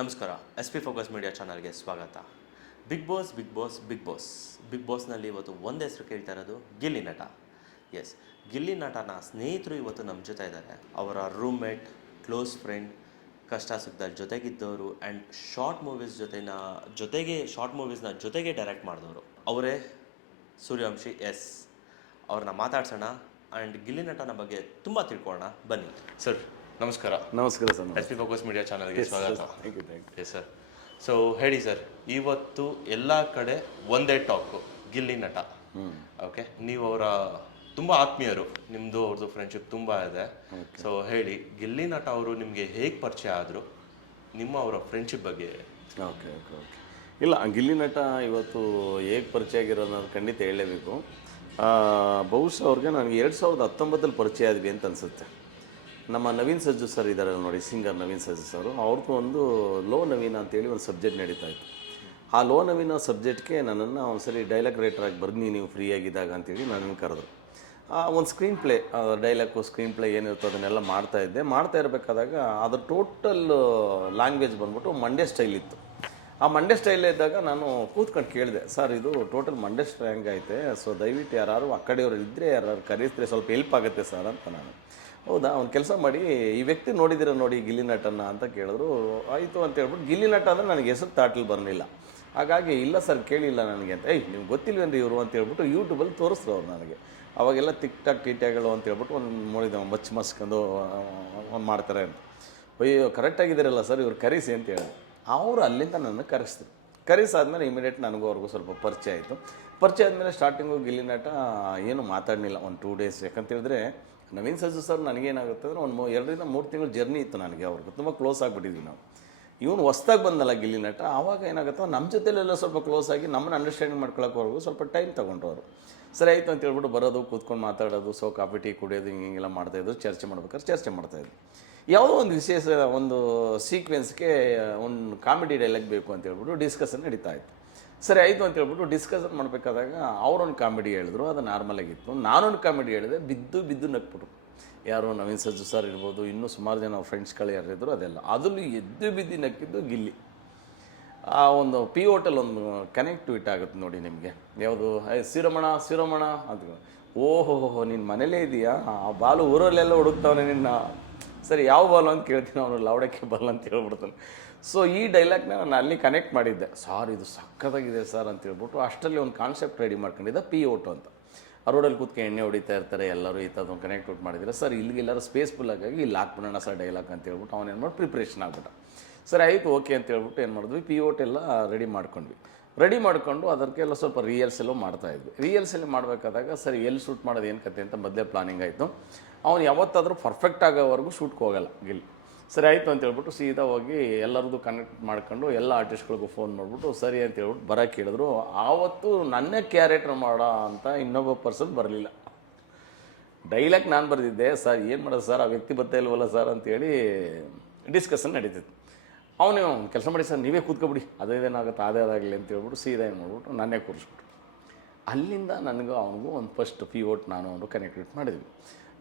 ನಮಸ್ಕಾರ. SP focus media ಚಾನಲ್ಗೆ ಸ್ವಾಗತ. ಬಿಗ್ ಬಾಸ್ನಲ್ಲಿ ಇವತ್ತು ಒಂದು ಹೆಸರು ಕೇಳ್ತಾ ಇರೋದು ಗಿಲ್ಲಿ ನಟ. ಎಸ್, ಗಿಲ್ಲಿ ನಟನ ಸ್ನೇಹಿತರು ಇವತ್ತು ನಮ್ಮ ಜೊತೆ ಇದ್ದಾರೆ. ಅವರ ರೂಮ್ಮೇಟ್, ಕ್ಲೋಸ್ ಫ್ರೆಂಡ್, ಕಷ್ಟ ಸುಖದಲ್ಲಿ ಜೊತೆಗಿದ್ದವರು ಆ್ಯಂಡ್ ಶಾರ್ಟ್ ಮೂವೀಸ್ನ ಜೊತೆಗೆ ಡೈರೆಕ್ಟ್ ಮಾಡಿದವರು ಅವರೇ ಸೂರ್ಯವಂಶಿ. ಎಸ್, ಅವ್ರನ್ನ ಮಾತಾಡ್ಸೋಣ ಆ್ಯಂಡ್ ಗಿಲ್ಲಿ ನಟನ ಬಗ್ಗೆ ತುಂಬ ತಿಳ್ಕೊಳ್ಳೋಣ. ಬನ್ನಿ ಸರ್. ನಮಸ್ಕಾರ. ನಮಸ್ಕಾರ ಸರ್. SP ಫೋಕಸ್ ಮೀಡಿಯಾ ಚಾನಲ್ಗೆ ಸ್ವಾಗತ. Thank you. Yes sir. So ಹೇಳಿ ಸರ್, ಇವತ್ತು ಎಲ್ಲ ಕಡೆ ಒಂದೇ ಟಾಕು ಗಿಲ್ಲಿ ನಟ. ಓಕೆ, ನೀವು ಅವರ ತುಂಬ ಆತ್ಮೀಯರು, ನಿಮ್ಮದು ಅವ್ರದ್ದು ಫ್ರೆಂಡ್ಶಿಪ್ ತುಂಬ ಇದೆ. ಸೊ ಹೇಳಿ, ಗಿಲ್ಲಿ ನಟ ಅವರು ನಿಮಗೆ ಹೇಗೆ ಪರಿಚಯ ಆದರು, ನಿಮ್ಮ ಅವರ ಫ್ರೆಂಡ್ಶಿಪ್ ಬಗ್ಗೆ. ಓಕೆ ಓಕೆ ಓಕೆ ಇಲ್ಲ, ಗಿಲ್ಲಿ ನಟ ಇವತ್ತು ಹೇಗೆ ಪರಿಚಯ ಆಗಿರೋದು ಅನ್ನೋದು ಖಂಡಿತ ಹೇಳಲೇಬೇಕು. ಬಹುಶಃ ಅವ್ರಿಗೆ ನನಗೆ 2019 ಪರಿಚಯ ಆದ್ವಿ ಅಂತ ಅನಿಸುತ್ತೆ. ನಮ್ಮ ನವೀನ್ ಸಜ್ಜು ಸರ್ ಇದ್ದಾರೆ ನೋಡಿ, ಸಿಂಗರ್ ನವೀನ್ ಸಜ್ಜು ಸರ್, ಅವ್ರದ್ದು ಒಂದು ಲೋ ನವೀನ ಅಂತೇಳಿ ಒಂದು ಸಬ್ಜೆಕ್ಟ್ ನಡೀತಾ ಇತ್ತು. ಆ ಲೋ ನವೀನ ಸಬ್ಜೆಕ್ಟ್ಗೆ ನನ್ನನ್ನು ಒಂದ್ಸರಿ ಡೈಲಾಗ್ ರೈಟರಾಗಿ ಬರ್ನಿ ನೀವು ಫ್ರೀ ಆಗಿದ್ದಾಗ ಅಂತೇಳಿ ನನ್ನನ್ನು ಕರೆದ್ರು. ಒಂದು ಸ್ಕ್ರೀನ್ ಪ್ಲೇ, ಸ್ಕ್ರೀನ್ ಪ್ಲೇ ಏನಿರ್ತೋ ಅದನ್ನೆಲ್ಲ ಮಾಡ್ತಾ ಇರಬೇಕಾದಾಗ ಅದ್ರ ಟೋಟಲ್ ಲ್ಯಾಂಗ್ವೇಜ್ ಬಂದ್ಬಿಟ್ಟು ಮಂಡ್ಯ ಸ್ಟೈಲ್ ಇತ್ತು. ಆ ಮಂಡ್ಯ ಸ್ಟೈಲ್ ಇದ್ದಾಗ ನಾನು ಕೂತ್ಕೊಂಡು ಕೇಳಿದೆ, ಸರ್ ಇದು ಟೋಟಲ್ ಮಂಡ್ಯ ಸ್ಟ್ಯಾಂಗ್ ಐತೆ, ಸೊ ದಯವಿಟ್ಟು ಯಾರು ಆ ಕಡೆಯವರು ಇದ್ದರೆ ಯಾರು ಕರೆಸಿದ್ರೆ ಸ್ವಲ್ಪ ಹೆಲ್ಪ್ ಆಗುತ್ತೆ ಸರ್ ಅಂತ. ನಾನು ಹೌದಾ, ಒಂದು ಕೆಲಸ ಮಾಡಿ, ಈ ವ್ಯಕ್ತಿ ನೋಡಿದ್ದೀರ ನೋಡಿ ಗಿಲ್ಲಿ ನಟನ ಅಂತ ಕೇಳಿದ್ರು. ಆಯಿತು ಅಂತ ಹೇಳ್ಬಿಟ್ಟು, ಗಿಲ್ಲಿ ನಟ ಅಂದರೆ ನನಗೆ ಹೆಸರು ತಾಟಲ್ಲಿ ಬರಲಿಲ್ಲ. ಹಾಗಾಗಿ ಇಲ್ಲ ಸರ್ ಕೇಳಿಲ್ಲ ನನಗೆ ಅಂತ. ನಿಮ್ಗೆ ಗೊತ್ತಿಲ್ವೇನ್ರಿ ಇವರು ಅಂತ ಹೇಳ್ಬಿಟ್ಟು ಯೂಟ್ಯೂಬಲ್ಲಿ ತೋರಿಸಿದ್ರು ಅವ್ರು ನನಗೆ. ಅವಾಗೆಲ್ಲ ಟಿಕ್ಟಾಕ್ ಟೀಟ್ಯಾಗಳು ಅಂತ ಹೇಳ್ಬಿಟ್ಟು ಒಂದು ನೋಡಿದೆ, ಮಸ್ಕೊಂಡು ಒಂದು ಮಾಡ್ತಾರೆ ಅಂತ. ಅಯ್ಯೋ ಕರೆಕ್ಟಾಗಿದ್ದಾರಲ್ಲ ಸರ್, ಇವ್ರು ಕರೆಸಿ ಅಂತ ಹೇಳಿದ್ರು. ಅವರು ಅಲ್ಲಿಂದ ನನ್ನ ಕರೆಸಾದ್ಮೇಲೆ ಇಮಿಡಿಯೇಟ್ ನನಗೂ ಅವ್ರಿಗೂ ಸ್ವಲ್ಪ ಪರಿಚಯ ಆಯಿತು. ಪರಿಚಯ ಆದಮೇಲೆ ಸ್ಟಾರ್ಟಿಂಗು ಗಿಲ್ಲಿ ನಟ ಏನು ಮಾತಾಡಲಿಲ್ಲ ಒಂದು 2 ಡೇಸ್. ಯಾಕಂತ ಹೇಳಿದ್ರೆ ನವೀನ್ ಸಜ್ಜು ಸರ್ ನನಗೇನಾಗುತ್ತೆ ಅಂದರೆ ಒಂದು 2 ರಿಂದ 3 ತಿಂಗಳು ಜರ್ನಿ ಇತ್ತು ನನಗೆ ಅವ್ರಿಗೆ. ತುಂಬ ಕ್ಲೋಸ್ ಆಗಿಬಿಟ್ಟಿದ್ವಿ ನಾವು. ಇವನು ಹೊಸ್ದಾಗಿ ಬಂದಲ್ಲ ಗಿಲ್ಲಿ ನಟ, ಆವಾಗ ಏನಾಗುತ್ತೆ ನಮ್ಮ ಜೊತೆಲೆಲ್ಲ ಸ್ವಲ್ಪ ಕ್ಲೋಸ್ ಆಗಿ ನಮ್ಮನ್ನು ಅಂಡರ್ಸ್ಟ್ಯಾಂಡಿಂಗ್ ಮಾಡ್ಕೊಳ್ಳೋಕ್ವರೆಗೂ ಸ್ವಲ್ಪ ಟೈಮ್ ತೊಗೊಂಡ್ರು ಅವರು. ಸರಿ ಆಯಿತು ಅಂತ ಹೇಳ್ಬಿಟ್ಟು ಬರೋದು, ಕೂತ್ಕೊಂಡು ಮಾತಾಡೋದು, ಕಾಫಿ ಟೀ ಕುಡಿಯೋದು, ಹಿಂಗೆಲ್ಲ ಮಾಡ್ತಾಯಿದ್ರು. ಚರ್ಚೆ ಮಾಡ್ತಾಯಿದ್ರು. ಯಾವುದೋ ಒಂದು ವಿಶೇಷ ಒಂದು ಸೀಕ್ವೆನ್ಸ್ಗೆ ಒಂದು ಕಾಮಿಡಿ ಡೈಲಾಗ್ ಬೇಕು ಅಂತ ಹೇಳ್ಬಿಟ್ಟು ಡಿಸ್ಕಷನ್ ನಡೀತಾ ಇತ್ತು. ಸರಿ ಆಯಿತು ಅಂತ ಹೇಳ್ಬಿಟ್ಟು ಡಿಸ್ಕಷನ್ ಮಾಡಬೇಕಾದಾಗ ಅವರೊಂದು ಕಾಮಿಡಿ ಹೇಳಿದ್ರು, ಅದು ನಾರ್ಮಲಾಗಿತ್ತು. ನಾನೊಂದು ಕಾಮಿಡಿ ಹೇಳಿದೆ, ಬಿದ್ದು ನಕ್ಬಿಟ್ರು. ಯಾರು ನವೀನ್ ಸಜ್ಜು ಸರ್ ಇರ್ಬೋದು, ಇನ್ನೂ ಸುಮಾರು ಜನ ಫ್ರೆಂಡ್ಸ್ಗಳು ಯಾರಿದ್ರು, ಅದೆಲ್ಲ ಅದನ್ನು ಎದ್ದು ನಕ್ಕಿದ್ದು ಗಿಲ್ಲಿ. ಆ ಒಂದು ಪಿ ಹೋಟೆಲ್ ಒಂದು ಕನೆಕ್ಟಿವಿಟಿ ಆಗುತ್ತೆ ನೋಡಿ ನಿಮಗೆ, ಯಾವುದು ಶಿರೋಮಣ ಅಂತ. ಓಹೋ ನೀನು ಮನೇಲೇ ಇದೆಯಾ, ಆ ಬಾಲು ಊರಲ್ಲೆಲ್ಲ ಹುಡುಕ್ತಾವನೆ ನಿನ್ನ. ಸರಿ ಯಾವ ಬಾಲು ಅಂತ ಕೇಳ್ತೀನಿ, ಅವನು ಲವಡಕ್ಕೆ ಬಾಲ್ ಅಂತ ಹೇಳ್ಬಿಡ್ತಾನೆ. ಸೊ ಈ ಡೈಲಾಗ್ನ ನಾನು ಅಲ್ಲಿ ಕನೆಕ್ಟ್ ಮಾಡಿದ್ದೆ. ಸಾರ್ ಇದು ಸಕ್ಕತ್ತಾಗಿದೆ ಸರ್ ಅಂತ ಹೇಳ್ಬಿಟ್ಟು ಅಷ್ಟರಲ್ಲಿ ಒಂದು ಕಾನ್ಸೆಪ್ಟ್ ರೆಡಿ ಮಾಡ್ಕೊಂಡಿದ್ದೆ, ಪಿ ಓಟು ಅಂತ. ಆ ರೋಡಲ್ಲಿ ಕೂತ್ಕೊಂಡು ಎಣ್ಣೆ ಹೊಡಿತಾ ಇರ್ತಾರೆ ಎಲ್ಲರೂ, ಈ ಥರದೊಂದು ಕನೆಕ್ಟ್ ಮಾಡಿದ್ರೆ ಸರ್ ಇಲ್ಲಿಗೆಲ್ಲರೂ ಸ್ಪೇಸ್ಫುಲ್ ಆಗಿ ಇಲ್ಲಿ ಹಾಕ್ಬಿಡೋಣ ಸರ್ ಡೈಲಾಗ್ ಅಂತ ಹೇಳ್ಬಿಟ್ಟು ಅವನೇನು ಮಾಡಿ ಪ್ರಿಪ್ರೇಷನ್ ಆಗ್ಬಿಟ್ಟ. ಸರಿ ಆಯಿತು ಓಕೆ ಅಂತ ಹೇಳ್ಬಿಟ್ಟು ಏನು ಮಾಡಿದ್ವಿ, ಪಿ ಓಟೆಲ್ಲ ರೆಡಿ ಮಾಡಿಕೊಂಡು ಅದಕ್ಕೆಲ್ಲ ಸ್ವಲ್ಪ ರಿಹರ್ಸಲು ಮಾಡ್ತಾಯಿದ್ವಿ. ರಿಹರ್ಸಲ್ ಮಾಡಬೇಕಾದಾಗ ಸರಿ ಎಲ್ಲಿ ಶೂಟ್ ಮಾಡೋದು ಏನು ಕತೆ ಅಂತ ಮೊದಲೇ ಪ್ಲಾನಿಂಗ್ ಆಯಿತು. ಅವನು ಯಾವತ್ತಾದರೂ ಪರ್ಫೆಕ್ಟ್ ಆಗೋವರೆಗೂ ಶೂಟ್ಗೆ ಹೋಗಲ್ಲ ಗಿಲ್ಲಿ. ಸರಿ ಆಯಿತು ಅಂತ ಹೇಳ್ಬಿಟ್ಟು ಸೀದಾ ಹೋಗಿ ಎಲ್ಲರದ್ದು ಕನೆಕ್ಟ್ ಮಾಡ್ಕೊಂಡು ಎಲ್ಲ ಆರ್ಟಿಸ್ಟ್ಗಳಿಗೂ ಫೋನ್ ಮಾಡಿಬಿಟ್ಟು ಸರಿ ಅಂತ ಹೇಳ್ಬಿಟ್ಟು ಬರೋಕ್ಕೆ ಹೇಳಿದ್ರು. ಆವತ್ತು ನನ್ನೇ ಕ್ಯಾರೆಕ್ಟರ್ ಮಾಡೋ ಅಂತ ಇನ್ನೊಬ್ಬ ಪರ್ಸನ್ ಬರಲಿಲ್ಲ. ಡೈಲಾಗ್ ನಾನು ಬರೆದಿದ್ದೆ. ಸರ್ ಏನು ಮಾಡೋದು ಸರ್, ಆ ವ್ಯಕ್ತಿ ಬರ್ತಾ ಇಲ್ವಲ್ಲ ಸರ್ ಅಂತೇಳಿ ಡಿಸ್ಕಷನ್ ನಡೀತಿತ್ತು. ಅವನು ಕೆಲಸ ಮಾಡಿ ಸರ್ ನೀವೇ ಕೂತ್ಕೊಬಿಡಿ, ಅದೇನಾಗುತ್ತೆ ಅದಾಗಲಿ ಅಂತ ಹೇಳ್ಬಿಟ್ಟು ಸೀದಾ ಏನು ಮಾಡ್ಬಿಟ್ಟು ನನ್ನೇ ಕೂರಿಸ್ಬಿಟ್ರು. ಅಲ್ಲಿಂದ ನನಗೂ ಅವನಿಗೂ ಒಂದು ಫಸ್ಟ್ ಪಿ ಓಟ್ ನಾನು ಅವನು ಕನೆಕ್ಟ್ ಮಾಡಿದ್ವಿ.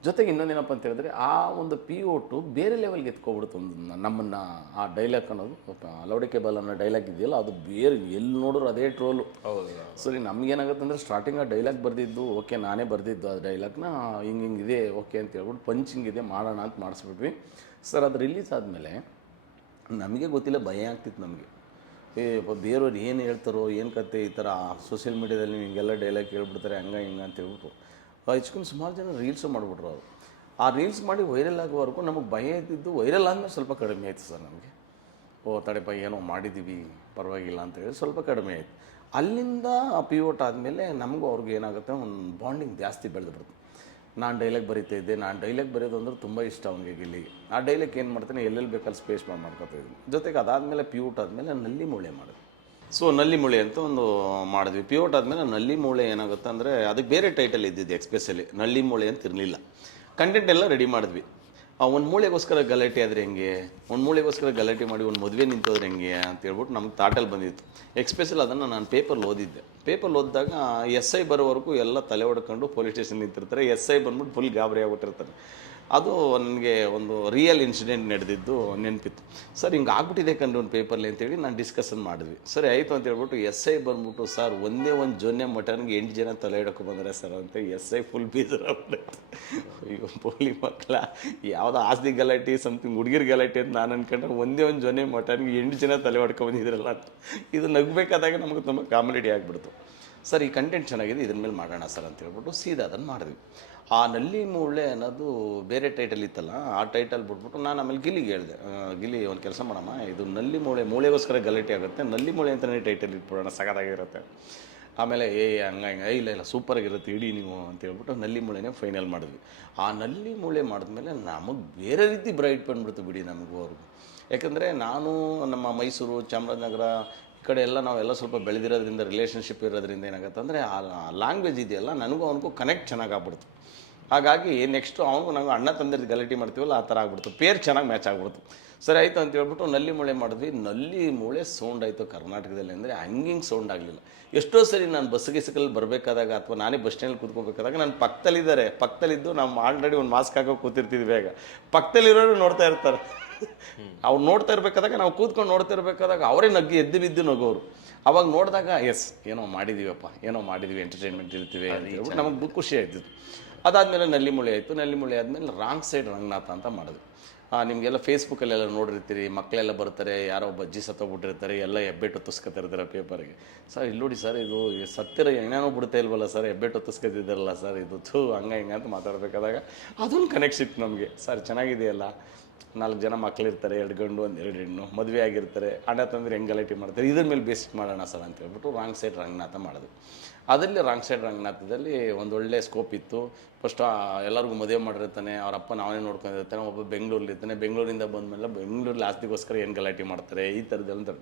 ಜೊತೆಗೆ ಇನ್ನೊಂದೇನಪ್ಪ ಅಂತ ಹೇಳಿದ್ರೆ ಆ ಒಂದು ಪಿ ಓಟು ಬೇರೆ ಲೆವೆಲ್ಗೆ ಎತ್ಕೊಬಿಡ್ತು ನಮ್ಮನ್ನು. ಆ ಡೈಲಾಗ್ ಅನ್ನೋದು ಲೌಡಿಕೆ ಬಾಲ್ ಅನ್ನೋ ಡೈಲಾಗ್ ಇದೆಯಲ್ಲ, ಅದು ಬೇರೆ ಎಲ್ಲಿ ನೋಡಿದ್ರು ಅದೇ ಟ್ರೋಲು. ಸರಿ ನಮಗೇನಾಗುತ್ತೆ ಅಂದರೆ ಸ್ಟಾರ್ಟಿಂಗ್ ಆ ಡೈಲಾಗ್ ಬರೆದಿದ್ದು ಓಕೆ, ನಾನೇ ಬರೆದಿದ್ದು ಆ ಡೈಲಾಗ್ನ ಹಿಂಗಿದೆ ಓಕೆ ಅಂತ ಹೇಳ್ಬಿಟ್ಟು ಪಂಚಿಂಗ್ ಇದೆ ಮಾಡೋಣ ಅಂತ ಮಾಡಿಸ್ಬಿಟ್ವಿ. ಸರ್ ಅದು ರಿಲೀಸ್ ಆದಮೇಲೆ ನಮಗೆ ಗೊತ್ತಿಲ್ಲ, ಭಯ ಆಗ್ತಿತ್ತು ನಮಗೆ. ಬೇರೆಯವ್ರು ಏನು ಹೇಳ್ತಾರೋ ಏನು ಕತೆ, ಈ ಥರ ಸೋಷಿಯಲ್ ಮೀಡ್ಯಾದಲ್ಲಿ ಹಿಂಗೆಲ್ಲ ಡೈಲಾಗ್ ಹೇಳ್ಬಿಡ್ತಾರೆ ಹಿಂಗೆ ಅಂತ ಹೇಳ್ಬಿಟ್ಟು ಹೆಚ್ಚಿಕೊಂಡು ಸುಮಾರು ಜನ ರೀಲ್ಸು ಮಾಡಿಬಿಟ್ರು ಅವರು. ಆ ರೀಲ್ಸ್ ಮಾಡಿ ವೈರಲ್ ಆಗೋವರೆಗೂ ನಮಗೆ ಭಯ ಇದ್ದಿದ್ದು, ವೈರಲ್ ಆದಮೇಲೆ ಸ್ವಲ್ಪ ಕಡಿಮೆ ಆಯಿತು ಸರ್ ನಮಗೆ. ತಡೆಪ ಏನೋ ಮಾಡಿದ್ದೀವಿ ಪರವಾಗಿಲ್ಲ ಅಂತೇಳಿ ಸ್ವಲ್ಪ ಕಡಿಮೆ ಆಯಿತು. ಅಲ್ಲಿಂದ ಆ ಪಿ ಓಟ್ ಆದಮೇಲೆ ನಮಗೂ ಅವ್ರಿಗೆ ಏನಾಗುತ್ತೆ, ಒಂದು ಬಾಂಡಿಂಗ್ ಜಾಸ್ತಿ ಬೆಳೆದ್ಬಿಡ್ತು. ನಾನು ಡೈಲಾಗ್ ಬರೀತಾಯಿದ್ದೆ, ನಾನು ಡೈಲಾಗ್ ಬರೆಯೋದು ಅಂದ್ರೆ ತುಂಬ ಇಷ್ಟ ಅವನಿಗೆ ಗಿಲ್ಲಿಗೆ. ಆ ಡೈಲಾಗ್ ಏನು ಮಾಡ್ತಾನೆ, ಎಲ್ಲೆಲ್ಲಿ ಬೇಕಲ್ಲಿ ಸ್ಪೇಸ್ ಮಾಡ್ಕೊತಾಯಿದ್ವಿ. ಜೊತೆಗೆ ಅದಾದಮೇಲೆ ಪಿ ಓಟ್ ಆದಮೇಲೆ ನಲ್ಲಿ ಮೂಳೆ ಮಾಡಿದ್ವಿ. ಸೊ ನಲ್ಲಿ ಮೂಳೆ ಅಂತ ಒಂದು ಮಾಡಿದ್ವಿ. ಪಿ ಓಟ್ ಆದಮೇಲೆ ನಲ್ಲಿ ಮೂಳೆ ಏನಾಗುತ್ತೆ ಅಂದರೆ ಅದಕ್ಕೆ ಬೇರೆ ಟೈಟಲ್ ಇದ್ದಿದ್ದು, ಎಕ್ಸ್ಪೆಷಲಿ ನಲ್ಲಿ ಮೂಳೆ ಅಂತ ಇರಲಿಲ್ಲ. ಕಂಟೆಂಟ್ ಎಲ್ಲ ರೆಡಿ ಮಾಡಿದ್ವಿ. ಒಂದು ಮೂಳೆಗೋಸ್ಕರ ಗಲಾಟೆ ಆದರೆ ಹೆಂಗೆ, ಒಂದು ಮೂಳೆಗೋಸ್ಕರ ಗಲಾಟೆ ಮಾಡಿ ಒಂದು ಮದುವೆ ನಿಂತೋದ್ರೆ ಹೆಂಗೆ ಅಂತ ಹೇಳ್ಬಿಟ್ಟು ನಮ್ಗೆ ತಾಟಲ್ಲಿ ಬಂದಿತ್ತು. ಎಕ್ಸ್ಪೆಷಲ್ ಅದನ್ನು ನಾನು ಪೇಪರ್ ಓದಿದಾಗ SI ಬರೋವರೆಗೂ ಎಲ್ಲ ತಲೆ ಹೊಡ್ಕೊಂಡು ಪೊಲೀಸ್ ಸ್ಟೇಷನ್ ನಿಂತಿರ್ತಾರೆ. SI ಬಂದ್ಬಿಟ್ಟು ಫುಲ್ ಗಾಬರಿ ಆಗ್ಬಿಟ್ಟಿರ್ತಾರೆ. ಅದು ನನಗೆ ಒಂದು ರಿಯಲ್ ಇನ್ಸಿಡೆಂಟ್ ನಡೆದಿದ್ದು ನೆನಪಿತ್ತು. ಸರ್ ಹಿಂಗೆ ಆಗ್ಬಿಟ್ಟಿದೆ ಕಂಡು ಒಂದು ಪೇಪರ್ಲಿ ಅಂತೇಳಿ ನಾನು ಡಿಸ್ಕಷನ್ ಮಾಡಿದ್ವಿ. ಸರಿ ಆಯಿತು ಅಂತ ಹೇಳ್ಬಿಟ್ಟು ಎಸ್ ಐ ಬಂದ್ಬಿಟ್ಟು, ಸರ್ ಒಂದೇ ಒಂದು ಜೊನ್ನೆ ಮಟನ್ಗೆ 8 ಜನ ತಲೆ ಹಿಡ್ಕೊ ಬಂದರೆ ಸರ್ ಅಂತ. ಎಸ್ ಐ ಫುಲ್ ಬೇಜಾರಾಗ್ಬಿಟ್ಟು, ಅಯ್ಯೋ ಪೋಲಿ ಮಕ್ಕಳ ಯಾವುದೋ ಆಸ್ತಿ ಗಲಾಟೆ ಸಮಥಿಂಗ್ ಹುಡುಗಿರ್ ಗಲಾಟೆ ಅಂತ ನಾನು ಅನ್ಕೊಂಡ್ರೆ ಒಂದೇ ಒಂದು ಜೊನ್ನೆ ಮಟನ್ಗೆ 8 ಜನ ತಲೆ ಹೊಡ್ಕೊ ಬಂದಿದ್ರಲ್ಲ ಅಂತ. ಇದು ನಗಬೇಕಾದಾಗ ನಮಗೆ ತುಂಬ ಕಾಮಿಡಿ ಆಗಿಬಿಡ್ತು. ಸರ್ ಈ ಕಂಟೆಂಟ್ ಚೆನ್ನಾಗಿದೆ, ಇದ್ರ ಮೇಲೆ ಮಾಡೋಣ ಸರ್ ಅಂತ ಹೇಳ್ಬಿಟ್ಟು ಸೀದಾ ಅದನ್ನು ಮಾಡಿದ್ವಿ. ಆ ನಲ್ಲಿ ಮೂಳೆ ಅನ್ನೋದು ಬೇರೆ ಟೈಟಲ್ ಇತ್ತಲ್ಲ, ಆ ಟೈಟಲ್ ಬಿಟ್ಬಿಟ್ಟು ನಾನು ಆಮೇಲೆ ಗಿಲ್ಲಿಗೆ ಹೇಳಿದೆ, ಗಿಲ್ಲಿ ಒಂದು ಕೆಲಸ ಮಾಡಮ್ಮ, ಇದು ನಲ್ಲಿ ಮೂಳೆಗೋಸ್ಕರ ಗಲಾಟೆ ಆಗುತ್ತೆ, ನಲ್ಲಿ ಮೂಳೆ ಅಂತಲೇ ಟೈಟಲ್ ಇಟ್ಬಿಡೋಣ, ಸಗದಾಗಿರುತ್ತೆ. ಆಮೇಲೆ ಹಂಗೆ ಇಲ್ಲ ಸೂಪರಾಗಿರುತ್ತೆ ಇಡೀ ನೀವು ಅಂತ ಹೇಳ್ಬಿಟ್ಟು ನಲ್ಲಿ ಮೂಳೆನೇ ಫೈನಲ್ ಮಾಡಿದ್ವಿ. ಆ ನಲ್ಲಿ ಮೂಳೆ ಮಾಡಿದ್ಮೇಲೆ ನಮಗೆ ಬೇರೆ ರೀತಿ ಬ್ರೈಟ್ ಬಂದ್ಬಿಡ್ತು ಬಿಡಿ ನಮಗೂ ಅವ್ರಿಗೂ. ಯಾಕಂದರೆ ನಾನು ನಮ್ಮ ಮೈಸೂರು, ಚಾಮರಾಜನಗರ ಈ ಕಡೆ ಎಲ್ಲ ನಾವೆಲ್ಲ ಸ್ವಲ್ಪ ಬೆಳೆದಿರೋದ್ರಿಂದ, ರಿಲೇಷನ್ಶಿಪ್ ಇರೋದ್ರಿಂದ ಏನಾಗುತ್ತೆ ಅಂದರೆ ಆ ಲ್ಯಾಂಗ್ವೇಜ್ ಇದೆಯಲ್ಲ ನನಗೂ ಅವನಿಗೂ ಕನೆಕ್ಟ್ ಚೆನ್ನಾಗಿ ಆಗ್ಬಿಡ್ತು. ಹಾಗಾಗಿ ನೆಕ್ಸ್ಟು ಅವನಿಗೂ ನಾವು ಅಣ್ಣ ತಂದಿದ್ದು ಗಲಾಟೆ ಮಾಡ್ತೀವಲ್ಲ ಆ ಥರ ಆಗ್ಬಿಡ್ತು, ಪೇರ್ ಚೆನ್ನಾಗಿ ಮ್ಯಾಚ್ ಆಗ್ಬಿಡ್ತು. ಸರಿ ಆಯಿತು ಅಂತ ಹೇಳ್ಬಿಟ್ಟು ನಲ್ಲಿ ಮೂಳೆ ಮಾಡಿದ್ವಿ. ನಲ್ಲಿ ಮೂಳೆ ಸೌಂಡ್ ಆಯಿತು ಕರ್ನಾಟಕದಲ್ಲಿ ಅಂದರೆ ಹಂಗಿಂಗೆ ಸೌಂಡ್ ಆಗಲಿಲ್ಲ. ಎಷ್ಟೋ ಸರಿ ನಾನು ಬಸ್ಸಿಗೆ ಬರಬೇಕಾದಾಗ ಅಥವಾ ನಾನೇ ಬಸ್ ಸ್ಟ್ಯಾಂಡಲ್ಲಿ ಕೂತ್ಕೋಬೇಕಾದಾಗ ನನ್ನ ಪಕ್ಕದಲ್ಲಿದ್ದು ನಾವು ಆಲ್ರೆಡಿ ಒಂದು ಮಾಸ್ಕ್ ಹಾಕೋ ಕೂತಿರ್ತಿದ್ವಿ. ಬೇಗ ಪಕ್ಕದಲ್ಲಿರೋರು ನೋಡ್ತಾ ಇರ್ತಾರೆ. ಅವ್ರು ನೋಡ್ತಾ ಇರಬೇಕಾದಾಗ, ನಾವು ಕೂತ್ಕೊಂಡು ನೋಡ್ತಾ ಇರಬೇಕಾದಾಗ ಅವರೇ ಎದ್ದು ಬಿದ್ದು ನಗೋರು. ಅವಾಗ ನೋಡಿದಾಗ ಎಸ್ ಏನೋ ಮಾಡಿದ್ದೀವಿ ಎಂಟರ್ಟೈನ್ಮೆಂಟ್ ಇರ್ತೀವಿ ಅಂತ ಹೇಳ್ಬಿಟ್ಟು ನಮಗೆ ಖುಷಿ ಆಯ್ತಿತ್ತು. ಅದಾದಮೇಲೆ ನಲ್ಲಿ ಮೂಳೆ ಆಯಿತು. ನಲ್ಲಿ ಮೂಳೆ ಆದಮೇಲೆ ರಾಂಗ್ ಸೈಡ್ ರಂಗನಾಥ ಅಂತ ಮಾಡಿದ್ವಿ. ನಿಮಗೆಲ್ಲ ಫೇಸ್ಬುಕ್ಕಲ್ಲೆಲ್ಲ ನೋಡಿರ್ತೀರಿ, ಮಕ್ಕಳೆಲ್ಲ ಬರ್ತಾರೆ, ಯಾರೋ ಒಬ್ಬ ಅಜ್ಜಿ ಸತ್ತೋಗ್ಬಿಟ್ಟಿರ್ತಾರೆ, ಎಲ್ಲ ಹೆಬ್ಬೆಟ್ಟು ಹೊತ್ತಿಸ್ಕೊತಿರ್ತಾರೆ ಪೇಪರಿಗೆ. ಸರ್ ಇಲ್ಲಿ ನೋಡಿ ಸರ್, ಇದು ಸತ್ತಿರ ಏನೇನೋ ಬಿಡ್ತಾ ಇಲ್ವಲ್ಲ ಸರ್, ಹೆಬ್ಬೆಟ್ಟು ಹೊತ್ತಿಸ್ಕೊತಿದ್ದಾರಲ್ಲ ಸರ್, ಇದು ಹಂಗೆ ಹಿಂಗೆ ಅಂತ ಮಾತಾಡಬೇಕಾದಾಗ ಅದೊಂದು ಕನೆಕ್ಟ್ ಸಿಕ್ತು ನಮಗೆ. ಸರ್ ಚೆನ್ನಾಗಿದೆಯಲ್ಲ, 4 ಜನ ಮಕ್ಕಳಿರ್ತಾರೆ, 2 ಗಂಡು 1 ಹೆಣ್ಣು, ಮದುವೆ ಆಗಿರ್ತಾರೆ, ಅಣ್ಣ ತಂದ್ರೆ ಹೆಂಗೆ ಗಲಾಟೆ ಮಾಡ್ತಾರೆ, ಇದ್ರ ಮೇಲೆ ಬೇಸಿಕ್ ಮಾಡೋಣ ಸರ್ ಅಂತ ಹೇಳ್ಬಿಟ್ಟು ರಾಂಗ್ ಸೈಡ್ ರಂಗನಾಥ ಮಾಡಿದ್ವಿ. ಅದರಲ್ಲಿ ರಾಂಗ್ ಸೈಡ್ ರಂಗನಾಥದಲ್ಲಿ ಒಂದೊಳ್ಳೆ ಸ್ಕೋಪ್ ಇತ್ತು. ಫಸ್ಟ್ ಎಲ್ಲರಿಗೂ ಮದುವೆ ಮಾಡಿರ್ತಾನೆ, ಅವ್ರ ಅಪ್ಪ ನಾವೇ ನೋಡ್ಕೊಂಡಿರ್ತಾನೆ, ಒಬ್ಬ ಬೆಂಗಳೂರಲ್ಲಿರ್ತಾನೆ, ಬೆಂಗಳೂರಿಂದ ಬಂದಮೇಲೆ ಬೆಂಗಳೂರಲ್ಲಿ ಆಸ್ತಿಗೋಸ್ಕರ ಏನು ಗಲಾಟೆ ಮಾಡ್ತಾರೆ, ಈ ಥರದ್ದೆಲ್ಲ.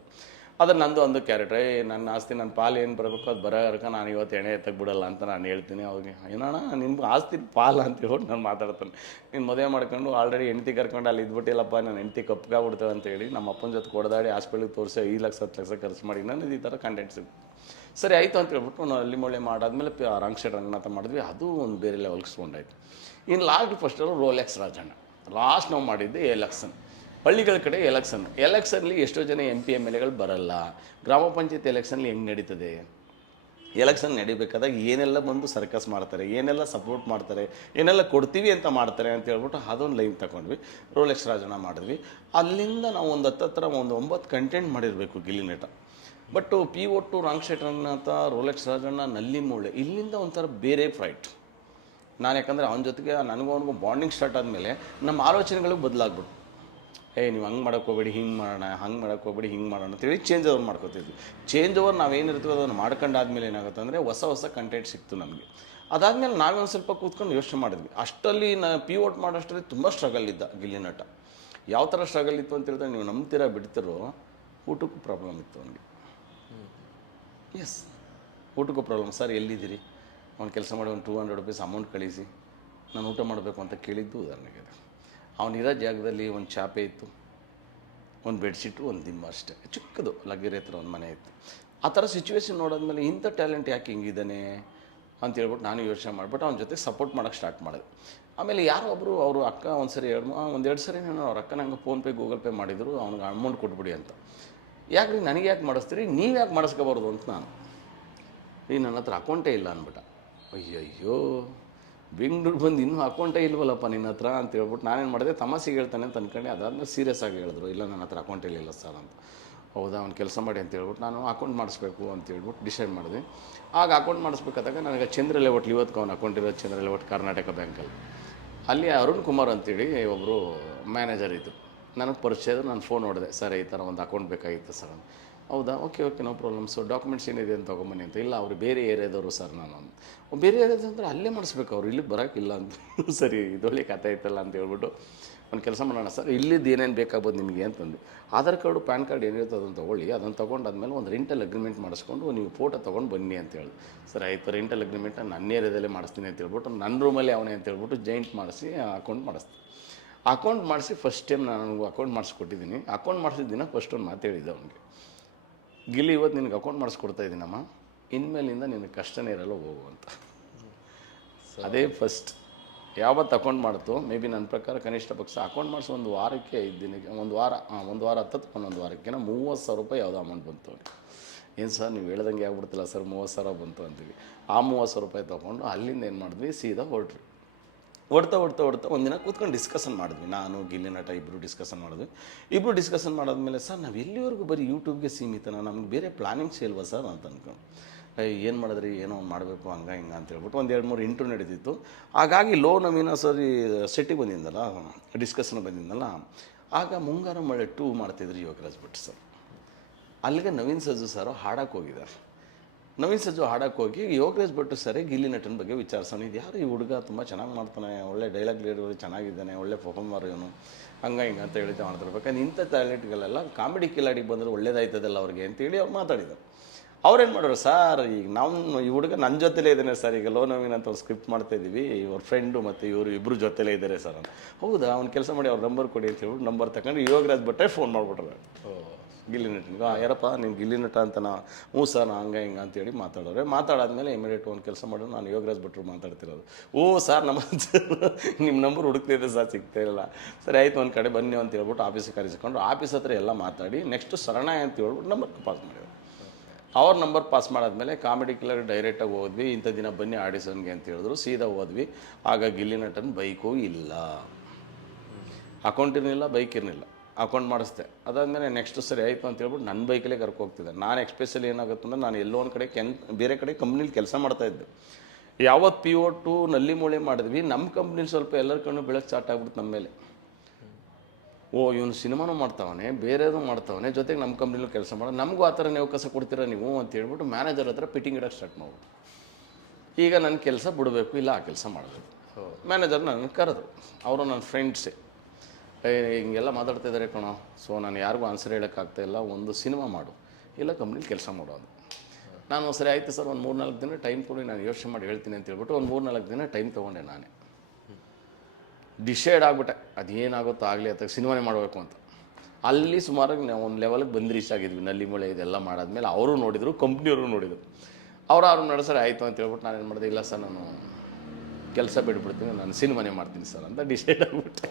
ಅದು ನಂದು ಒಂದು ಕ್ಯಾರೆಕ್ಟರ್, ನನ್ನ ಆಸ್ತಿ ನನ್ನ ಪಾಲು ಏನು ಬರಬೇಕು ಅದು ಬರೋರ್ಕ ನಾನು ಇವತ್ತು ಎಣ್ಣೆ ಎತ್ತಕ್ಕೆ ಅಂತ ನಾನು ಹೇಳ್ತೀನಿ. ಅವ್ರಿಗೆ ಏನಣ್ಣ ನಿಮ್ಗೆ ಆಸ್ತಿ ಪಾಲು ಅಂತ ಹೇಳ್ಬಿಟ್ಟು ನಾನು ಮಾತಾಡ್ತಾನೆ. ನೀನು ಮದುವೆ ಮಾಡ್ಕೊಂಡು ಆಲ್ರೆಡಿ ಹೆಂಡ್ತಿ ಕರ್ಕೊಂಡು ಅಲ್ಲಿ ಇದ್ಬಿಟ್ಟಿಲ್ಲಪ್ಪ, ನಾನು ಹೆಂಡ್ತಿ ಕಪ್ಪಿಗಾಗ್ಬಿಡ್ತೇವೆ ಅಂತೇಳಿ ನಮ್ಮ ಅಪ್ಪನ ಜೊತೆ ಕೊಡದಾಡಿ ಹಾಸ್ಪಿಟ್ಲಿಗೆ ತೋರಿಸಿ 5 ಲಕ್ಷ 10 ಲಕ್ಷ ಖರ್ಚು ಮಾಡಿ ನಾನು ಈ ಥರ ಕಂಟೆಂಟ್ಸ್ ಇತ್ತು. ಸರಿ ಆಯಿತು ಅಂತ ಹೇಳ್ಬಿಟ್ಟು ನಾವು ಅಲ್ಲಿ ಮೂಳೆ ಮಾಡಾದ್ಮೇಲೆ ರಾಂಗ್ ಸೈಡ್ ರಂಗನಾಥ ಮಾಡಿದ್ವಿ. ಅದು ಒಂದು ಬೇರೆ ಲೆವೆಲ್ಗೆ ಸ್ಕೊಂಡಾಯಿತು. ಇನ್ನು ಲಾಸ್ಟ್ ಫಸ್ಟರು ರೋಲೆಕ್ಸ್ ರಾಜಣ್ಣ. ಲಾಸ್ಟ್ ನಾವು ಮಾಡಿದ್ದೆ ಎಲೆಕ್ಷನ್. ಹಳ್ಳಿಗಳ ಕಡೆ ಎಲೆಕ್ಷನ್ಲಿ ಎಷ್ಟೋ ಜನ MP MLAಗಳು ಬರಲ್ಲ. ಗ್ರಾಮ ಪಂಚಾಯತ್ ಎಲೆಕ್ಷನ್ಲಿ ಹೆಂಗೆ ನಡೀತದೆ, ಎಲೆಕ್ಷನ್ ನಡಿಬೇಕಾದಾಗ ಏನೆಲ್ಲ ಬಂದು ಸರ್ಕಸ್ ಮಾಡ್ತಾರೆ, ಏನೆಲ್ಲ ಸಪೋರ್ಟ್ ಮಾಡ್ತಾರೆ, ಏನೆಲ್ಲ ಕೊಡ್ತೀವಿ ಅಂತ ಮಾಡ್ತಾರೆ ಅಂತ ಹೇಳ್ಬಿಟ್ಟು ಅದೊಂದು ಲೈನ್ ತಗೊಂಡ್ವಿ. ರೋಲೆಕ್ಸ್ ರಾಜಣ್ಣ ಮಾಡಿದ್ವಿ. ಅಲ್ಲಿಂದ ನಾವು ಒಂದು 9 ಕಂಟೆಂಟ್ ಮಾಡಿರಬೇಕು ಗಿಲ್ಲಿ ನಟ. But PO2 wrong side Ranganatha, Rolex Rajanna, ನಲ್ಲಿ ಮೂಳೆ, ಇಲ್ಲಿಂದ ಒಂಥರ ಬೇರೆ ಫೈಟ್. ನಾನು ಯಾಕಂದರೆ ಅವನ ಜೊತೆಗೆ ನನಗೂ ಅವನಿಗೂ ಬಾಂಡಿಂಗ್ ಸ್ಟಾರ್ಟ್ ಆದಮೇಲೆ ನಮ್ಮ ಆಲೋಚನೆಗಳು ಬದಲಾಗ್ಬಿಟ್ಟು, ನೀವು ಹಂಗೆ ಮಾಡೋಕ್ಕೋಗ್ಬೇಡಿ, ಹಿಂಗೆ ಮಾಡೋಣ, ಹಂಗೆ ಮಾಡೋಕ್ಕೋಗ್ಬೇಡಿ, ಹಿಂಗೆ ಮಾಡೋಣ ಅಂತೇಳಿ ಚೇಂಜ್ ಓವರ್ ಮಾಡ್ಕೋತಿದ್ವಿ. ಚೇಂಜ್ ಓವರ್ ನಾವೇನಿರ್ತೀವಿ ಅದನ್ನು ಮಾಡ್ಕೊಂಡಾದ್ಮೇಲೆ ಏನಾಗುತ್ತೆ ಅಂದರೆ ಹೊಸ ಕಂಟೆಂಟ್ ಸಿಕ್ತು ನಮಗೆ. ಅದಾದಮೇಲೆ ನಾವೇ ಒಂದು ಸ್ವಲ್ಪ ಕೂತ್ಕೊಂಡು ಯೋಚನೆ ಮಾಡಿದ್ವಿ. ಅಷ್ಟರಲ್ಲಿ PO2 ಮಾಡೋಷ್ಟರಲ್ಲಿ ತುಂಬ ಸ್ಟ್ರಗಲ್ ಇದ್ದ ಗಿಲ್ಲಿ ನಟ. ಯಾವ ಥರ ಸ್ಟ್ರಗಲ್ ಇತ್ತು ಅಂತ ಹೇಳಿದ್ರೆ ನೀವು ನಂಬ್ತೀರಾ ಬಿಡ್ತಿರೋ, ಊಟಕ್ಕೂ ಪ್ರಾಬ್ಲಮ್ ಇತ್ತು ಅವನಿಗೆ. ಎಸ್, ಊಟಕ್ಕೂ ಪ್ರಾಬ್ಲಮ್. ಸರ್ ಎಲ್ಲಿದ್ದೀರಿ, ಅವ್ನು ಕೆಲಸ ಮಾಡಿ ಒಂದು 200 ರೂಪೀಸ್ ಅಮೌಂಟ್ ಕಳಿಸಿ ನಾನು ಊಟ ಮಾಡಬೇಕು ಅಂತ ಕೇಳಿದ್ದು ಉದಾಹರಣೆಗೆ. ಅವನಿರೋ ಜಾಗದಲ್ಲಿ ಒಂದು ಚಾಪೆ ಇತ್ತು, ಒಂದು ಬೆಡ್ಶೀಟು, ಒಂದು ದಿಂಬ ಅಷ್ಟೇ, ಚಿಕ್ಕದು ಲಗ್ಗೆರೆ ಹತ್ರ ಒಂದು ಮನೆ ಇತ್ತು. ಆ ಥರ ಸಿಚುವೇಶನ್ ನೋಡಿದ್ಮೇಲೆ ಇಂಥ ಟ್ಯಾಲೆಂಟ್ ಯಾಕೆ ಹಿಂಗಿದ್ದಾನೆ ಅಂತ ಹೇಳ್ಬಿಟ್ಟು ನಾನು ಯೋಚನೆ ಮಾಡಿಬಿಟ್ಟು ಅವನ ಜೊತೆ ಸಪೋರ್ಟ್ ಮಾಡೋಕ್ಕೆ ಸ್ಟಾರ್ಟ್ ಮಾಡಿದೆ. ಆಮೇಲೆ ಯಾರೋ ಒಬ್ಬರು ಅವರು ಅಕ್ಕ ಒಂದೆರಡು ಸರಿ ನಾನು ಅವ್ರ ಅಕ್ಕ ನಂಗೆ ಫೋನ್ಪೇ ಗೂಗಲ್ ಪೇ ಮಾಡಿದರು, ಅವ್ನಿಗೆ ಅಮೌಂಟ್ ಕೊಟ್ಬಿಡಿ ಅಂತ. ಯಾಕೆ ರೀ ನನಗೆ ಯಾಕೆ ಮಾಡಿಸ್ತೀರಿ, ನೀವು ಯಾಕೆ ಮಾಡಿಸ್ಕೋಬಾರ್ದು ಅಂತ ನಾನು. ನನ್ನ ಹತ್ರ ಅಕೌಂಟೇ ಇಲ್ಲ ಅಂದ್ಬಿಟ್ಟ. ಅಯ್ಯಯ್ಯೋ, ಬೆಂಗಳೂರು ಬಂದು ಇನ್ನೂ ಅಕೌಂಟೇ ಇಲ್ವಲ್ಲಪ್ಪ ನಿನ್ನ ಹತ್ರ ಅಂತ ಹೇಳ್ಬಿಟ್ಟು ನಾನೇನು ಮಾಡಿದೆ, ತಮಾಷೆಗೆ ಹೇಳ್ತಾನೆ ಅಂತ ಅಂದ್ಕೊಂಡು ಅದಾದಮೇಲೆ ಸೀರಿಯಸ್ ಆಗಿ ಹೇಳಿದ್ರು, ಇಲ್ಲ ನನ್ನ ಹತ್ರ ಅಕೌಂಟ್ ಇಲ್ಲ ಸರ್ ಅಂತ. ಹೌದಾ, ಅವ್ನು ಕೆಲಸ ಮಾಡಿ ಅಂತ ಹೇಳ್ಬಿಟ್ಟು ನಾನು ಅಕೌಂಟ್ ಮಾಡಿಸ್ಬೇಕು ಅಂತ ಹೇಳ್ಬಿಟ್ಟು ಡಿಸೈಡ್ ಮಾಡಿದೆ. ಆಗ ಅಕೌಂಟ್ ಮಾಡಿಸ್ಬೇಕಾದಾಗ ನನಗೆ ಚಂದ್ರ ಲೇಔಟ್, ಇವತ್ತು ಅವ್ನು ಅಕೌಂಟ್ ಇರೋದು ಚಂದ್ರ ಲೇಔಟ್ ಕರ್ನಾಟಕ ಬ್ಯಾಂಕಲ್ಲಿ. ಅಲ್ಲಿ ಅರುಣ್ ಕುಮಾರ್ ಅಂತೇಳಿ ಒಬ್ಬರು ಮ್ಯಾನೇಜರ್ ಇದ್ದರು, ನನಗೆ ಪರಿಚಯ ಇದ್ರು. ನಾನು ಫೋನ್ ನೋಡಿದೆ, ಸರ್ ಈ ಥರ ಒಂದು ಅಕೌಂಟ್ ಬೇಕಾಗಿತ್ತು ಸರ್ ಅಂತ. ಹೌದಾ, okay no problem. So documents ಏನಿದೆ ಅಂತ ತೊಗೊಂಬನ್ನಿ ಅಂತ. ಇಲ್ಲ ಅವರು ಬೇರೆ ಏರಿಯಾದವರು ಸರ್, ನಾನು ಬೇರೆ ಏರಿಯಾದಂದ್ರೆ ಅಲ್ಲೇ ಮಾಡಿಸ್ಬೇಕು, ಅವ್ರು ಇಲ್ಲಿಗೆ ಬರೋಕ್ಕಿಲ್ಲ ಅಂತ. ಸರಿ, ಇದೊಳ್ಳೆ ಕಥೆ ಐತಲ್ಲ ಅಂತ ಹೇಳ್ಬಿಟ್ಟು ಒಂದು ಕೆಲಸ ಮಾಡೋಣ ಸರ್, ಇಲ್ಲಿದ್ದು ಏನೇನು ಬೇಕಾಗ್ಬೋದು ನಿಮಗೆ ಅಂತಂದು. ಆಧಾರ್ ಕಾರ್ಡು ಪ್ಯಾನ್ ಕಾರ್ಡ್ ಏನಿರುತ್ತೆ ಅದನ್ನು ತೊಗೊಳ್ಳಿ, ಅದನ್ನು ತೊಗೊಂಡಾದ್ಮೇಲೆ ಒಂದು ರೆಂಟಲ್ ಅಗ್ರಿಮೆಂಟ್ ಮಾಡಿಸ್ಕೊಂಡು ನೀವು ಫೋಟೋ ತೊಗೊಂಡು ಬನ್ನಿ ಅಂತ ಹೇಳಿ. ಸರ್ ಆಯಿತು, ರೆಂಟಲ್ ಅಗ್ರಿಮೆಂಟ್ ನನ್ನ ಏರಿಯಾದಲ್ಲೇ ಮಾಡಿಸ್ತೀನಿ ಅಂತ ಹೇಳ್ಬಿಟ್ಟು ನನ್ನ ರೂಮಲ್ಲಿ ಅವನೇ ಅಂತ ಹೇಳ್ಬಿಟ್ಟು ಜಾಯಿಂಟ್ ಮಾಡಿಸಿ ಅಕೌಂಟ್ ಮಾಡಿಸ್ತೀನಿ. ಅಕೌಂಟ್ ಮಾಡಿಸಿ ಫಸ್ಟ್ ಟೈಮ್ ನಾನು ಅಕೌಂಟ್ ಮಾಡಿಸ್ಕೊಟ್ಟಿದ್ದೀನಿ. ಅಕೌಂಟ್ ಮಾಡಿಸಿದ ದಿನ ಫಸ್ಟ್ ಒಂದು ಮಾತು ಹೇಳಿದ್ದೆ ಅವನಿಗೆ, ಗಿಲ್ಲಿ ಇವತ್ತು ನಿನಗೆ ಅಕೌಂಟ್ ಮಾಡಿಸ್ಕೊಡ್ತಾ ಇದ್ದೀನಮ್ಮ, ಇನ್ಮೇಲಿಂದ ನಿನಗೆ ಕಷ್ಟನೇ ಇರಲ್ಲ, ಹೋಗು ಅಂತ. ಅದೇ ಫಸ್ಟ್ ಯಾವತ್ತು ಅಕೌಂಟ್ ಮಾಡ್ತು ಮೇ ಬಿ ನನ್ನ ಪ್ರಕಾರ ಕನಿಷ್ಠ ಪಕ್ಷ ಅಕೌಂಟ್ ಮಾಡಿಸಿ ಒಂದು ವಾರಕ್ಕೆ 5 ದಿನಕ್ಕೆ ಒಂದು ವಾರ ಹತ್ತತ್ತು ಒಂದೊಂದು ವಾರಕ್ಕೆ 30,000 ರೂಪಾಯಿ ಯಾವುದೋ ಅಮೌಂಟ್ ಬಂತು. ಏನು ಸರ್ ನೀವು ಹೇಳ್ದಂಗೆ ಆಗ್ಬಿಡ್ತಿಲ್ಲ ಸರ್ 30,000 ಬಂತು ಅಂತೀವಿ. ಆ 30,000 ರೂಪಾಯಿ ತೊಗೊಂಡು ಅಲ್ಲಿಂದ ಏನು ಮಾಡಿದ್ವಿ, ಸೀದಾ ಹೊರಟ್ರಿ. ಹೊಡ್ತಾ ಒಂದಿನ ಕೂತ್ಕೊಂಡು ಡಿಸ್ಕಷನ್ ಮಾಡಿದ್ವಿ. ನಾನು ಗಿಲ್ಲಿ ನಟ ಇಬ್ಬರು ಡಿಸ್ಕಷನ್ ಮಾಡಿದ್ವಿ. ಇಬ್ಬರು ಡಿಸ್ಕಷನ್ ಮಾಡಾದ್ಮೇಲೆ ಸರ್ ನಾವು ಎಲ್ಲಿವರೆಗೂ ಬರೀ ಯೂಟ್ಯೂಬ್ಗೆ ಸೀಮಿತನ, ನಮ್ಗೆ ಬೇರೆ ಪ್ಲಾನಿಂಗ್ಸ್ ಇಲ್ವಾ ಸರ್ ಅಂತ ಅಂದ್ಕೊಂಡು ಏನು ಮಾಡಿದ್ರಿ, ಏನೋ ಮಾಡಬೇಕು ಹಂಗೆ ಹಿಂಗೆ ಅಂತ ಹೇಳ್ಬಿಟ್ಟು ಒಂದು 2-3 ಇಂಟರ್ವ್ಯೂ ನಡೀತಿತ್ತು. ಹಾಗಾಗಿ ನವೀನ ಸರಿ ಸೆಟ್ಟಿಗೆ ಬಂದಿದ್ದಲ್ಲ, ಡಿಸ್ಕಷನ್ ಬಂದಿದ್ದಲ್ಲ, ಆಗ ಮುಂಗಾರು ಮಳೆ 2 ಮಾಡ್ತಿದ್ರು ಯೋಗರಾಜ್ ಭಟ್ ಸರ್. ಅಲ್ಲಿಗೆ ನವೀನ್ ಸಜ್ಜು ಸರ್ ಹಾಡಕ್ಕೆ ಹೋಗಿದ್ದಾರೆ. ನವೀನ್ ಸಜ್ಜು ಹಾಡಕ್ಕೆ ಹೋಗಿ ಯೋಗರಾಜ್ ಭಟ್ ಸರಿ ಗಿಲ್ಲಿ ನಟನ ಬಗ್ಗೆ ವಿಚಾರಿಸೋಣ, ಇದು ಯಾರು ಈ ಹುಡುಗ ತುಂಬ ಚೆನ್ನಾಗಿ ಮಾಡ್ತಾನೆ, ಒಳ್ಳೆ ಡೈಲಾಗ್ ಲೀಡರ್ ಚೆನ್ನಾಗಿದ್ದಾನೆ, ಒಳ್ಳೆ ಪರ್ಫಾರ್ಮರ್ ಇವನು, ಹಂಗೆ ಹಿಂಗೆ ಅಂತ ಹೇಳಿದ್ದೆ ಮಾಡ್ತಿರ್ಬೇಕಂದ್ರೆ ಇಂಥ ಟ್ಯಾಲೆಂಟ್ಗಳೆಲ್ಲ ಕಾಮಿಡಿ ಕಿಲಾಡಿಗೆ ಬಂದರೆ ಒಳ್ಳೇದಾಯ್ತದಲ್ಲ ಅವ್ರಿಗೆ ಅಂತೇಳಿ ಅವ್ರು ಮಾತಾಡಿದರು. ಅವ್ರೇನು ಮಾಡೋರು ಸರ್, ಈಗ ನಾವು ಈ ಹುಡುಗ ನನ್ನ ಜೊತೆಲೇ ಇದ್ದಾನೆ ಸರ್, ಈಗ ನವೀನ್ ಅಂತ ಒಂದು ಸ್ಕ್ರಿಪ್ಟ್ ಮಾಡ್ತಾಯಿದ್ದೀವಿ, ಇವ್ರ ಫ್ರೆಂಡು ಮತ್ತು ಇವರು ಇಬ್ಬರು ಜೊತೆಲೇ ಇದ್ದಾರೆ ಸರ್ ಅಂತ. ಹೌದಾ, ಅವ್ನು ಕೆಲಸ ಮಾಡಿ ಅವ್ರ ನಂಬರ್ ಕೊಡಿ ಅಂತ ಹೇಳ್ಬಿಟ್ಟು ನಂಬರ್ ತಗೊಂಡು ಯೋಗರಾಜ್ ಭಟ್ಟೆ ಫೋನ್ ಮಾಡಿಬಿಟ್ರೆ ಗಿಲ್ಲಿ ನಟನಿಗೆ. ಯಾರಪ್ಪ ನೀನು ಗಿಲ್ಲಿ ನಟ ಅಂತ ಹ್ಞೂ ಸರ್ ನಾ ಹಂಗೆ ಹಿಂಗೆ ಅಂತೇಳಿ ಮಾತಾಡಾದ್ಮೇಲೆ ಇಮಿಡಿಯೇಟ್ ಒಂದು ಕೆಲಸ ಮಾಡೋದು, ನಾನು ಯೋಗರಾಜ್ ಭಟ್ರು ಮಾತಾಡ್ತಿರೋದು. ಓ ಸರ್ ನಿಮ್ಮ ನಂಬರ್ ಹುಡುಕ್ತಿದ್ದೆ ಸರ್, ಸಿಗ್ತಾ ಇಲ್ಲ. ಸರಿ ಆಯಿತು ಒಂದು ಕಡೆ ಬನ್ನಿ ಅಂತ ಹೇಳ್ಬಿಟ್ಟು ಆಫೀಸಿಗೆ ಕರೆಸಿಕೊಂಡು ಆಫೀಸ್ ಹತ್ರ ಎಲ್ಲ ಮಾತಾಡಿ ನೆಕ್ಸ್ಟು ಶರಣ ಅಂತ ಹೇಳ್ಬಿಟ್ಟು ನಂಬರ್ ಪಾಸ್ ಮಾಡಿದ್ರು. ಅವ್ರ ನಂಬರ್ ಪಾಸ್ ಮಾಡಾದ್ಮೇಲೆ ಕಾಮಿಡಿ ಕಿಲ್ಲರ್ ಡೈರೆಕ್ಟಾಗಿ ಹೋದ್ವಿ, ಇಂಥ ದಿನ ಬನ್ನಿ ಆಡಿಷನ್ಗೆ ಅಂತ ಹೇಳಿದ್ರು. ಸೀದಾ ಹೋದ್ವಿ. ಆಗ ಗಿಲ್ಲಿ ನಟನ ಬೈಕು ಇಲ್ಲ, ಅಕೌಂಟ್ ಇರಲಿಲ್ಲ, ಬೈಕ್ ಇರಲಿಲ್ಲ. ಅಕೌಂಟ್ ಮಾಡಿಸ್ದೆ. ಅದಾದಮೇಲೆ ನೆಕ್ಸ್ಟ್ ಸರಿ ಆಯಿತು ಅಂತ ಹೇಳ್ಬಿಟ್ಟು ನನ್ನ ಬೈಕಲ್ಲೇ ಕರ್ಕೋಗ್ತಿದ್ದೆ. ನಾನು ಎಕ್ಸ್ಪೆಷಲಿ ಏನಾಗುತ್ತೆ ಅಂದರೆ ನಾನು ಎಲ್ಲೋ ಒಂದು ಕಡೆ ಬೇರೆ ಕಡೆ ಕಂಪ್ನೀಲಿ ಕೆಲಸ ಮಾಡ್ತಾಯಿದ್ದೆ. ಯಾವತ್ತು PO2 ನಲ್ಲಿ ಮೂಳೆ ಮಾಡಿದ್ವಿ, ನಮ್ಮ ಕಂಪ್ನೀಲಿ ಸ್ವಲ್ಪ ಎಲ್ಲರ ಕಣ್ಣು ಬೆಳಕು ಸ್ಟಾರ್ಟ್ ಆಗ್ಬಿಡ್ತು ನಮ್ಮ ಮೇಲೆ. ಓ ಇವನು ಸಿನಿಮಾನೂ ಮಾಡ್ತಾವನೆ, ಬೇರೆದು ಮಾಡ್ತಾವನೆ, ಜೊತೆಗೆ ನಮ್ಮ ಕಂಪ್ನಿಲೂ ಕೆಲಸ ಮಾಡೋ, ನಮಗೂ ಆ ಥರನೇ ಅವಕಾಶ ಕೊಡ್ತೀರಾ ನೀವು ಅಂತ ಹೇಳ್ಬಿಟ್ಟು ಮ್ಯಾನೇಜರ್ ಹತ್ರ ಪಿಟ್ಟಿಂಗ್ ಇಡೋಕ್ಕೆ ಸ್ಟಾರ್ಟ್ ಮಾಡ್ಬಿಟ್ಟು, ಈಗ ನನ್ನ ಕೆಲಸ ಬಿಡಬೇಕು, ಇಲ್ಲ ಆ ಕೆಲಸ ಮಾಡಬೇಕು. ಮ್ಯಾನೇಜರ್ ನನಗೆ ಕರೆದ್ರು, ಅವರು ನನ್ನ ಫ್ರೆಂಡ್ಸೇ. ಹಿಂಗೆಲ್ಲ ಮಾತಾಡ್ತಿದ್ದಾರೆ ಕಣೋ, ಸೊ ನಾನು ಯಾರಿಗೂ ಆನ್ಸರ್ ಹೇಳೋಕ್ಕಾಗ್ತಾಯಿಲ್ಲ, ಒಂದು ಸಿನಿಮಾ ಮಾಡು, ಇಲ್ಲ ಕಂಪ್ನಿಲಿ ಕೆಲಸ ಮಾಡೋದು. ನಾನು ಸರಿ ಆಯಿತು ಸರ್, ಒಂದು 3-4 ದಿನ ಟೈಮ್ ಕೊಡಿ, ನಾನು ಯೋಚನೆ ಮಾಡಿ ಹೇಳ್ತೀನಿ ಅಂತ ಹೇಳ್ಬಿಟ್ಟು ಒಂದು 3-4 ದಿನ ಟೈಮ್ ತೊಗೊಂಡೆ. ನಾನೇ ಡಿಸೈಡ್ ಆಗಿಬಿಟ್ಟೆ ಅದೇನಾಗುತ್ತೋ ಆಗಲಿ ಅಥವಾ ಸಿನಿಮಾನೇ ಮಾಡಬೇಕು ಅಂತ. ಅಲ್ಲಿ ಸುಮಾರಾಗಿ ನಾವು ಒಂದು ಲೆವೆಲ್ಗೆ ಬಂದು ರೀಚ್ ಆಗಿದ್ವಿ. ನಲ್ಲಿ ಮಳೆ ಇದೆಲ್ಲ ಮಾಡಾದ್ಮೇಲೆ ಅವರು ನೋಡಿದರು, ಕಂಪ್ನಿಯವರು ನೋಡಿದರು. ಅವ್ರು ನಡೆಸರಿ ಆಯಿತು ಅಂತ ಹೇಳ್ಬಿಟ್ಟು ನಾನು ಏನು ಮಾಡಿದೆ, ಇಲ್ಲ ಸರ್ ನಾನು ಕೆಲಸ ಬಿಟ್ಬಿಡ್ತೀನಿ, ನಾನು ಸಿನಿಮಾನೇ ಮಾಡ್ತೀನಿ ಸರ್ ಅಂತ ಡಿಸೈಡ್ ಆಗಿಬಿಟ್ಟೆ.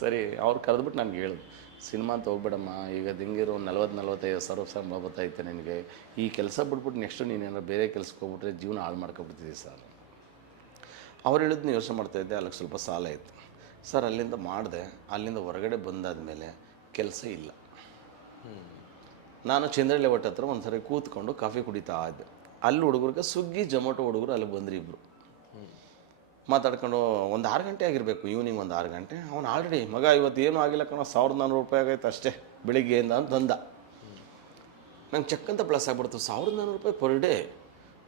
ಸರಿ ಅವ್ರು ಕರೆದ್ಬಿಟ್ಟು ನನಗೆ ಹೇಳಿದ್ರು, ಸಿನಿಮಾ ಅಂತ ಹೋಗ್ಬೇಡಮ್ಮ, ಈಗ ಹಿಂಗಿರೋ 40-45 ಸಾವಿರ ಸಂಬಳ ಬರ್ತೈತೆ ನಿನಗೆ, ಈ ಕೆಲಸ ಬಿಟ್ಬಿಟ್ಟು ನೆಕ್ಸ್ಟು ನೀನೇನಾರು ಬೇರೆ ಕೆಲ್ಸಕ್ಕೆ ಹೋಗ್ಬಿಟ್ರೆ ಜೀವನ ಹಾಳು ಮಾಡ್ಕೊಬಿಡ್ತಿದ್ದೀವಿ ಸರ್. ಅವ್ರು ಹೇಳಿದ್ನ ಯೋಚನೆ ಮಾಡ್ತಾಯಿದ್ದೆ. ಅಲ್ಲಿಗೆ ಸ್ವಲ್ಪ ಸಾಲ ಇತ್ತು ಸರ್, ಅಲ್ಲಿಂದ ಮಾಡಿದೆ. ಅಲ್ಲಿಂದ ಹೊರಗಡೆ ಬಂದಾದಮೇಲೆ ಕೆಲಸ ಇಲ್ಲ. ನಾನು ಚಂದ್ರಳ್ಳಿ ಒಟ್ಟ ಹತ್ರ ಒಂದು ಸರಿ ಕೂತ್ಕೊಂಡು ಕಾಫಿ ಕುಡಿತಾ ಇದ್ದೆ. ಅಲ್ಲಿ ಹುಡುಗರಿಗೆ ಸ್ವಿಗ್ಗಿ ಜೊಮೊಟೊ ಹುಡುಗರು ಅಲ್ಲಿ ಬಂದರು ಇಬ್ಬರು. ಮಾತಾಡ್ಕೊಂಡು ಒಂದು 6 ಗಂಟೆ ಆಗಿರಬೇಕು, ಈವ್ನಿಂಗ್ ಒಂದು 6 ಗಂಟೆ. ಅವನು ಆಲ್ರೆಡಿ ಮಗ ಇವತ್ತು ಏನೂ ಆಗಿಲ್ಲ ಕಣೋ, 1,400 ರೂಪಾಯಿ ಆಗೈತೆ ಅಷ್ಟೇ ಬೆಳಿಗ್ಗೆಯಿಂದ ಅಂತ ಅಂದ. ನಂಗೆ ಚೆಕ್ ಅಂತ ಪ್ಲಸ್ ಆಗ್ಬಿಡ್ತು, 1,400 ರೂಪಾಯಿ ಪರ್ ಡೇ,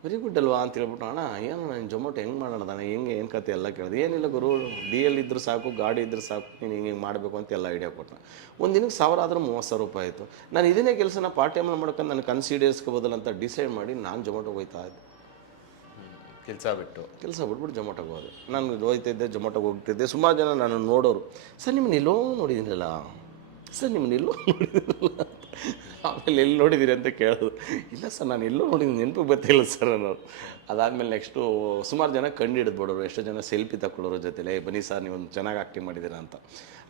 ವೆರಿ ಗುಡ್ ಅಲ್ವಾ ಅಂತ ಹೇಳ್ಬಿಟ್ಟು. ಅಣ್ಣ ಏನು ನಾನು ಜೊಮೊಟೊ ಹೆಂಗೆ ಮಾಡೋಣ ತಾನೆ, ಹೆಂಗೆ ಏನು ಕತೆ ಎಲ್ಲ ಕೇಳಿದೆ. ಏನಿಲ್ಲ ಗುರು, DL ಇದ್ದರೂ ಸಾಕು, ಗಾಡಿ ಇದ್ದರೂ ಸಾಕು, ನೀನು ಹಿಂಗೆ ಮಾಡಬೇಕು ಅಂತ ಎಲ್ಲ ಐಡಿಯಾ ಕೊಟ್ಟೆ. ಒಂದು ದಿನಕ್ಕೆ 1,000 ಆದರೂ 30,000 ರೂಪಾಯಿ ಆಯಿತು. ನಾನು ಇದನ್ನೇ ಕೆಲಸನ ಪಾರ್ಟ್ ಟೈಮಲ್ಲಿ ಮಾಡ್ಕೊಂಡು ನನಗೆ ಕನ್ಸಿಡರ್ಸ್ಕೋಬೋದಲ್ಲ ಅಂತ ಡಿಸೈಡ್ ಮಾಡಿ ನಾನು ಜೊಮೊಟೊಗೆ ಹೋಗ್ತಾ ಇದ್ದೆ. ಕೆಲಸ ಬಿಟ್ಬಿಟ್ಟು ಜೊಮೊಟೊಗೆ ಹೋದೆ. ನಾನು ಹೋಗ್ತಿದ್ದೆ, ಜೊಮೊಟೊಗೆ ಹೋಗ್ತಿದ್ದೆ. ಸುಮಾರು ಜನ ನಾನು ನೋಡೋರು, ಸರ್ ನಿಮ್ಮನ್ನ ಎಲ್ಲೋ ನೋಡಿದ್ದೀರಲ್ಲ ಸರ್, ನಿಮ್ಮನ್ನ ಎಲ್ಲೋ ನೋಡಿದ್ದೀರಲ್ಲ. ಆಮೇಲೆ ಎಲ್ಲಿ ನೋಡಿದ್ದೀರಿ ಅಂತ ಕೇಳೋದು. ಇಲ್ಲ ಸರ್ ನಾನು ಎಲ್ಲೋ ನೋಡಿದ್ದೀನಿ, ನೆನಪಿಗೆ ಬರ್ತಿಲ್ಲ ಸರ್ ಅನ್ನೋರು. ಅದಾದಮೇಲೆ ನೆಕ್ಸ್ಟು ಸುಮಾರು ಜನ ಕಂಡು ಹಿಡಿದ್ಬಿಡೋರು, ಎಷ್ಟೋ ಜನ ಸೆಲ್ಫಿ ತಗೊಳ್ಳೋರು ಜೊತೆಲೆ, ಬನ್ನಿ ಸರ್ ನೀವು ಒಂದು ಚೆನ್ನಾಗಿ ಆ್ಯಕ್ಟಿಂಗ್ ಮಾಡಿದ್ದೀರಾ ಅಂತ.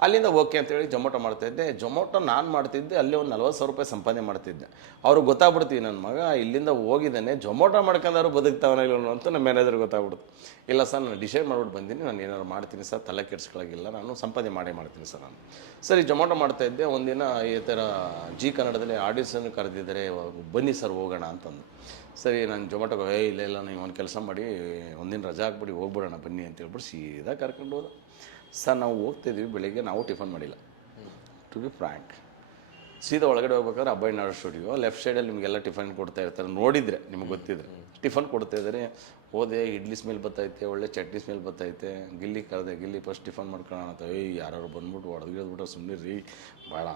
ಅಲ್ಲಿಂದ ಓಕೆ ಅಂತೇಳಿ ಜೊಮೊಟೊ ಮಾಡ್ತಾಯಿದ್ದೆ. ಜೊಮೊಟೊ ನಾನು ಮಾಡ್ತಿದ್ದೆ, ಅಲ್ಲೇ ಒಂದು 40,000 ರೂಪಾಯಿ ಸಂಪಾದನೆ ಮಾಡ್ತಿದ್ದೆ. ಅವ್ರಿಗೆ ಗೊತ್ತಾಗ್ಬಿಡ್ತೀವಿ ನನ್ನ ಮಗ ಇಲ್ಲಿಂದ ಹೋಗಿದ್ದಾನೆ, ಜೊಮೊಟೊ ಮಾಡ್ಕೊಂಡಾದ್ರು ಬದುಕ್ತಾವನ ಇಲ್ಲ ಅಂತ ನಮ್ಮ ಮ್ಯಾನೇಜರ್ಗೆ ಗೊತ್ತಾಗ್ಬಿಡ್ತು. ಇಲ್ಲ ಸರ್ ನಾನು ಡಿಸೈಡ್ ಮಾಡ್ಬಿಟ್ಟು ಬಂದೀನಿ, ನಾನು ಏನಾದ್ರು ಮಾಡ್ತೀನಿ ಸರ್, ತಲೆ ಕೆಡ್ಸ್ಕೊಳ್ಳೋಗಿಲ್ಲ, ನಾನು ಸಂಪಾದನೆ ಮಾಡ್ತೀನಿ ಸರ್ ನಾನು. ಸರಿ ಜೊಮೊಟೊ ಮಾಡ್ತಾಯಿದ್ದೆ. ಒಂದಿನ ಈ ಥರ ಜಿ ಕನ್ನಡದಲ್ಲಿ ಆಡಿಷನ್ ಕರೆದಿದ್ದಾರೆ, ಬನ್ನಿ ಸರ್ ಹೋಗೋಣ ಅಂತಂದು. ಸರಿ ನಾನು ಜೊಮೊಟೊಗೆ ಇಲ್ಲ ನೀವು ಒಂದು ಕೆಲಸ ಮಾಡಿ, ಒಂದಿನ ರಜಾ ಹಾಕ್ಬಿಡಿ ಹೋಗ್ಬಿಡೋಣ ಬನ್ನಿ ಅಂತ ಹೇಳ್ಬಿಟ್ಟು ಸೀದಾ ಕರ್ಕೊಂಡು ಹೋದ. ಸರ್ ನಾವು ಹೋಗ್ತಿದ್ವಿ, ಬೆಳಿಗ್ಗೆ ನಾವು ಟಿಫನ್ ಮಾಡಿಲ್ಲ, ಟು ಬಿ ಫ್ರ್ಯಾಂಕ್. ಸೀದಾ ಒಳಗಡೆ ಹೋಗ್ಬೇಕಾದ್ರೆ ಅಬ್ಬಾಯಿ ನಾಡು ಸ್ಟುಡಿಯೋ ಲೆಫ್ಟ್ ಸೈಡಲ್ಲಿ ನಿಮಗೆಲ್ಲ ಟಿಫನ್ ಕೊಡ್ತಾ ಇರ್ತಾರೆ, ನೋಡಿದರೆ ನಿಮ್ಗೆ ಗೊತ್ತಿದ್ರೆ. ಟಿಫನ್ ಕೊಡ್ತಾಯಿದ್ದಾರೆ. ಹೋದೆ, ಇಡ್ಲಿ ಸ್ಮೆಲ್ ಬರ್ತೈತೆ, ಒಳ್ಳೆ ಚಟ್ನಿ ಸ್ಮೆಲ್ ಬರ್ತೈತೆ. ಗಿಲ್ಲಿ ಕರೆದೆ, ಗಿಲ್ಲಿ ಫಸ್ಟ್ ಟಿಫನ್ ಮಾಡ್ಕೊಳ್ಳೋಣ ಅಂತ. ಯಾರು ಬಂದ್ಬಿಟ್ಟು ಹೊಡೆದ್ಬಿಟ್ಟು ಸುಮ್ಮನೆ ರೀ ಬೇಡ,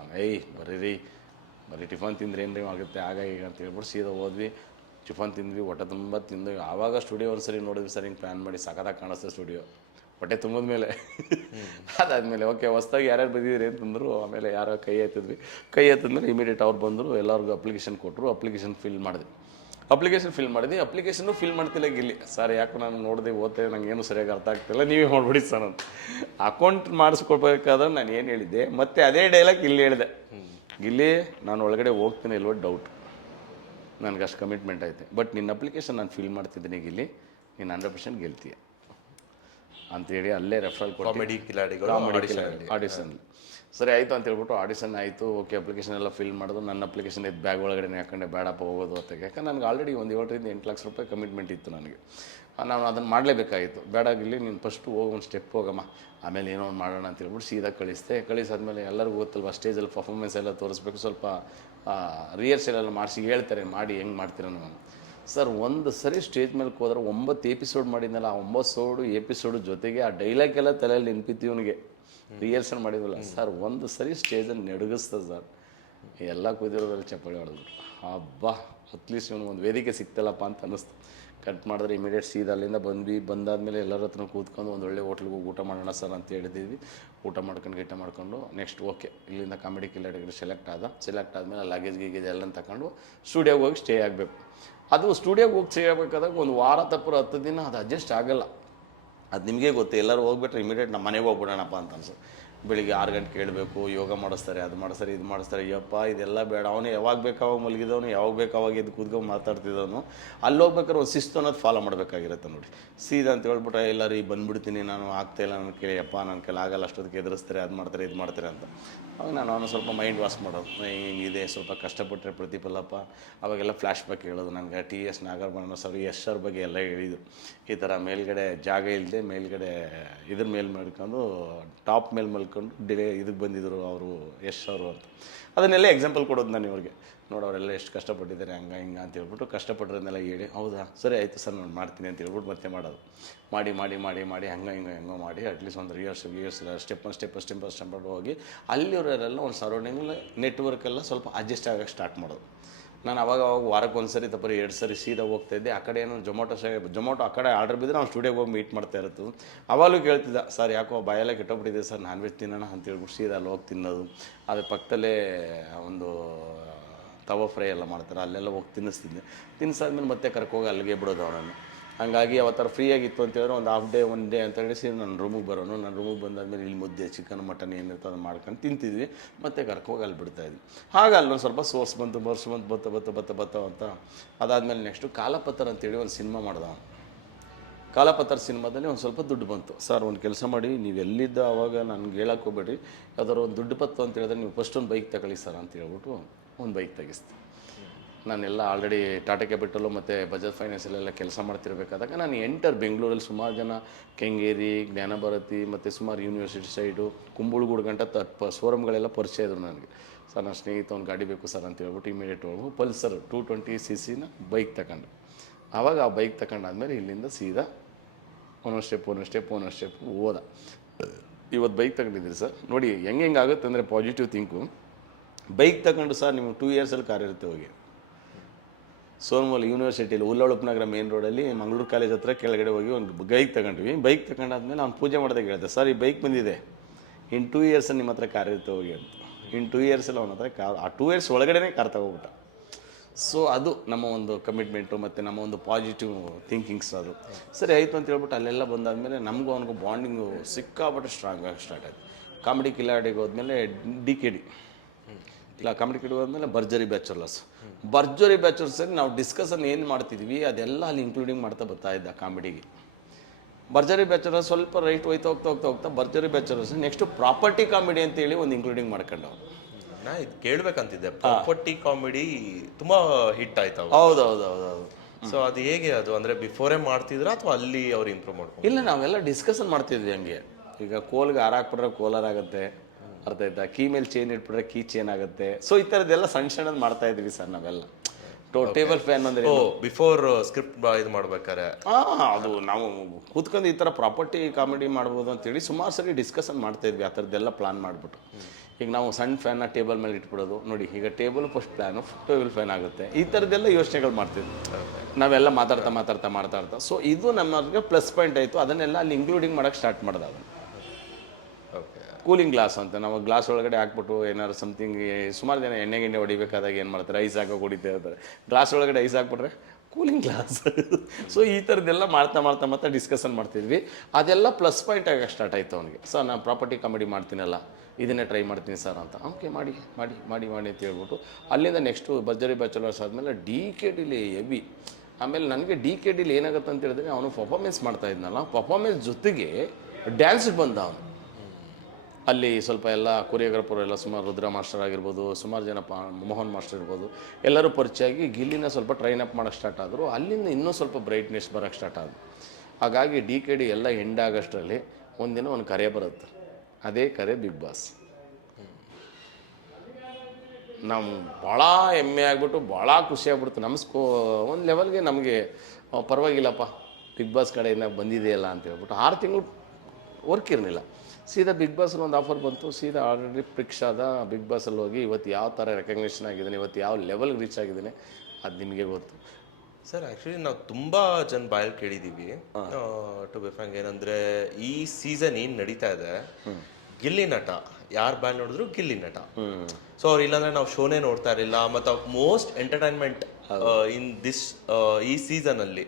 ಬರ್ರಿ ಟಿಫನ್ ತಿಂದ್ರೆ ಏನ್ರಿ ಆಗುತ್ತೆ ಆಗ ಈಗ ಅಂತ ಹೇಳ್ಬಿಟ್ಟು ಸೀದಾ ಹೋದ್ವಿ. ಟಿಫನ್ ತಿಂದ್ವಿ, ಹೊಟ್ಟೆ ತುಂಬ ತಿಂದು. ಆವಾಗ ಸ್ಟುಡಿಯೋ ಒಂದು ಸರಿ ನೋಡಿದ್ವಿ ಸರ್, ಹಿಂಗೆ ಪ್ಲ್ಯಾನ್ ಮಾಡಿ ಸಖತ್ತಾಗಿ ಕಾಣಿಸ್ತದೆ ಸ್ಟುಡಿಯೋ, ಹೊಟ್ಟೆ ತುಂಬಿದ ಮೇಲೆ. ಅದಾದಮೇಲೆ ಓಕೆ ಹೊಸ್ದಾಗಿ ಯಾರ್ಯಾರು ಬಂದಿದ್ದೀರಿ ಅಂತಂದರು. ಆಮೇಲೆ ಯಾರೋ ಕೈ ಎತ್ತಿದ್ವಿ. ಕೈ ಎತ್ತಿದ್ಮೇಲೆ ಇಮಿಡಿಯೇಟ್ ಅವ್ರು ಬಂದರು, ಎಲ್ಲರಿಗೂ ಅಪ್ಲಿಕೇಶನ್ ಕೊಟ್ಟರು. ಅಪ್ಲಿಕೇಶನ್ ಫಿಲ್ ಮಾಡಿದ್ವಿ. ಅಪ್ಲಿಕೇಶನ್ ಫಿಲ್ ಮಾಡಿದ್ವಿ. ಅಪ್ಲಿಕೇಶನ್ನು ಫಿಲ್ ಮಾಡ್ತಿಲ್ಲ ಗಿಲ್ಲಿ. ಸರ್ ಯಾಕೆ ನಾನು ನೋಡಿದೆ ಓದ್ತೆ ನಂಗೆ ಏನು ಸರಿಯಾಗಿ ಅರ್ಥ ಆಗ್ತಿಲ್ಲ, ನೀವೇ ಮಾಡ್ಬಿಡಿ ಸರ್ ಅಂತ. ಅಕೌಂಟ್ ಮಾಡಿಸ್ಕೊಡ್ಬೇಕಾದ್ರೆ ನಾನು ಏನು ಹೇಳಿದ್ದೆ, ಮತ್ತೆ ಅದೇ ಡೈಲಾಗ್ ಇಲ್ಲಿ ಹೇಳಿದೆ, ಗಿಲ್ಲಿ ನಾನು ಒಳಗಡೆ ಹೋಗ್ತೀನಿ ಇಲ್ವೋ ಡೌಟ್, ನನಗೆ ಅಷ್ಟು ಕಮಿಟ್ಮೆಂಟ್ ಐತೆ, ಬಟ್ ನಿನ್ನ ಅಪ್ಲಿಕೇಶನ್ ನಾನು ಫಿಲ್ ಮಾಡ್ತಿದ್ದೀನಿ ಗಿಲ್ಲಿ, ನೀನು 100% ಗೆಲ್ತೀಯ ಅಂತೇಳಿ ಅಲ್ಲೇ ರೆಫರಲ್ ಕೊಟ್ಟು ಕಾಮಿಡಿ ಕಿಲಾಡಿಗಳು ಆಡಿಷನ್. ಸರಿ ಆಯಿತು ಅಂತ ಹೇಳ್ಬಿಟ್ಟು ಆಡಿಷನ್ ಆಯಿತು. ಓಕೆ, ಅಪ್ಲಿಕೇಶನ್ ಎಲ್ಲ ಫಿಲ್ ಮಾಡೋದು. ನನ್ನ ಅಪ್ಲಿಕೇಶನ್ ಇದು ಬ್ಯಾಗ್ ಒಳಗಡೆ ಹಾಕೊಂಡೆ, ಬೇಡಪ್ಪ ಹೋಗೋದು ಅಂತ. ಯಾಕಂದ್ರೆ ನನಗೆ ಆಲ್ರೆಡಿ ಒಂದು 7 ರಿಂದ 8 ಲಕ್ಷ ರೂಪಾಯಿ ಕಮಿಟ್ಮೆಂಟ್ ಇತ್ತು ನನಗೆ. ನಾನು ಅದನ್ನು ಮಾಡಲೇಬೇಕಾಗಿತ್ತು. ಬೇಡಾಗಿಲ್ಲಿ ನೀನು ಫಸ್ಟು ಹೋಗಿ ಒಂದು ಸ್ಟೆಪ್ ಹೋಗಮ್ಮ, ಆಮೇಲೆ ಏನೋ ಒಂದು ಮಾಡೋಣ ಅಂತ ಹೇಳ್ಬಿಟ್ಟು ಸೀದಾ ಕಳಿಸಾದ್ಮೇಲೆ ಎಲ್ಲರಿಗೂ ಗೊತ್ತಲ್ವ, ಸ್ಟೇಜಲ್ಲಿ ಪರ್ಫಾರ್ಮೆನ್ಸ್ ಎಲ್ಲ ತೋರಿಸ್ಬೇಕು, ಸ್ವಲ್ಪ ರಿಹರ್ಸಲ್ ಎಲ್ಲ ಮಾಡಿಸಿ ಹೇಳ್ತಾರೆ, ಮಾಡಿ ಹೆಂಗೆ ಮಾಡ್ತೀರ ನಾನು. ಸರ್ ಒಂದು ಸರಿ ಸ್ಟೇಜ್ ಮೇಲೆ ಹೋದ್ರೆ 9 ಎಪಿಸೋಡ್ ಮಾಡಿದ್ನಲ್ಲ, ಆ 9 ಎಪಿಸೋಡು ಜೊತೆಗೆ ಆ ಡೈಲಾಗ್ ಎಲ್ಲ ತಲೆಯಲ್ಲಿ ನೆನಪಿತ್ತು ಇವನಿಗೆ, ರಿಹರ್ಸಲ್ ಮಾಡಿದ್ವಲ್ಲ ಸರ್. ಒಂದು ಸರಿ ಸ್ಟೇಜಲ್ಲಿ ನಡುಗಿಸ್ತದೆ ಸರ್, ಎಲ್ಲ ಕೂದಿರೋದ್ರಲ್ಲಿ ಚಪ್ಪಾಳೆ ಹೊಡೆದ್ಬಿಟ್ಟು, ಹಬ್ಬ ಅಟ್ಲೀಸ್ಟ್ ಇವನು ಒಂದು ವೇದಿಕೆ ಸಿಕ್ತಲ್ಲಪ್ಪ ಅಂತ ಅನ್ನಿಸ್ತು. ಕಟ್ ಮಾಡಿದ್ರೆ ಇಮಿಡಿಯೇಟ್ ಸೀದಾ ಅಲ್ಲಿಂದ ಬಂದಾದಮೇಲೆ ಎಲ್ಲರ ಹತ್ರ ಕೂತ್ಕೊಂಡು ಒಂದು ಒಳ್ಳೆ ಹೋಟ್ಲಿಗೆ ಹೋಗಿ ಊಟ ಮಾಡೋಣ ಸರ್ ಅಂತ ಹೇಳಿದ್ವಿ. ಊಟ ಮಾಡ್ಕೊಂಡು ನೆಕ್ಸ್ಟ್ ಓಕೆ, ಇಲ್ಲಿಂದ ಕಾಮಿಡಿ ಕಿಲಾಡಿಗಳು ಸೆಲೆಕ್ಟ್ ಆದಮೇಲೆ ಲಗೇಜ್ ಗೀಗೇಜ್ ಎಲ್ಲ ತಗೊಂಡು ಸ್ಟುಡಿಯೋಗೆ ಹೋಗಿ ಸ್ಟೇ ಆಗಬೇಕು. ಅದು ಸ್ಟುಡಿಯೋಗೆ ಹೋಗಿ ಸ್ಟೇ ಆಗಬೇಕಾದಾಗ ಒಂದು ವಾರ ತಪ್ಪರು 10 ದಿನ ಅದು ಅಡ್ಜಸ್ಟ್ ಆಗಲ್ಲ. ಅದು ನಿಮಗೆ ಗೊತ್ತು, ಎಲ್ಲರೂ ಹೋಗ್ಬಿಟ್ರೆ ಇಮಿಡಿಯೇಟ್ ನಮ್ಮ ಮನೆಗೆ ಹೋಗ್ಬಿಡೋಣಪ್ಪ ಅಂತ ಅನ್ಸು. ಬೆಳಿಗ್ಗೆ 6 ಗಂಟೆಗೆ ಕೇಳಬೇಕು, ಯೋಗ ಮಾಡಿಸ್ತಾರೆ, ಅದು ಮಾಡಿಸ್ತಾರೆ, ಇದು ಮಾಡಿಸ್ತಾರೆ. ಯಪ್ಪ ಇದೆಲ್ಲ ಬೇಡ. ಅವನು ಯಾವಾಗ ಬೇಕಾವಾಗ ಮಲಗಿದವನು, ಯಾವಾಗ ಬೇಕಾವಾಗ ಎದ್ದು ಕೂತ್ಕೊಂಡು ಮಾತಾಡ್ತಿದ್ದವನು. ಅಲ್ಲಿ ಹೋಗ್ಬೇಕಾದ್ರೆ ಒಂದು ಶಿಸ್ತು ಅನ್ನೋದು ಫಾಲೋ ಮಾಡಬೇಕಾಗಿರುತ್ತೆ ನೋಡಿ. ಸೀದಾ ಅಂತ ಹೇಳ್ಬಿಟ್ರೆ ಎಲ್ಲರೂ ಬಂದುಬಿಡ್ತೀನಿ, ನಾನು ಆಗ್ತಾಯಿಲ್ಲ, ನನ್ನ ಕೇಳಿ ಯಪ್ಪ ನನ್ನ ಕೈಲಿ ಆಗಲ್ಲ, ಅಷ್ಟೊತ್ತಿಗೆ ಎದುರಿಸ್ತಾರೆ, ಅದು ಮಾಡ್ತಾರೆ, ಇದು ಮಾಡ್ತಾರೆ ಅಂತ. ಅವಾಗ ನಾನು ಅವನು ಸ್ವಲ್ಪ ಮೈಂಡ್ ವಾಶ್ ಮಾಡೋದು, ಹಿಂಗಿದೆ ಸ್ವಲ್ಪ ಕಷ್ಟಪಟ್ಟರೆ ಪ್ರತಿಫಲಪ್ಪ. ಅವಾಗೆಲ್ಲ ಫ್ಲ್ಯಾಶ್ ಬ್ಯಾಕ್ ಹೇಳೋದು ನನಗೆ. TS ನಾಗರಮಣ ಸರ್ ಯಶ್ ಸರ್ ಬಗ್ಗೆ ಎಲ್ಲ ಹೇಳಿದರು. ಈ ಥರ ಮೇಲ್ಗಡೆ ಜಾಗ ಇಲ್ಲದೆ ಮೇಲ್ಗಡೆ ಇದ್ರ ಮೇಲೆ ಮಾಡ್ಕೊಂಡು ಟಾಪ್ ಮೇಲೆ ಮಲ್ಕೊಂಡು ಇದಕ್ಕೆ ಬಂದಿದ್ದರು ಅವರು ಯಶ್ ಅವರು ಅಂತ. ಅದನ್ನೆಲ್ಲ ಎಕ್ಸಾಂಪಲ್ ಕೊಡೋದು ನಾನು ಇವ್ರಿಗೆ. ನೋಡಿ ಅವರೆಲ್ಲ ಎಷ್ಟು ಕಷ್ಟಪಟ್ಟಿದ್ದಾರೆ ಹಂಗೆ ಹಿಂಗೆ ಅಂತ ಹೇಳ್ಬಿಟ್ಟು ಕಷ್ಟಪಟ್ಟರನ್ನೆಲ್ಲ ಹೇಳಿ, ಹೌದಾ ಸರಿ ಆಯಿತು ಸರ್ ನಾನು ಮಾಡ್ತೀನಿ ಅಂತ ಹೇಳ್ಬಿಟ್ಟು ಮತ್ತೆ ಮಾಡೋದು. ಮಾಡಿ ಹಂಗೆ ಮಾಡಿ ಅಟ್ಲೀಸ್ಟ್ ಒಂದು ರಿಹರ್ಸಲ್ ಸ್ಟೆಪ್ ಹೋಗಿ ಅಲ್ಲಿಯವರೆಲ್ಲ ಒಂದು ಸರೌಂಡಿಂಗಲ್ಲಿ ನೆಟ್ವರ್ಕೆಲ್ಲ ಸ್ವಲ್ಪ ಅಡ್ಜಸ್ಟ್ ಆಗೋಕ್ಕೆ ಸ್ಟಾರ್ಟ್ ಮಾಡೋದು. ನಾನು ಅವಾಗ ವಾರಕ್ಕೆ 1 ಸರಿ 2 ಸರಿ ಸೀದಾ ಹೋಗ್ತಾಯಿದ್ದೆ. ಆ ಕಡೆ ಏನೋ ಜೊಮೊಟೊ ಆ ಕಡೆ ಆರ್ಡರ್ ಬಿದ್ದರೆ ನಾವು ಸ್ಟುಡಿಯೋಗೆ ಹೋಗಿ ಮೀಟ್ ಮಾಡ್ತಾ ಇರೋದು. ಅವಾಗಲೂ ಕೇಳ್ತಿದ್ದ, ಸರ್ ಯಾಕೋ ಬಾಯೆಲ್ಲ ಕೆಟ್ಟೋಗ್ಬಿಟ್ಟಿದೆ ಸರ್, ನಾನ್ ವೆಜ್ ತಿನ್ನೋಣ ಅಂತ ಹೇಳ್ಬಿಟ್ಟು ಸೀದಾ ಅಲ್ಲಿ ಹೋಗಿ ತಿನ್ನೋದು. ಅದ್ರ ಪಕ್ಕದಲ್ಲೇ ಒಂದು ತವಾ ಫ್ರೈ ಎಲ್ಲ ಮಾಡ್ತಾರೆ, ಅಲ್ಲೆಲ್ಲ ಹೋಗಿ ತಿನ್ನಿಸಾದ್ಮೇಲೆ ಮತ್ತೆ ಕರ್ಕೋಗಿ ಅಲ್ಲಿಗೆ ಬಿಡೋದು ಅವನನ್ನು. ಹಂಗಾಗಿ ಅವತ್ತರ ಫ್ರೀ ಆಗಿತ್ತು ಅಂತ ಹೇಳಿದ್ರೆ ಒಂದು ಹಾಫ್ ಡೇ 1 ಡೇ ಅಂತ ಹೇಳಿ ಸೀದಾ ನನ್ನ ರೂಮಿಗೆ ಬರೋನು. ನನ್ನ ರೂಮಿಗೆ ಬಂದಾದ್ಮೇಲೆ ಇಲ್ಲಿ ಮುದ್ದೆ ಚಿಕನ್ ಮಟನ್ ಏನಿರ್ತದೆ ಅದು ಮಾಡ್ಕೊಂಡು ತಿಂತಿದ್ವಿ, ಮತ್ತೆ ಕರ್ಕೋಗಿ ಅಲ್ಲಿ ಬಿಡ್ತಾಯಿದ್ವಿ. ಹಾಗೆ ಅಲ್ಲೊಂದು ಸ್ವಲ್ಪ ಸೋರ್ಸ್ ಬಂತು ಬತ್ತ ಅಂತ. ಅದಾದಮೇಲೆ ನೆಕ್ಸ್ಟು ಕಾಲಪತ್ರ ಅಂತೇಳಿ ಒಂದು ಸಿನಿಮಾ ಮಾಡ್ದ. ಕಾಲಪತ್ರ ಸಿನಿಮಾದಲ್ಲಿ ಒಂದು ಸ್ವಲ್ಪ ದುಡ್ಡು ಬಂತು. ಸರ್ ಒಂದು ಕೆಲಸ ಮಾಡಿ, ನೀವು ಎಲ್ಲಿದ್ದ ಅವಾಗ ನನಗೆ ಹೇಳಕ್ಕೆ ಹೋಗ್ಬೇಡ್ರಿ, ಯಾವ್ದಾದ್ರು ಒಂದು ದುಡ್ಡು ಬತ್ತು ಅಂತ ಹೇಳಿದ್ರೆ ನೀವು ಫಸ್ಟ್ ಒಂದು ಬೈಕ್ ತಗೊಳ್ಳಿ ಸರ್ ಅಂತ ಹೇಳ್ಬಿಟ್ಟು ಒಂದು ಬೈಕ್ ತೆಗಿಸ್ತು. ನಾನೆಲ್ಲ ಆಲ್ರೆಡಿ ಟಾಟಾ ಕ್ಯಾಪಿಟಲು ಮತ್ತು ಬಜಾಜ್ ಫೈನಾನ್ಸಲ್ಲೆಲ್ಲ ಕೆಲಸ ಮಾಡ್ತಿರ್ಬೇಕಾದಾಗ ನಾನು ಬೆಂಗಳೂರಲ್ಲಿ ಸುಮಾರು ಜನ ಕೆಂಗೇರಿ, ಜ್ಞಾನಭಾರತಿ ಮತ್ತು ಸುಮಾರು ಯೂನಿವರ್ಸಿಟಿ ಸೈಡು, ಕುಂಬಳಗೂಡು ಗಂಟ ಶೋರೂಮ್ಗಳೆಲ್ಲ ಪರಿಚಯ ಇದ್ರು ನನಗೆ. ಸರ್ ನನ್ನ ಸ್ನೇಹಿತ ಒಂದು ಗಾಡಿ ಬೇಕು ಸರ್ ಅಂತ ಹೇಳ್ಬಿಟ್ಟು ಇಮಿಡಿಯೇಟ್ ಹೋಗಿ ಪಲ್ಸರ್ 220cc ಬೈಕ್ ತಗೊಂಡು. ಆವಾಗ ಆ ಬೈಕ್ ತಗೊಂಡಾದ್ಮೇಲೆ ಇಲ್ಲಿಂದ ಸೀದಾ ಒಂದೊಂದು ಸ್ಟೆಪ್ ಹೋದ. ಇವತ್ತು ಬೈಕ್ ತಗೊಂಡಿದ್ದೀರಿ ಸರ್, ನೋಡಿ ಹೆಂಗೆ ಆಗುತ್ತೆ ಅಂದರೆ ಪಾಸಿಟಿವ್ ಥಿಂಕು. ಬೈಕ್ ತಗೊಂಡು ಸರ್ ನಿಮಗೆ 2 ಇಯರ್ಸಲ್ಲಿ ಕಾರ್ ಇರುತ್ತೆ ಹೋಗಿ. ಸೋನಮೂಲ ಯೂನಿವರ್ಸಿಟಿಯಲ್ಲಿ ಉಲ್ಲಳುಪ್ನಗರ ಮೇನ್ ರೋಡಲ್ಲಿ ಮಂಗಳೂರು ಕಾಲೇಜ್ ಹತ್ರ ಕೆಳಗಡೆ ಹೋಗಿ ಒಂದು ಬೈಕ್ ತಗೊಂಡ್ವಿ. ಬೈಕ್ ತಗೊಂಡಾದ್ಮೇಲೆ ಅವ್ನು ಪೂಜೆ ಮಾಡಿದಾಗ ಹೇಳಿದೆ, ಸರ್ ಈ ಬೈಕ್ ಬಂದಿದೆ, ಇನ್ನು 2 ಇಯರ್ಸಲ್ಲಿ ನಿಮ್ಮ ಹತ್ರ ಕಾರ್ ಇರುತ್ತೆ ಹೋಗಿ ಅಂತ. ಇನ್ನು 2 ಇಯರ್ಸಲ್ಲಿ ಅವನ ಹತ್ರ ಕಾರ್, ಆ 2 ಇಯರ್ಸ್ ಒಳಗಡೆ ಕಾರ್ ತಗೋಬಿಟ್ಟ. ಸೊ ಅದು ನಮ್ಮ ಒಂದು ಕಮಿಟ್ಮೆಂಟು ಮತ್ತು ನಮ್ಮ ಒಂದು ಪಾಸಿಟಿವ್ ಥಿಂಕಿಂಗ್ಸ್. ಅದು ಸರಿ ಆಯಿತು ಅಂತ ಹೇಳ್ಬಿಟ್ಟು ಅಲ್ಲೆಲ್ಲ ಬಂದಾದಮೇಲೆ ನಮಗೂ ಅವನಿಗೂ ಬಾಂಡಿಂಗು ಸಿಕ್ಕಾಪಟ್ಟೆ ಸ್ಟ್ರಾಂಗ್ ಆಗಿ ಸ್ಟಾರ್ಟ್ ಆಯಿತು. ಕಾಮಿಡಿ ಕಿಲಾಡಿಗೆ ಹೋದ್ಮೇಲೆ DKD ಇಲ್ಲ, ಕಾಮಿಡಿ ಕಿಲಾಡಿ ಹೋದ್ಮೇಲೆ ಭರ್ಜರಿ ಬ್ಯಾಚುಲರ್ಸಲ್ಲಿ ನಾವು ಡಿಸ್ಕಷನ್ ಏನು ಮಾಡ್ತಿದ್ವಿ ಅದೆಲ್ಲ ಅಲ್ಲಿ ಇನ್ಕ್ಲೂಡಿಂಗ್ ಮಾಡ್ತಾ ಬರ್ತಾ ಇದ್ದ ಕಾಮಿಡಿಗೆ. ಭರ್ಜರಿ ಬ್ಯಾಚುಲರ್ಸ್ ಸ್ವಲ್ಪ ರೈಟ್ ಹೋಗ್ತಾ ಭರ್ಜರಿ ಬ್ಯಾಚುಲರ್ಸ್ ನೆಕ್ಸ್ಟ್ ಪ್ರಾಪರ್ಟಿ ಕಾಮಿಡಿ ಅಂತೇಳಿ ಒಂದು ಇನ್ಕ್ಲೂಡಿಂಗ್ ಮಾಡ್ಕೊಂಡು ನಾ ಇದು ಕೇಳಬೇಕಂತಿದ್ದೆ. ಪ್ರಾಪರ್ಟಿ ಕಾಮಿಡಿ ತುಂಬಾ ಹಿಟ್ ಆಯ್ತು. ಹೌದು. ಸೊ ಅದು ಹೇಗೆ ಅದು ಅಂದರೆ ಬಿಫೋರೇ ಮಾಡ್ತಿದ್ರ ಅಥವಾ ಅಲ್ಲಿ ಅವ್ರು ಇಂಪ್ರೂವ್ ಮಾಡ್ಕೊಂಡು? ಇಲ್ಲ, ನಾವೆಲ್ಲ ಡಿಸ್ಕಷನ್ ಮಾಡ್ತಿದ್ವಿ ಹಂಗೆ. ಈಗ ಕೋಲ್ಗೆ ಹಾರ ಹಾಕ್ಬಿಟ್ರೆ ಕೋಲಾರ ಆಗುತ್ತೆ, ಅರ್ಥ ಆಯ್ತಾ? ಕೀ ಮೇಲೆ ಚೇನ್ ಇಟ್ಬಿಟ್ರೆ ಕೀ ಚೇನ್ ಆಗುತ್ತೆ. ಸೊ ಈ ಥರದ್ದೆಲ್ಲ ಸಣ್ಣದು ಮಾಡ್ತಾ ಇದ್ವಿ ಸರ್ ನಾವೆಲ್ಲ. ಟೇಬಲ್ ಫ್ಯಾನ್ ಅಂದರೆ ಬಿಫೋರ್ ಸ್ಕ್ರಿಪ್ಟ್ ಇದು ಮಾಡ್ಬೇಕಾರೆ ಅದು ನಾವು ಕೂತ್ಕೊಂಡು ಈ ಥರ ಪ್ರಾಪರ್ಟಿ ಕಾಮಿಡಿ ಮಾಡ್ಬೋದು ಅಂತೇಳಿ ಸುಮಾರು ಸರಿ ಡಿಸ್ಕಷನ್ ಮಾಡ್ತಾ ಇದ್ವಿ. ಆ ಥರದ್ದೆಲ್ಲ ಪ್ಲಾನ್ ಮಾಡಿಬಿಟ್ಟು ಈಗ ನಾವು ಸಣ್ಣ ಫ್ಯಾನ್ನ ಟೇಬಲ್ ಮೇಲೆ ಇಟ್ಬಿಡೋದು. ನೋಡಿ ಈಗ table first plan table fan ಆಗುತ್ತೆ. ಈ ಥರದ್ದೆಲ್ಲ ಯೋಚನೆಗಳು ಮಾಡ್ತಿದ್ವಿ ನಾವೆಲ್ಲ ಮಾತಾಡ್ತಾ. ಸೊ ಇದು ನಮಗೆ ಪ್ಲಸ್ ಪಾಯಿಂಟ್ ಆಯಿತು. ಅದನ್ನೆಲ್ಲ ಅಲ್ಲಿ ಇನ್ಕ್ಲೂಡಿಂಗ್ ಮಾಡೋಕ್ಕೆ ಸ್ಟಾರ್ಟ್ ಮಾಡಿದ. ಅದನ್ನು ಕೂಲಿಂಗ್ ಗ್ಲಾಸ್ ಅಂತ ನಾವು ಗ್ಲಾಸ್ ಒಳಗಡೆ ಹಾಕ್ಬಿಟ್ಟು ಏನಾದ್ರು ಸಮಥಿಂಗ್, ಸುಮಾರು ಜನ ಎಣ್ಣೆ ಹೊಡಿಬೇಕಾದಾಗ ಏನು ಮಾಡ್ತಾರೆ, ಐಸ್ ಹಾಕೋ ಹೊಡಿತಾ ಇರ್ತಾರೆ. ಗ್ಲಾಸ್ ಒಳಗಡೆ ಐಸ್ ಹಾಕ್ಬಿಟ್ರೆ ಕೂಲಿಂಗ್ ಗ್ಲಾಸ್. ಸೊ ಈ ಥರದ್ದೆಲ್ಲ ಮಾಡ್ತಾ ಡಿಸ್ಕಷನ್ ಮಾಡ್ತಿದ್ವಿ. ಅದೆಲ್ಲ ಪ್ಲಸ್ ಪಾಯಿಂಟ್ ಆಗಿ ಸ್ಟಾರ್ಟ್ ಆಯಿತು ಅವನಿಗೆ. ಸರ್ ನಾನು ಪ್ರಾಪರ್ಟಿ ಕಾಮಿಡಿ ಮಾಡ್ತೀನಲ್ಲ, ಇದನ್ನೇ ಟ್ರೈ ಮಾಡ್ತೀನಿ ಸರ್ ಅಂತ. ಓಕೆ ಮಾಡಿ ಮಾಡಿ ಮಾಡಿ ಮಾಡಿ ಅಂತ ಹೇಳ್ಬಿಟ್ಟು ಅಲ್ಲಿಂದ ನೆಕ್ಸ್ಟು ಭರ್ಜರಿ ಬ್ಯಾಚುಲರ್ಸ್ ಆದಮೇಲೆ DKDಲಿ ಹೆವಿ. ಆಮೇಲೆ ನನಗೆ DKDಲಿ ಏನಾಗುತ್ತೆ ಅಂತ ಹೇಳಿದ್ರೆ ಅವನು ಪರ್ಫಾರ್ಮೆನ್ಸ್ ಮಾಡ್ತಾ ಇದ್ನಲ್ಲ, ಪರ್ಫಾರ್ಮೆನ್ಸ್ ಜೊತೆಗೆ ಡ್ಯಾನ್ಸ್ಗೆ ಬಂದ ಅವನು. ಅಲ್ಲಿ ಸ್ವಲ್ಪ ಎಲ್ಲ ಕೊರಿಯೋಗ್ರಾಫರ್ ಎಲ್ಲ ಸುಮಾರು ರುದ್ರ ಮಾಸ್ಟರ್ ಆಗಿರ್ಬೋದು, ಸುಮಾರು ಜನ ಮೋಹನ್ ಮಾಸ್ಟರ್ ಇರ್ಬೋದು, ಎಲ್ಲರೂ ಪರಿಚಯ ಆಗಿ ಗಿಲ್ಲಿನ ಸ್ವಲ್ಪ ಟ್ರೈನ್ ಅಪ್ ಮಾಡೋಕ್ಕೆ ಸ್ಟಾರ್ಟ್ ಆದರು. ಅಲ್ಲಿಂದ ಇನ್ನೂ ಸ್ವಲ್ಪ ಬ್ರೈಟ್ನೆಸ್ ಬರೋಕ್ಕೆ ಸ್ಟಾರ್ಟ್ ಆದರು. ಹಾಗಾಗಿ DKD ಎಲ್ಲ ಎಂಡ್ ಆಗಷ್ಟರಲ್ಲಿ ಒಂದಿನ ಒಂದು ಕರೆ ಬರುತ್ತೆ. ಅದೇ ಕರೆ ಬಿಗ್ ಬಾಸ್. ನಾವು ಭಾಳ ಹೆಮ್ಮೆ ಆಗಿಬಿಟ್ಟು ಭಾಳ ಖುಷಿ ಆಗ್ಬಿಡ್ತು. ನಮ್ಮ ಒಂದು ಲೆವೆಲ್ಗೆ ನಮಗೆ ಪರವಾಗಿಲ್ಲಪ್ಪ ಬಿಗ್ ಬಾಸ್ ಕಡೆಯಿಂದ ಬಂದಿದೆಯಲ್ಲ ಅಂತ ಹೇಳ್ಬಿಟ್ಟು 6 ತಿಂಗಳು ವರ್ಕ್ ಇರಲಿಲ್ಲ. ಸೀದಾ ಬಿಗ್ ಬಾಸಲ್ಲಿ ಒಂದು ಆಫರ್ ಬಂತು. ಸೀದಾ ಆಲ್ರೆಡಿ ಫಿಕ್ಸ್ ಆದ ಬಿಗ್ ಬಾಸಲ್ಲಿ ಹೋಗಿ ಇವತ್ತು ಯಾವ ಥರ ರೆಕಗ್ನಿಷನ್ ಆಗಿದ್ದೀನಿ, ಇವತ್ತು ಯಾವ ಲೆವೆಲ್ಗೆ ರೀಚ್ ಆಗಿದ್ದೀನಿ ಅದು ನಿಮಗೆ ಗೊತ್ತು. ಸರ್ ಆ್ಯಕ್ಚುಲಿ ನಾವು ತುಂಬ ಜನ ಬಾಯಲ್ಲಿ ಕೇಳಿದ್ದೀವಿ ಟು ಬಿ ಫ್ರಾಂಕ್. ಏನಂದರೆ ಈ ಸೀಸನ್ ಏನು ನಡೀತಾ ಇದೆ, ಗಿಲ್ಲಿ ನಟ ಯಾರು ಬಾಯಲ್ಲಿ ನೋಡಿದ್ರು ಗಿಲ್ಲಿ ನಟ. ಸೊ ಅವ್ರು ಇಲ್ಲಾಂದ್ರೆ ನಾವು ಶೋನೇ ನೋಡ್ತಾ ಇರಲಿಲ್ಲ. ಮತ್ತು ಮೋಸ್ಟ್ ಎಂಟರ್ಟೈನ್ಮೆಂಟ್ ಇನ್ ದಿಸ್ ಈ ಸೀಸನ್ ಅಲ್ಲಿ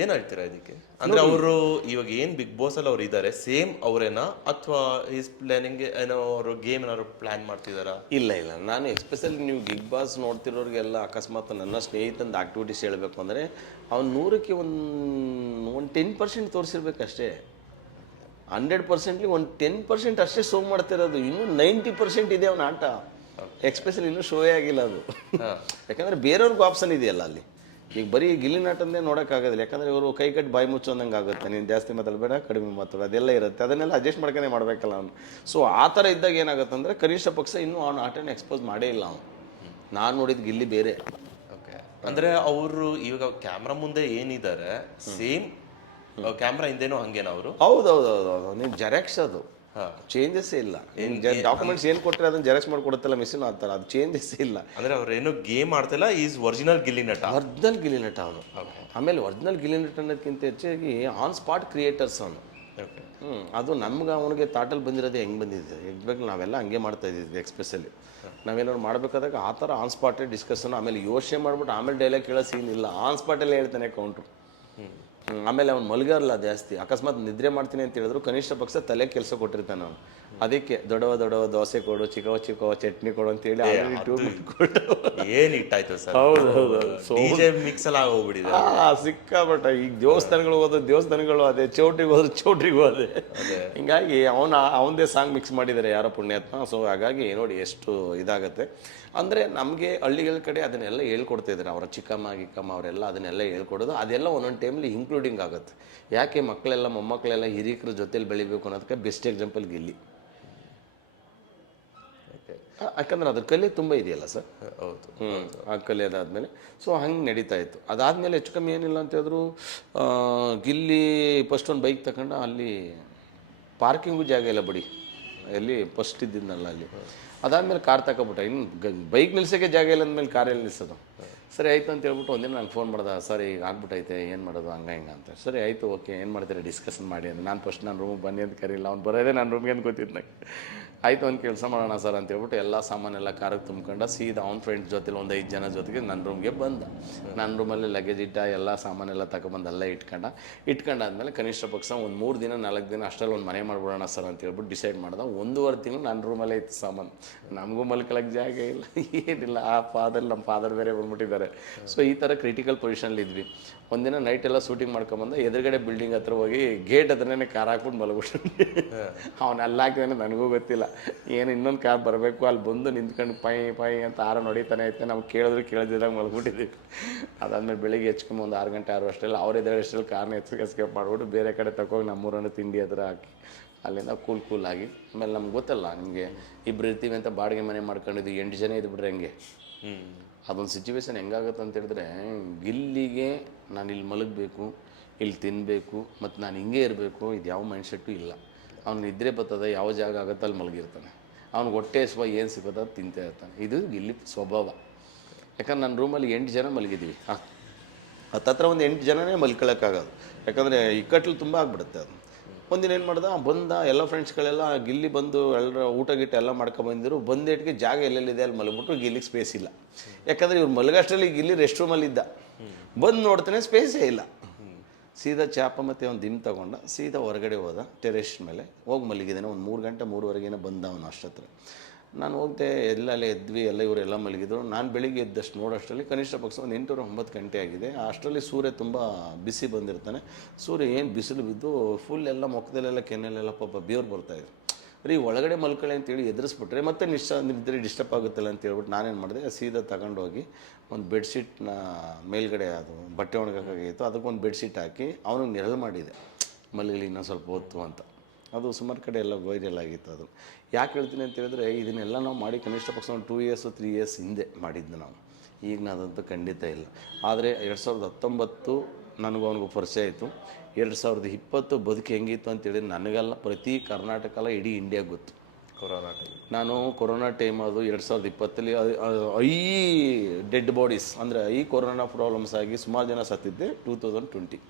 ಏನ್ ಹೇಳ್ತೀರಾ ಇದಕ್ಕೆ? ಅಂದ್ರೆ ಅವರು ಇವಾಗ ಏನ್ ಬಿಗ್ ಬಾಸ್ ಅಲ್ಲಿ ಅವ್ರು ಇದ್ದಾರೆ ಸೇಮ್ ಅವರೇನಾ, ಅಥವಾ ಈಸ್ ಪ್ಲಾನಿಂಗ್ ಏನೋ ಅವರು ಗೇಮ್ ಏನಾದ್ರು ಪ್ಲಾನ್ ಮಾಡ್ತಿದಾರಾ? ಇಲ್ಲ, ನಾನು ಎಸ್ಪೆಷಲಿ ನೀವು ಬಿಗ್ ಬಾಸ್ ನೋಡ್ತಿರೋರಿಗೆಲ್ಲ ಅಕಸ್ಮಾತ್ ನನ್ನ ಸ್ನೇಹಿತಂದು ಆಕ್ಟಿವಿಟೀಸ್ ಹೇಳಬೇಕು ಅಂದರೆ ಅವ್ನು 100ಕ್ಕೆ ಒಂದು 10% ತೋರಿಸಿರ್ಬೇಕಷ್ಟೇ. 100%ಲಿ ಒಂದು 10% ಅಷ್ಟೇ ಶೋ ಮಾಡ್ತಿರೋದು. ಇನ್ನೂ 90% ಇದೆ ಅವನ ಆಟ. ಎಕ್ಸ್ಪೆಷಲಿ ಇನ್ನೂ ಶೋಯೇ ಆಗಿಲ್ಲ ಅದು. ಯಾಕಂದರೆ ಬೇರೆಯವ್ರಿಗೂ ಆಪ್ಷನ್ ಇದೆಯಲ್ಲ ಅಲ್ಲಿ. ಈಗ ಬರೀ ಗಿಲ್ಲಿ ನಟಂದೇ ನೋಡೋಕ್ಕಾಗೋದಿಲ್ಲ. ಯಾಕಂದರೆ ಇವರು ಕೈ ಕಟ್ಟಿ ಬಾಯಿ ಮುಚ್ಚೋದಂಗೆ ಆಗುತ್ತೆ. ನೀನು ಜಾಸ್ತಿ ಮಾತಾಡಬೇಡ, ಕಡಿಮೆ ಮಾತಾಡೋದು, ಅದೆಲ್ಲ ಇರುತ್ತೆ. ಅದನ್ನೆಲ್ಲ ಅಡ್ಜಸ್ಟ್ ಮಾಡ್ಕೊಂಡೇ ಮಾಡಬೇಕಲ್ಲ ಅವನು. ಸೊ ಆ ಥರ ಇದ್ದಾಗ ಏನಾಗುತ್ತೆ ಅಂದರೆ ಕನಿಷ್ಠ ಪಕ್ಷ ಇನ್ನೂ ಅವನ ಆಟನ ಎಕ್ಸ್ಪೋಸ್ ಮಾಡೇ ಇಲ್ಲ ಅವನು. ನಾನು ನೋಡಿದ ಗಿಲ್ಲಿ ಬೇರೆ. ಓಕೆ, ಅಂದರೆ ಅವರು ಇವಾಗ ಕ್ಯಾಮ್ರಾ ಮುಂದೆ ಏನಿದ್ದಾರೆ ಸೇಮ್ ಕ್ಯಾಮ್ರಾ ಹಿಂದೆನೂ ಹಂಗೇನಾ ಅವರು? ಹೌದೌದು. ನೀವು ಜೆರಾಕ್ಸ್ ಅದು ಚೇಂಜಸ್ ಇಲ್ಲ. ಡಾಕ್ಯುಮೆಂಟ್ಸ್ ಏನು ಕೊಟ್ಟರೆ ಅದನ್ನ ಜೆರಾಕ್ಸ್ ಮಾಡಿಕೊಡುತ್ತಲ್ಲ ಮಿಷಿನ್, ಆ ಥರ ಅದು ಚೇಂಜಸ್ ಇಲ್ಲ. ಅಂದರೆ ಅವ್ರು ಏನೋ ಗೇಮ್ ಆಡ್ತಿಲ್ಲ, ಈಸ್ ಒರಿಜಿನಲ್ ಗಿಲ್ಲಿ ನಟ. ಒರಿಜಿನಲ್ ಗಿಲ್ಲಿ ನಟ ಅವನು. ಆಮೇಲೆ ಒರಿಜಿನಲ್ ಗಿಲ್ಲಿ ನಟ ಅನ್ನೋದಕ್ಕಿಂತ ಹೆಚ್ಚಾಗಿ ಆನ್ ಸ್ಪಾಟ್ ಕ್ರಿಯೇಟರ್ಸ್ ಅವನು. ಅದು ನಮ್ಗೆ ಅವನಿಗೆ ತಾಟಲ್ಲಿ ಬಂದಿರೋದೇ ಹೆಂಗೆ ಬಂದಿದೆ ಎಕ್ಸ್ಬೇಕು ನಾವೆಲ್ಲ ಹಂಗೆ ಮಾಡ್ತಾ ಇದ್ದಿದ್ವಿ. ಎಕ್ಸ್ಪೆಷಲಿ ನಾವೇನಾದ್ರು ಮಾಡಬೇಕಾದಾಗ ಆ ಥರ ಆನ್ ಸ್ಪಾಟೇ ಡಿಸ್ಕಷನ್. ಆಮೇಲೆ ಯೋಚನೆ ಮಾಡ್ಬಿಟ್ಟು ಆಮೇಲೆ ಡೈಲಾಗ್ ಕೇಳೋ ಸೀನ್ ಇಲ್ಲ, ಆನ್ ಸ್ಪಾಟಲ್ಲೇ ಹೇಳ್ತಾನೆ ಕೌಂಟ್ರು. ಆಮೇಲೆ ಅವ್ನು ಮಲ್ಗಾರಲ್ಲ ಜಾಸ್ತಿ. ಅಕಸ್ಮಾತ್ ನಿದ್ರೆ ಮಾಡ್ತೀನಿ ಅಂತ ಹೇಳಿದ್ರು ಕನಿಷ್ಠ ಪಕ್ಷ ತಲೆ ಕೆಲಸ ಕೊಟ್ಟಿರ್ತಾನೆ ಅವನು. ಅದಕ್ಕೆ ದೊಡ್ಡವ ದೋಸೆ ಕೊಡು, ಚಿಕ್ಕವ ಚಟ್ನಿ ಕೊಡು ಅಂತೇಳಿ ಏನು ಇಟ್ಟಾಯ್ತು ಸರ್. ಮಿಕ್ಸ್ ಎಲ್ಲ ಹೋಗ್ಬಿಟ್ಟಿದೆ ಸಿಕ್ಕಾಬಟ್ಟ. ಈಗ ದೇವಸ್ಥಾನಗಳು ಅದೇ, ಚೌಟ್ರಿಗೆ ಹೋದ್ರೆ ಚೌಟ್ರಿಗೆ ಹೋದೆ. ಹಿಂಗಾಗಿ ಅವನದೇ ಸಾಂಗ್ ಮಿಕ್ಸ್ ಮಾಡಿದ್ದಾರೆ ಯಾರೋ ಪುಣ್ಯಾತ್ಮ. ಸೊ ಹಾಗಾಗಿ ನೋಡಿ ಎಷ್ಟು ಇದಾಗತ್ತೆ. ಅಂದರೆ ನಮಗೆ ಹಳ್ಳಿಗಳ ಕಡೆ ಅದನ್ನೆಲ್ಲ ಹೇಳ್ಕೊಡ್ತಾ ಇದ್ದಾರೆ. ಅವರ ಚಿಕ್ಕಮ್ಮ ಅವರೆಲ್ಲ ಅದನ್ನೆಲ್ಲ ಹೇಳ್ಕೊಡೋದು. ಅದೆಲ್ಲ ಒಂದೊಂದು ಟೈಮ್ಲಿ ಇನ್ಕ್ಲೂಡಿಂಗ್ ಆಗುತ್ತೆ. ಯಾಕೆ ಮಕ್ಕಳೆಲ್ಲ ಮೊಮ್ಮಕ್ಕಳೆಲ್ಲ ಹಿರಿಯರ ಜೊತೆಲಿ ಬೆಳಿಬೇಕು ಅನ್ನೋದಕ್ಕೆ ಬೆಸ್ಟ್ ಎಕ್ಸಾಂಪಲ್ ಗಿಲ್ಲಿ. ಯಾಕಂದ್ರೆ ಅದ್ರ ಕಲೆ ತುಂಬ ಇದೆಯಲ್ಲ ಸರ್. ಹೌದು, ಆ ಕಲೆ ಅದಾದಮೇಲೆ ಸೊ ಹಂಗೆ ನಡೀತಾ ಇತ್ತು. ಅದಾದಮೇಲೆ ಹೆಚ್ಚು ಕಮ್ಮಿ ಏನಿಲ್ಲ ಅಂತ ಹೇಳಿದ್ರು ಗಿಲ್ಲಿ ಫಸ್ಟ್ ಒಂದು ಬೈಕ್ ತಗೊಂಡು ಅಲ್ಲಿ ಪಾರ್ಕಿಂಗು ಜಾಗ ಇಲ್ಲ ಬಡಿ ಎಲ್ಲಿ ಫಸ್ಟ್ ಇದ್ದಿದ್ದನಲ್ಲ ಅಲ್ಲಿ. ಅದಾದಮೇಲೆ ಕಾರ್ ತಗೊಬಿಟ್ಟ. ಇನ್ನು ಬೈಕ್ ನಿಲ್ಸೋಕ್ಕೆ ಜಾಗ ಇಲ್ಲ ಅಂದಮೇಲೆ ಕಾರಲ್ಲಿ ನಿಲ್ಸೋದು. ಸರಿ ಆಯಿತು ಅಂತ ಹೇಳ್ಬಿಟ್ಟು ಒಂದಿನ ನಂಗೆ ಫೋನ್ ಮಾಡ್ದೆ, ಸರ್ ಈಗ ಆಗ್ಬಿಟ್ಟೈತೆ ಏನು ಮಾಡೋದು ಹಂಗೆ ಹಿಂಗೆ ಅಂತ. ಸರಿ ಆಯಿತು ಓಕೆ ಏನು ಮಾಡ್ತೀರಾ ಡಿಸ್ಕಷನ್ ಮಾಡಿ ಅಂತ. ನಾನು ಫಸ್ಟ್ ನನ್ನ ರೂಮಿಗೆ ಬನ್ನಿ ಅಂತ ಕರೀಲ್ಲ, ಅವ್ನು ಬರೋದೇ ನನ್ನ ರೂಮ್ಗೆ ಅಂತ ಗೊತ್ತಿದ್ದು ನಂಗೆ. ಆಯಿತು ಒಂದು ಕೆಲಸ ಮಾಡೋಣ ಸರ್ ಅಂತ ಹೇಳ್ಬಿಟ್ಟು ಎಲ್ಲ ಸಾಮಾನೆಲ್ಲ ಕಾರಿಗೆ ತುಂಬ್ಕೊಂಡು ಸೀದಾ ಅವ್ನ ಫ್ರೆಂಡ್ಸ್ ಜೊತೆಲಿ ಒಂದು 5 ಜನ ಜೊತೆಗೆ ನನ್ನ ರೂಮ್ಗೆ ಬಂದ. ನನ್ನ ರೂಮಲ್ಲಿ ಲಗೇಜ್ ಇಟ್ಟ, ಎಲ್ಲ ಸಾಮಾನೆಲ್ಲ ತಗೊಬಂದು ಎಲ್ಲ ಇಟ್ಕೊಂಡಾದ್ಮೇಲೆ ಕನಿಷ್ಠ ಪಕ್ಷ ಒಂದು 3 ದಿನ 4 ದಿನ ಅಷ್ಟರಲ್ಲಿ ಒಂದು ಮನೆ ಮಾಡ್ಬಿಡೋಣ ಸರ್ ಅಂತ ಹೇಳ್ಬಿಟ್ಟು ಡಿಸೈಡ್ ಮಾಡ್ದೆ. 1.5 ತಿಂಗಳು ನನ್ನ ರೂಮಲ್ಲೇ ಇತ್ತು ಸಾಮಾನು. ನಮಗೂ ಮಲ್ಕೊಳ್ಳೋಕೆ ಜಾಗ ಇಲ್ಲ, ಏನಿಲ್ಲ. ನಮ್ಮ ಫಾದರ್ ಬೇರೆ ಬಂದ್ಬಿಟ್ಟಿದ್ದಾರೆ. ಸೊ ಈ ಥರ ಕ್ರಿಟಿಕಲ್ ಪೊಸಿಷನಲ್ಲಿ ಇದ್ವಿ. ಒಂದಿನ ನೈಟ್ ಎಲ್ಲ ಶೂಟಿಂಗ್ ಮಾಡ್ಕೊಂಬಂದು ಎದುರುಗಡೆ ಬಿಲ್ಡಿಂಗ್ ಹತ್ರ ಹೋಗಿ ಗೇಟ್ ಹತ್ರನೇ ಕಾರ್ ಹಾಕ್ಬಿಟ್ಟು ಮಲಗ್ಬಿಟ್ಟು ಅವ್ನು ಅಲ್ಲಿ ಹಾಕಿದಾನೆ ನನಗೂ ಗೊತ್ತಿಲ್ಲ. ಏನು ಇನ್ನೊಂದು ಕಾರ್ ಬರಬೇಕು, ಅಲ್ಲಿ ಬಂದು ನಿಂತ್ಕೊಂಡು ಪೈ ಅಂತ ಆರ ಹೊಡಿತಾನೆ ಐತೆ. ನಾವು ಕೇಳಿದಾಗ ಮಲಗ್ಬಿಟ್ಟಿದ್ದೀವಿ. ಅದಾದಮೇಲೆ ಬೆಳಿಗ್ಗೆ ಹೆಚ್ಕೊಂಬ ಒಂದು 6 ಗಂಟೆ 6 ಅಷ್ಟೆಲ್ಲ ಅವ್ರ ಎದುರಷ್ಟರಲ್ಲಿ ಕಾರ್ನ ಎಸ್ಕೇಪ್ ಮಾಡಿಬಿಟ್ಟು ಬೇರೆ ಕಡೆ ತಗೋಗಿ ನಮ್ಮೂರನ್ನು ತಿಂಡಿ ಹತ್ರ ಹಾಕಿ ಅಲ್ಲಿಂದ ಕೂಲಾಗಿ. ಆಮೇಲೆ ನಮ್ಗೆ ಗೊತ್ತಲ್ಲ ನಿಮಗೆ ಇಬ್ಬರು ಇರ್ತೀವಿ ಅಂತ ಬಾಡಿಗೆ ಮನೆ ಮಾಡ್ಕೊಂಡಿದ್ವಿ. 8 ಜನ ಇದ್ಬಿಟ್ರೆ ಹೆಂಗೆ ಅದೊಂದು ಸಿಚುವೇಶನ್ ಹೆಂಗಾಗುತ್ತೆ ಅಂತ ಹೇಳಿದ್ರೆ, ಗಿಲ್ಲಿಗೆ ನಾನು ಇಲ್ಲಿ ಮಲಗಬೇಕು, ಇಲ್ಲಿ ತಿನ್ನಬೇಕು, ಮತ್ತು ನಾನು ಹಿಂಗೆ ಇರಬೇಕು, ಇದು ಯಾವ ಮೈಂಡ್ಸೆಟ್ಟು ಇಲ್ಲ. ಅವ್ನು ನಿದ್ರೆ ಬರ್ತದೆ, ಯಾವ ಜಾಗ ಆಗುತ್ತೆ ಅಲ್ಲಿ ಮಲಗಿರ್ತಾನೆ. ಅವ್ನಿಗೆ ಹೊಟ್ಟೆ ಹಸುವ ಏನು ಸಿಗುತ್ತೋ ಅದು ತಿಂತಾ ಇರ್ತಾನೆ. ಇದು ಗಿಲ್ಲಿ ಸ್ವಭಾವ. ಯಾಕಂದ್ರೆ ನನ್ನ ರೂಮಲ್ಲಿ 8 ಜನ ಮಲಗಿದ್ದೀವಿ. ಹತ್ತತ್ರ ಒಂದು 8 ಜನನೇ ಮಲ್ಕೊಳ್ಳೋಕ್ಕಾಗೋದು. ಯಾಕಂದರೆ ಇಕ್ಕಟ್ಲು ತುಂಬ ಆಗಿಬಿಡುತ್ತೆ ಅದು. ಒಂದಿನ ಏನು ಮಾಡ್ದೆ ಬಂದ ಎಲ್ಲ ಫ್ರೆಂಡ್ಸ್ಗಳೆಲ್ಲ ಗಿಲ್ಲಿ ಬಂದು ಎಲ್ಲರ ಊಟ ಗೀಟ ಎಲ್ಲ ಮಾಡ್ಕೊಂಬಂದಿರು ಬಂದೇಟಿಗೆ ಜಾಗ ಎಲ್ಲೆಲ್ಲಿದೆ ಅಲ್ಲಿ ಮಲಗ್ಬಿಟ್ರು ಗಿಲ್ಲಿಗೆ ಸ್ಪೇಸ್ ಇಲ್ಲ. ಯಾಕಂದರೆ ಇವ್ರು ಮಲಗಷ್ಟರಲ್ಲಿ ಗಿಲ್ಲಿ ರೆಸ್ಟ್ ರೂಮಲ್ಲಿದ್ದ. ಬಂದು ನೋಡ್ತಾನೆ ಸ್ಪೇಸೇ ಇಲ್ಲ. ಸೀದಾ ಚಾಪ ಮತ್ತು ಒಂದು ದಿನ ತೊಗೊಂಡ ಸೀದಾ ಹೊರಗಡೆ ಹೋದ ಟೆರೆಸ್ ಮೇಲೆ ಹೋಗಿ ಮಲಗಿದ್ದಾನೆ. ಒಂದು 3 ಗಂಟೆ 3:30 ಬಂದ ಅವನು ಅಷ್ಟತ್ರ. ನಾನು ಹೋಗ್ದೆ ಎಲ್ಲೆಲ್ಲ ಎದ್ವಿ, ಎಲ್ಲ ಇವರೆಲ್ಲ ಮಲಗಿದ್ರು. ನಾನು ಬೆಳಿಗ್ಗೆ ಎದ್ದಷ್ಟು ನೋಡೋಷ್ಟರಲ್ಲಿ ಕನಿಷ್ಠ ಪಕ್ಷ ಒಂದು 8 or 9 ಗಂಟೆ ಆಗಿದೆ. ಅಷ್ಟರಲ್ಲಿ ಸೂರ್ಯ ತುಂಬ ಬಿಸಿ ಬಂದಿರ್ತಾನೆ. ಸೂರ್ಯ ಏನು ಬಿಸಿಲು ಬಿದ್ದು ಫುಲ್ ಎಲ್ಲ ಮುಖದಲ್ಲೆಲ್ಲ ಕೆನ್ನೆಲೆಲ್ಲ ಪಾಪ ಬೇವ್ರು ಬರ್ತಾಯಿದ್ರು. ರೀ ಒಳಗಡೆ ಮಲ್ಕೊಳ್ಳಿ ಅಂತೇಳಿ ಎದುರಿಸ್ಬಿಟ್ರೆ ಮತ್ತೆ ನಿದ್ರೆ ಡಿಸ್ಟರ್ಬ್ ಆಗುತ್ತಲ್ಲ ಅಂತ ಹೇಳ್ಬಿಟ್ಟು ನಾನೇನು ಮಾಡಿದೆ, ಸೀದಾ ತಗೊಂಡೋಗಿ ಒಂದು ಬೆಡ್ಶೀಟ್ನ ಮೇಲ್ಗಡೆ ಅದು ಬಟ್ಟೆ ಒಣಗಾಕಾಗಿತ್ತು, ಅದಕ್ಕೊಂದು ಬೆಡ್ಶೀಟ್ ಹಾಕಿ ಅವನಿಗೆ ನೆರಳು ಮಾಡಿದೆ ಮಲಗಲಿ ಇನ್ನೂ ಸ್ವಲ್ಪ ಹೊತ್ತು ಅಂತ. ಅದು ಸುಮಾರು ಕಡೆ ಎಲ್ಲ ವೈರಲ್ ಆಗಿತ್ತು. ಅದು ಯಾಕೆ ಹೇಳ್ತೀನಿ ಅಂತ ಹೇಳಿದ್ರೆ ಇದನ್ನೆಲ್ಲ ನಾವು ಮಾಡಿ ಕನಿಷ್ಠ ಪಕ್ಷ ಒಂದು 2 years 3 years ಹಿಂದೆ ಮಾಡಿದ್ದು ನಾವು. ಈಗ ನಾದಂತೂ ಖಂಡಿತ ಇಲ್ಲ. ಆದರೆ 2019 ನನಗೂ ಅವನಿಗೂ ಪರಿಚಯ ಆಯಿತು. 2020 ಬದುಕು ಹೆಂಗಿತ್ತು ಅಂತೇಳಿ ನನಗೆಲ್ಲ ಪ್ರತಿ ಕರ್ನಾಟಕ ಅಲ್ಲ ಇಡೀ ಇಂಡಿಯಾಗೆ ಗೊತ್ತು. ಕೊರೋನಾ ಟೈಮ್ ನಾನು ಕೊರೋನಾ ಟೈಮ್ ಅದು 2020 ಐ ಡೆಡ್ ಬಾಡೀಸ್ ಅಂದರೆ ಐ ಕೊರೋನಾ ಪ್ರಾಬ್ಲಮ್ಸ್ ಆಗಿ ಸುಮಾರು ಜನ ಸತ್ತಿದ್ದೆ 2020.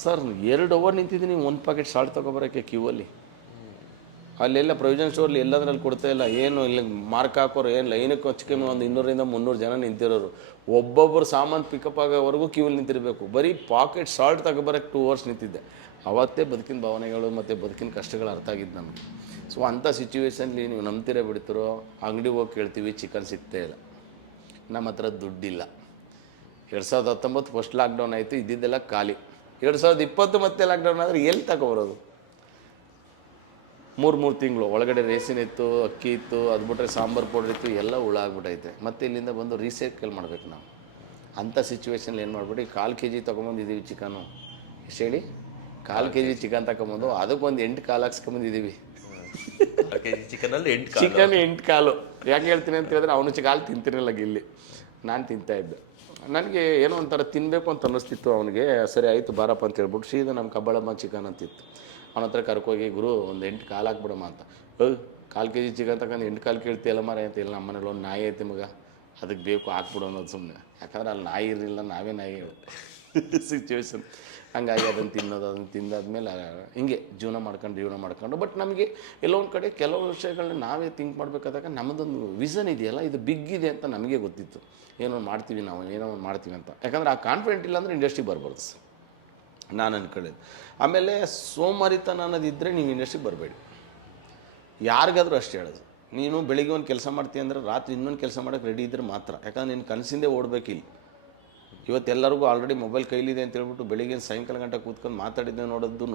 ಸರ್ 2 hour ನಿಂತಿದ್ದೀನಿ 1 packet ಸಾಲ್ಟ್ ತೊಗೊಬರೋಕ್ಕೆ ಕ್ಯೂವಲ್ಲಿ. ಅಲ್ಲೆಲ್ಲ ಪ್ರೊವಿಷನ್ ಸ್ಟೋರ್ಲಿ ಎಲ್ಲದ್ರಲ್ಲಿ ಕೊಡ್ತಾ ಇಲ್ಲ. ಏನು ಇಲ್ಲಿ ಮಾರ್ಕ್ ಹಾಕೋರು ಏನು ಲೈನಕ್ಕೆ ಕಮ್ಮಿ ಒಂದು 200 - 300 ಜನ ನಿಂತಿರೋರು. ಒಬ್ಬೊಬ್ಬರು ಸಾಮಾನು ಪಿಕಪ್ ಆಗೋವರೆಗೂ ಕ್ಯೂವಲ್ಲಿ ನಿಂತಿರಬೇಕು. ಬರೀ ಪಾಕೆಟ್ ಸಾಲ್ಟ್ ತಗೊಬರೋಕ್ಕೆ 2 hours ನಿಂತಿದ್ದೆ. ಅವತ್ತೇ ಬದುಕಿನ ಭಾವನೆಗಳು ಮತ್ತು ಬದುಕಿನ ಕಷ್ಟಗಳು ಅರ್ಥ ಆಗಿದ್ದು ನಮಗೆ. ಸೊ ಅಂಥ ಸಿಚುವೇಶನ್ಲಿ ನೀವು ನಂಬ್ತಿರೋ ಬಿಡ್ತಿರೋ ಅಂಗಡಿಗೆ ಹೋಗಿ ಕೇಳ್ತೀವಿ, ಚಿಕನ್ ಸಿಗ್ತೇ ಇಲ್ಲ, ನಮ್ಮ ಹತ್ರ ದುಡ್ಡಿಲ್ಲ. 2019 ಫಸ್ಟ್ ಲಾಕ್ಡೌನ್ ಆಯಿತು, ಇದ್ದಿದ್ದೆಲ್ಲ ಖಾಲಿ. 2020 ಮತ್ತೆ ಲಾಕ್ಡೌನ್ ಆದರೆ ಎಲ್ಲಿ ತಗೊಬರೋದು? 3 ತಿಂಗಳು ಒಳಗಡೆ ರೇಷನ್ ಇತ್ತು, ಅಕ್ಕಿ ಇತ್ತು, ಅದು ಬಿಟ್ಟರೆ ಸಾಂಬಾರು ಪೌಡ್ರ್ ಇತ್ತು, ಎಲ್ಲ ಹುಳಾಗ್ಬಿಟ್ಟೈತೆ. ಮತ್ತೆ ಇಲ್ಲಿಂದ ಬಂದು ರೀಸೈಕಲ್ ಮಾಡಬೇಕು ನಾವು. ಅಂಥ ಸಿಚುವೇಶನ್ಲಿ ಏನು ಮಾಡಿಬಿಟ್ಟು 1/4 kg ತೊಗೊಂಬಂದಿದ್ದೀವಿ ಚಿಕನ್ನು. ಎಷ್ಟು ಹೇಳಿ? 1/4 kg ಚಿಕನ್ ತಗೊಂಬಂದು ಅದಕ್ಕೊಂದು 8 ಕಾಲು ಹಾಕ್ಸ್ಕೊಂಬಂದಿದ್ದೀವಿ. ಚಿಕನಲ್ಲಿ 8 ಚಿಕನ್ 8 ಕಾಲು. ಯಾಕೆ ಹೇಳ್ತೀನಿ ಅಂತ ಹೇಳಿದ್ರೆ ಅವನು ಕಾಲು ತಿಂತಿರಲಿಲ್ಲ ಗಿಲ್ಲಿ, ನಾನು ತಿಂತಾಯಿದ್ದೆ. ನನಗೆ ಏನೋ ಒಂಥರ ತಿನ್ನಬೇಕು ಅಂತ ಅನ್ನಿಸ್ತಿತ್ತು ಅವನಿಗೆ. ಸರಿ ಆಯಿತು ಬಾರಪ್ಪ ಅಂತ ಹೇಳ್ಬಿಟ್ಟು ಸೀದಾ ನಮ್ಮ ಕಬ್ಬಳಮ್ಮ ಚಿಕನ್ ಅಂತಿತ್ತು, ಅವನ ಹತ್ರ ಕರ್ಕೋಗಿ ಗುರು ಒಂದು 8 ಕಾಲು ಹಾಕ್ಬಿಡಮ್ಮ ಅಂತ. 1/4 kg ಚಿಕನ್ ತಗೊಂಡು 8 ಕಾಲು ಕೇಳ್ತೀಯಲ್ಲ ಮಾರ ಅಂತ. ಇಲ್ಲ ನಮ್ಮ ಮನೇಲಿ ಒಂದು ನಾಯಿ ಐತೆ ಮಗ, ಅದಕ್ಕೆ ಬೇಕು ಹಾಕ್ಬಿಡು ಅನ್ನೋದು ಸುಮ್ಮನೆ. ಯಾಕಂದ್ರೆ ಅಲ್ಲಿ ನಾಯಿ ಇರಲಿಲ್ಲ, ನಾವೇ ನಾಯಿ ಸಿಚುವೇಶನ್. ಹಂಗಾಗಿ ಅದನ್ನು ತಿಂದಾದ್ಮೇಲೆ ಹಿಂಗೆ ಜೀವನ ಮಾಡ್ಕೊಂಡು ಬಟ್ ನಮಗೆ ಎಲ್ಲೋ ಒಂದು ಕಡೆ ಕೆಲವು ವಿಷಯಗಳನ್ನ ನಾವೇ ಥಿಂಕ್ ಮಾಡಬೇಕಾದಾಗ ನಮ್ಮದೊಂದು ವಿಷನ್ ಇದೆಯಲ್ಲ, ಇದು ಬಿಗ್ ಇದೆ ಅಂತ ನಮಗೆ ಗೊತ್ತಿತ್ತು. ಏನೋ ಮಾಡ್ತೀವಿ ನಾವು, ಏನೋ ಒಂದು ಮಾಡ್ತೀವಿ ಅಂತ. ಯಾಕಂದರೆ ಆ ಕಾನ್ಫಿಡೆಂಟ್ ಇಲ್ಲ ಅಂದರೆ ಇಂಡಸ್ಟ್ರಿಗೆ ಬರ್ಬಾರ್ದು ಸರ್, ನಾನು ಅನ್ಕೊಳ್ಳೋದು. ಆಮೇಲೆ ಸೋಮಾರಿತನ ಅನ್ನೋದಿದ್ದರೆ ನೀವು ಇಂಡಸ್ಟ್ರಿಗೆ ಬರಬೇಡಿ. ಯಾರಿಗಾದರೂ ಅಷ್ಟೇ ಹೇಳೋದು, ನೀನು ಬೆಳಿಗ್ಗೆ ಒಂದು ಕೆಲಸ ಮಾಡ್ತೀಯ ಅಂದರೆ ರಾತ್ರಿ ಇನ್ನೊಂದು ಕೆಲಸ ಮಾಡೋಕ್ಕೆ ರೆಡಿ ಇದ್ದರೆ ಮಾತ್ರ. ಯಾಕಂದ್ರೆ ನಿನ್ನ ಕನಸಿಂದೇ ಓಡಬೇಕಿಲ್ಲ. ಇವತ್ತೆಲ್ಲರಿಗೂ ಆಲ್ರೆಡಿ ಮೊಬೈಲ್ ಕೈಲಿದೆ ಅಂತ ಹೇಳ್ಬಿಟ್ಟು ಬೆಳಿಗ್ಗೆ ಸಾಯಂಕಾಲ ಗಂಟೆ ಕೂತ್ಕೊಂಡು ಮಾತಾಡಿದ್ದೆ